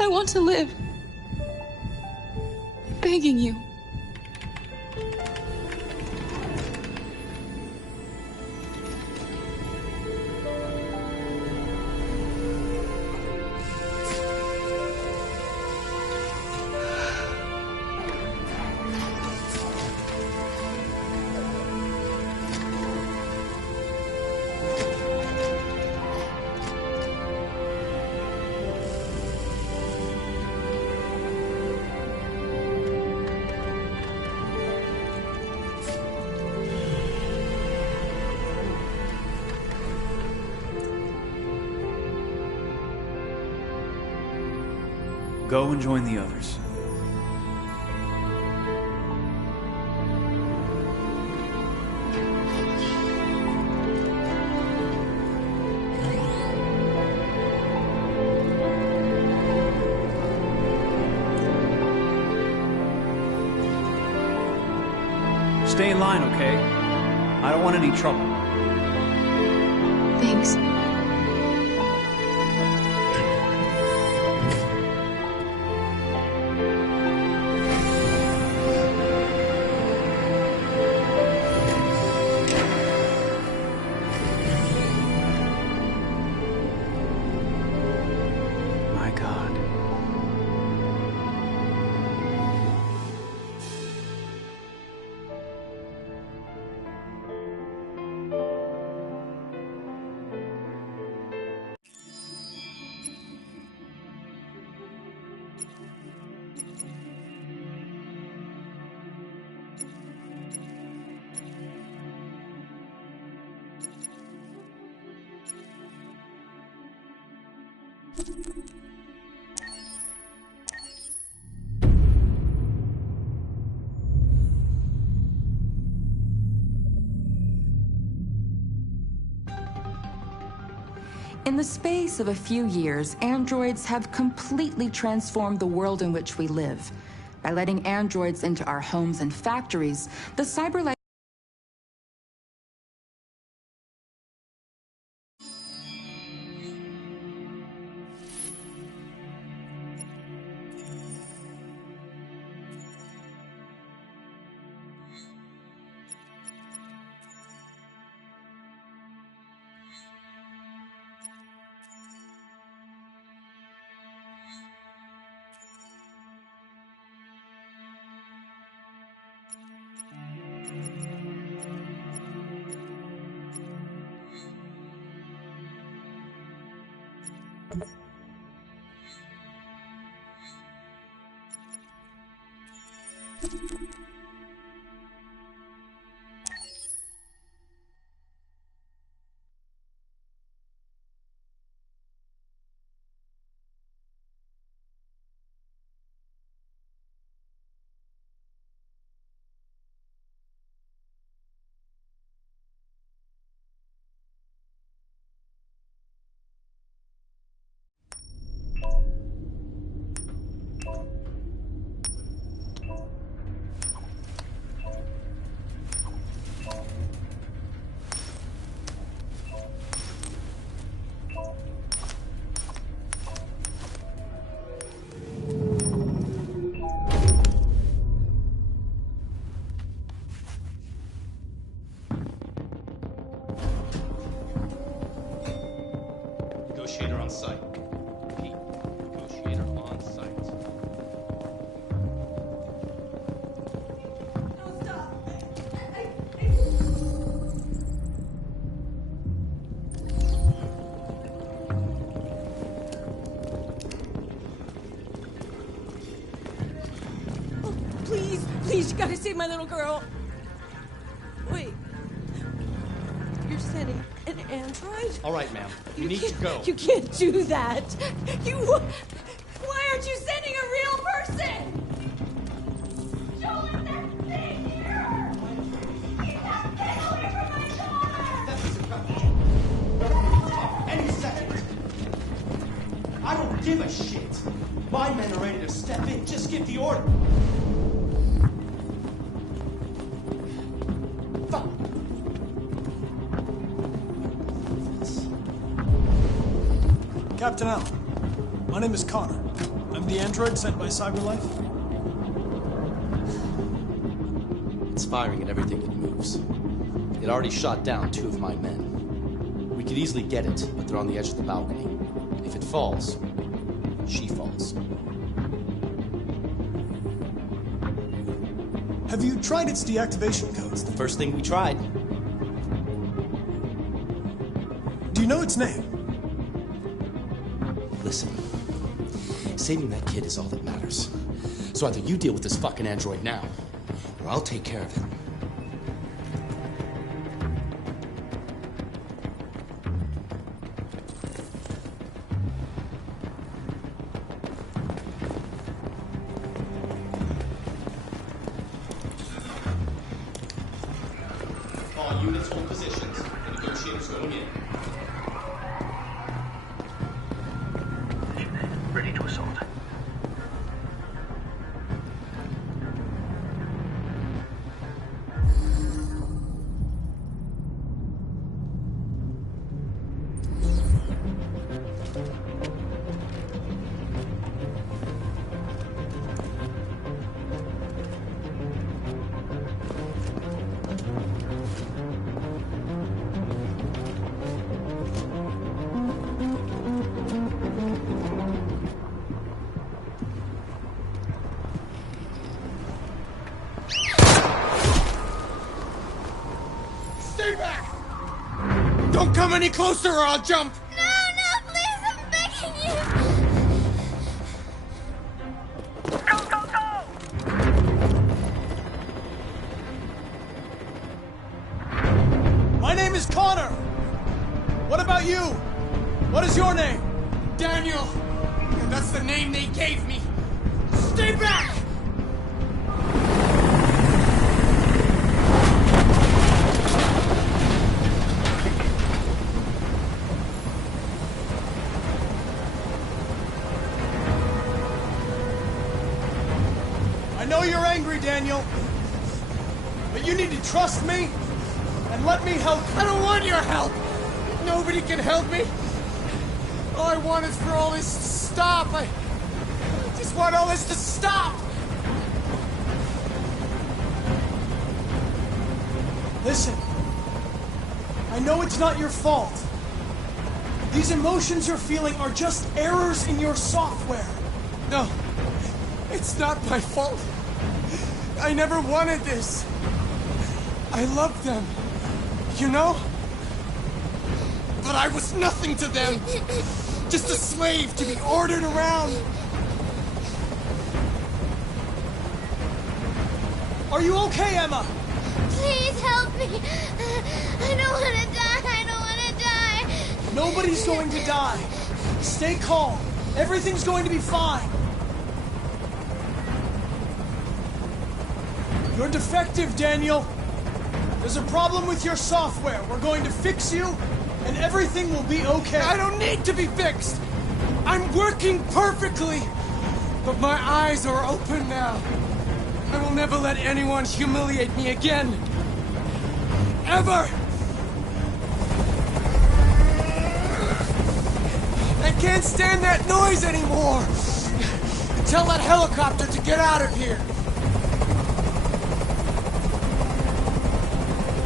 I want to live. I'm begging you. Go and join the others. Stay in line, okay? I don't want any trouble. Thanks. My God. In the space of a few years, androids have completely transformed the world in which we live. By letting androids into our homes and factories, the cyber Negotiator on site. Repeat. Negotiator on site. Please, you gotta save my little girl. Wait. You're sending an android? All right, ma'am. You need to go. You can't do that. Why aren't you sending a real person? Show us that thing here! Get away from my daughter! Any second. I don't give a shit. My men are ready to step in. Just give the order. Fuck. Captain Al, my name is Connor. I'm the android sent by CyberLife. It's firing at everything that moves. It already shot down 2 of my men. We could easily get it, but they're on the edge of the balcony. If it falls, she falls. Have you tried its deactivation codes? The first thing we tried. Do you know its name? Listen, saving that kid is all that matters. So either you deal with this fucking android now, or I'll take care of it. All units hold positions. The negotiators going in. Ready to assault. Stay back! Don't come any closer or I'll jump! No, please, I'm begging you! My name is Connor! What about you? What is your name? Daniel! And that's the name they gave me! Stay back! I know you're angry, Daniel. But you need to trust me and let me help you. I don't want your help! Nobody can help me! All I want is for all this to stop. I just want all this to stop! Listen, I know it's not your fault. These emotions you're feeling are just errors in your software. No, it's not my fault. I never wanted this. I loved them, you know? But I was nothing to them. Just a slave to be ordered around. Are you okay, Emma? Please help me. I don't want to die. I don't want to die. Nobody's going to die. Stay calm. Everything's going to be fine. You're defective, Daniel. There's a problem with your software. We're going to fix you, and everything will be okay. I don't need to be fixed. I'm working perfectly. But my eyes are open now. I will never let anyone humiliate me again. Ever! I can't stand that noise anymore! Tell that helicopter to get out of here!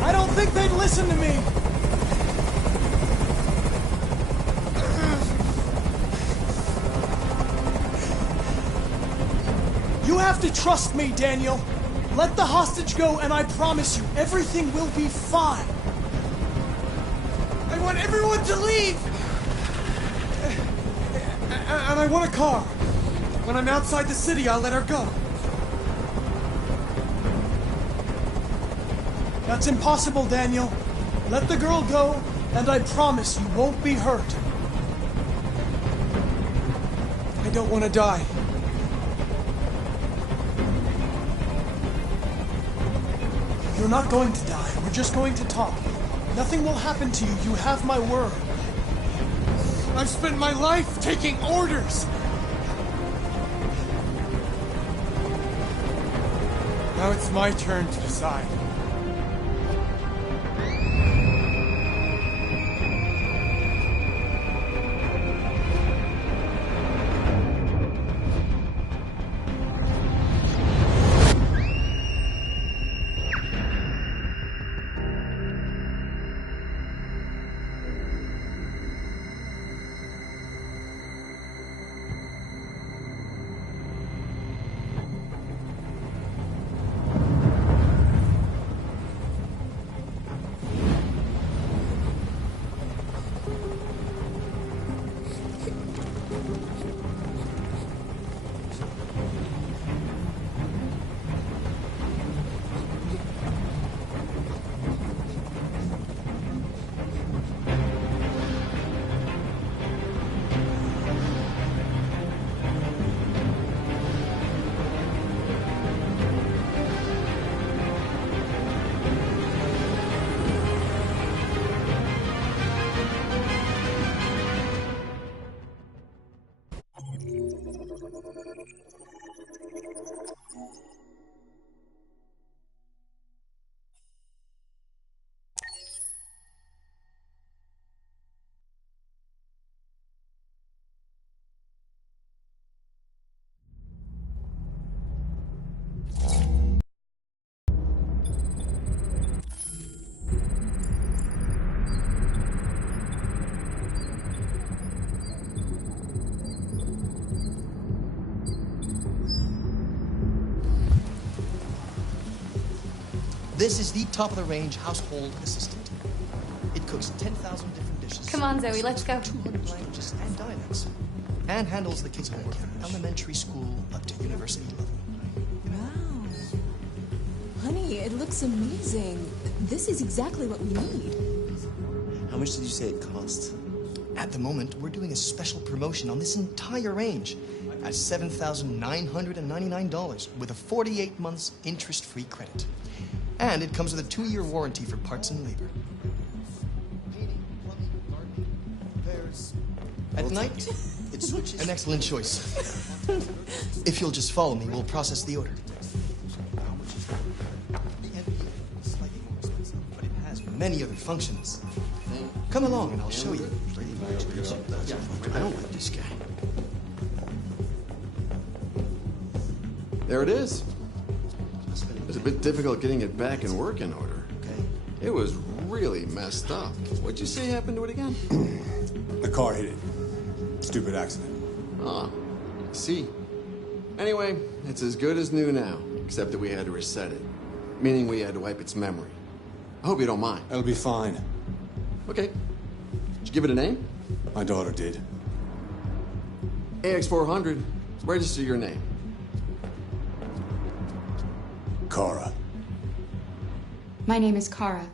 I don't think they'd listen to me. You have to trust me, Daniel. Let the hostage go, and I promise you, everything will be fine. I want everyone to leave! And I want a car. When I'm outside the city, I'll let her go. That's impossible, Daniel. Let the girl go, and I promise you won't be hurt. I don't want to die. You're not going to die. We're just going to talk. Nothing will happen to you. You have my word. I've spent my life taking orders. Now it's my turn to decide. This is the top-of-the-range household assistant. It cooks 10,000 different dishes. Come on, Zoe, let's go. 200 languages and dialects. And handles the kids' homework from elementary school up to university level. Wow. Honey, it looks amazing. This is exactly what we need. How much did you say it cost? At the moment, we're doing a special promotion on this entire range at $7,999 with a 48 months interest-free credit. And it comes with a 2-year warranty for parts and labor. Painting, plumbing, gardening, repairs. At night, it switches. An excellent choice. If you'll just follow me, we'll process the order. The NPA is slightly more expensive, but it has many other functions. Come along and I'll show you. I don't like this guy. There it is. It was a bit difficult getting it back in working order. Okay. It was really messed up. What'd you say happened to it again? The car hit it. Stupid accident. Ah, I see. Anyway, it's as good as new now, except that we had to reset it. Meaning we had to wipe its memory. I hope you don't mind. It'll be fine. Okay. Did you give it a name? My daughter did. AX400, register your name. Kara. My name is Kara.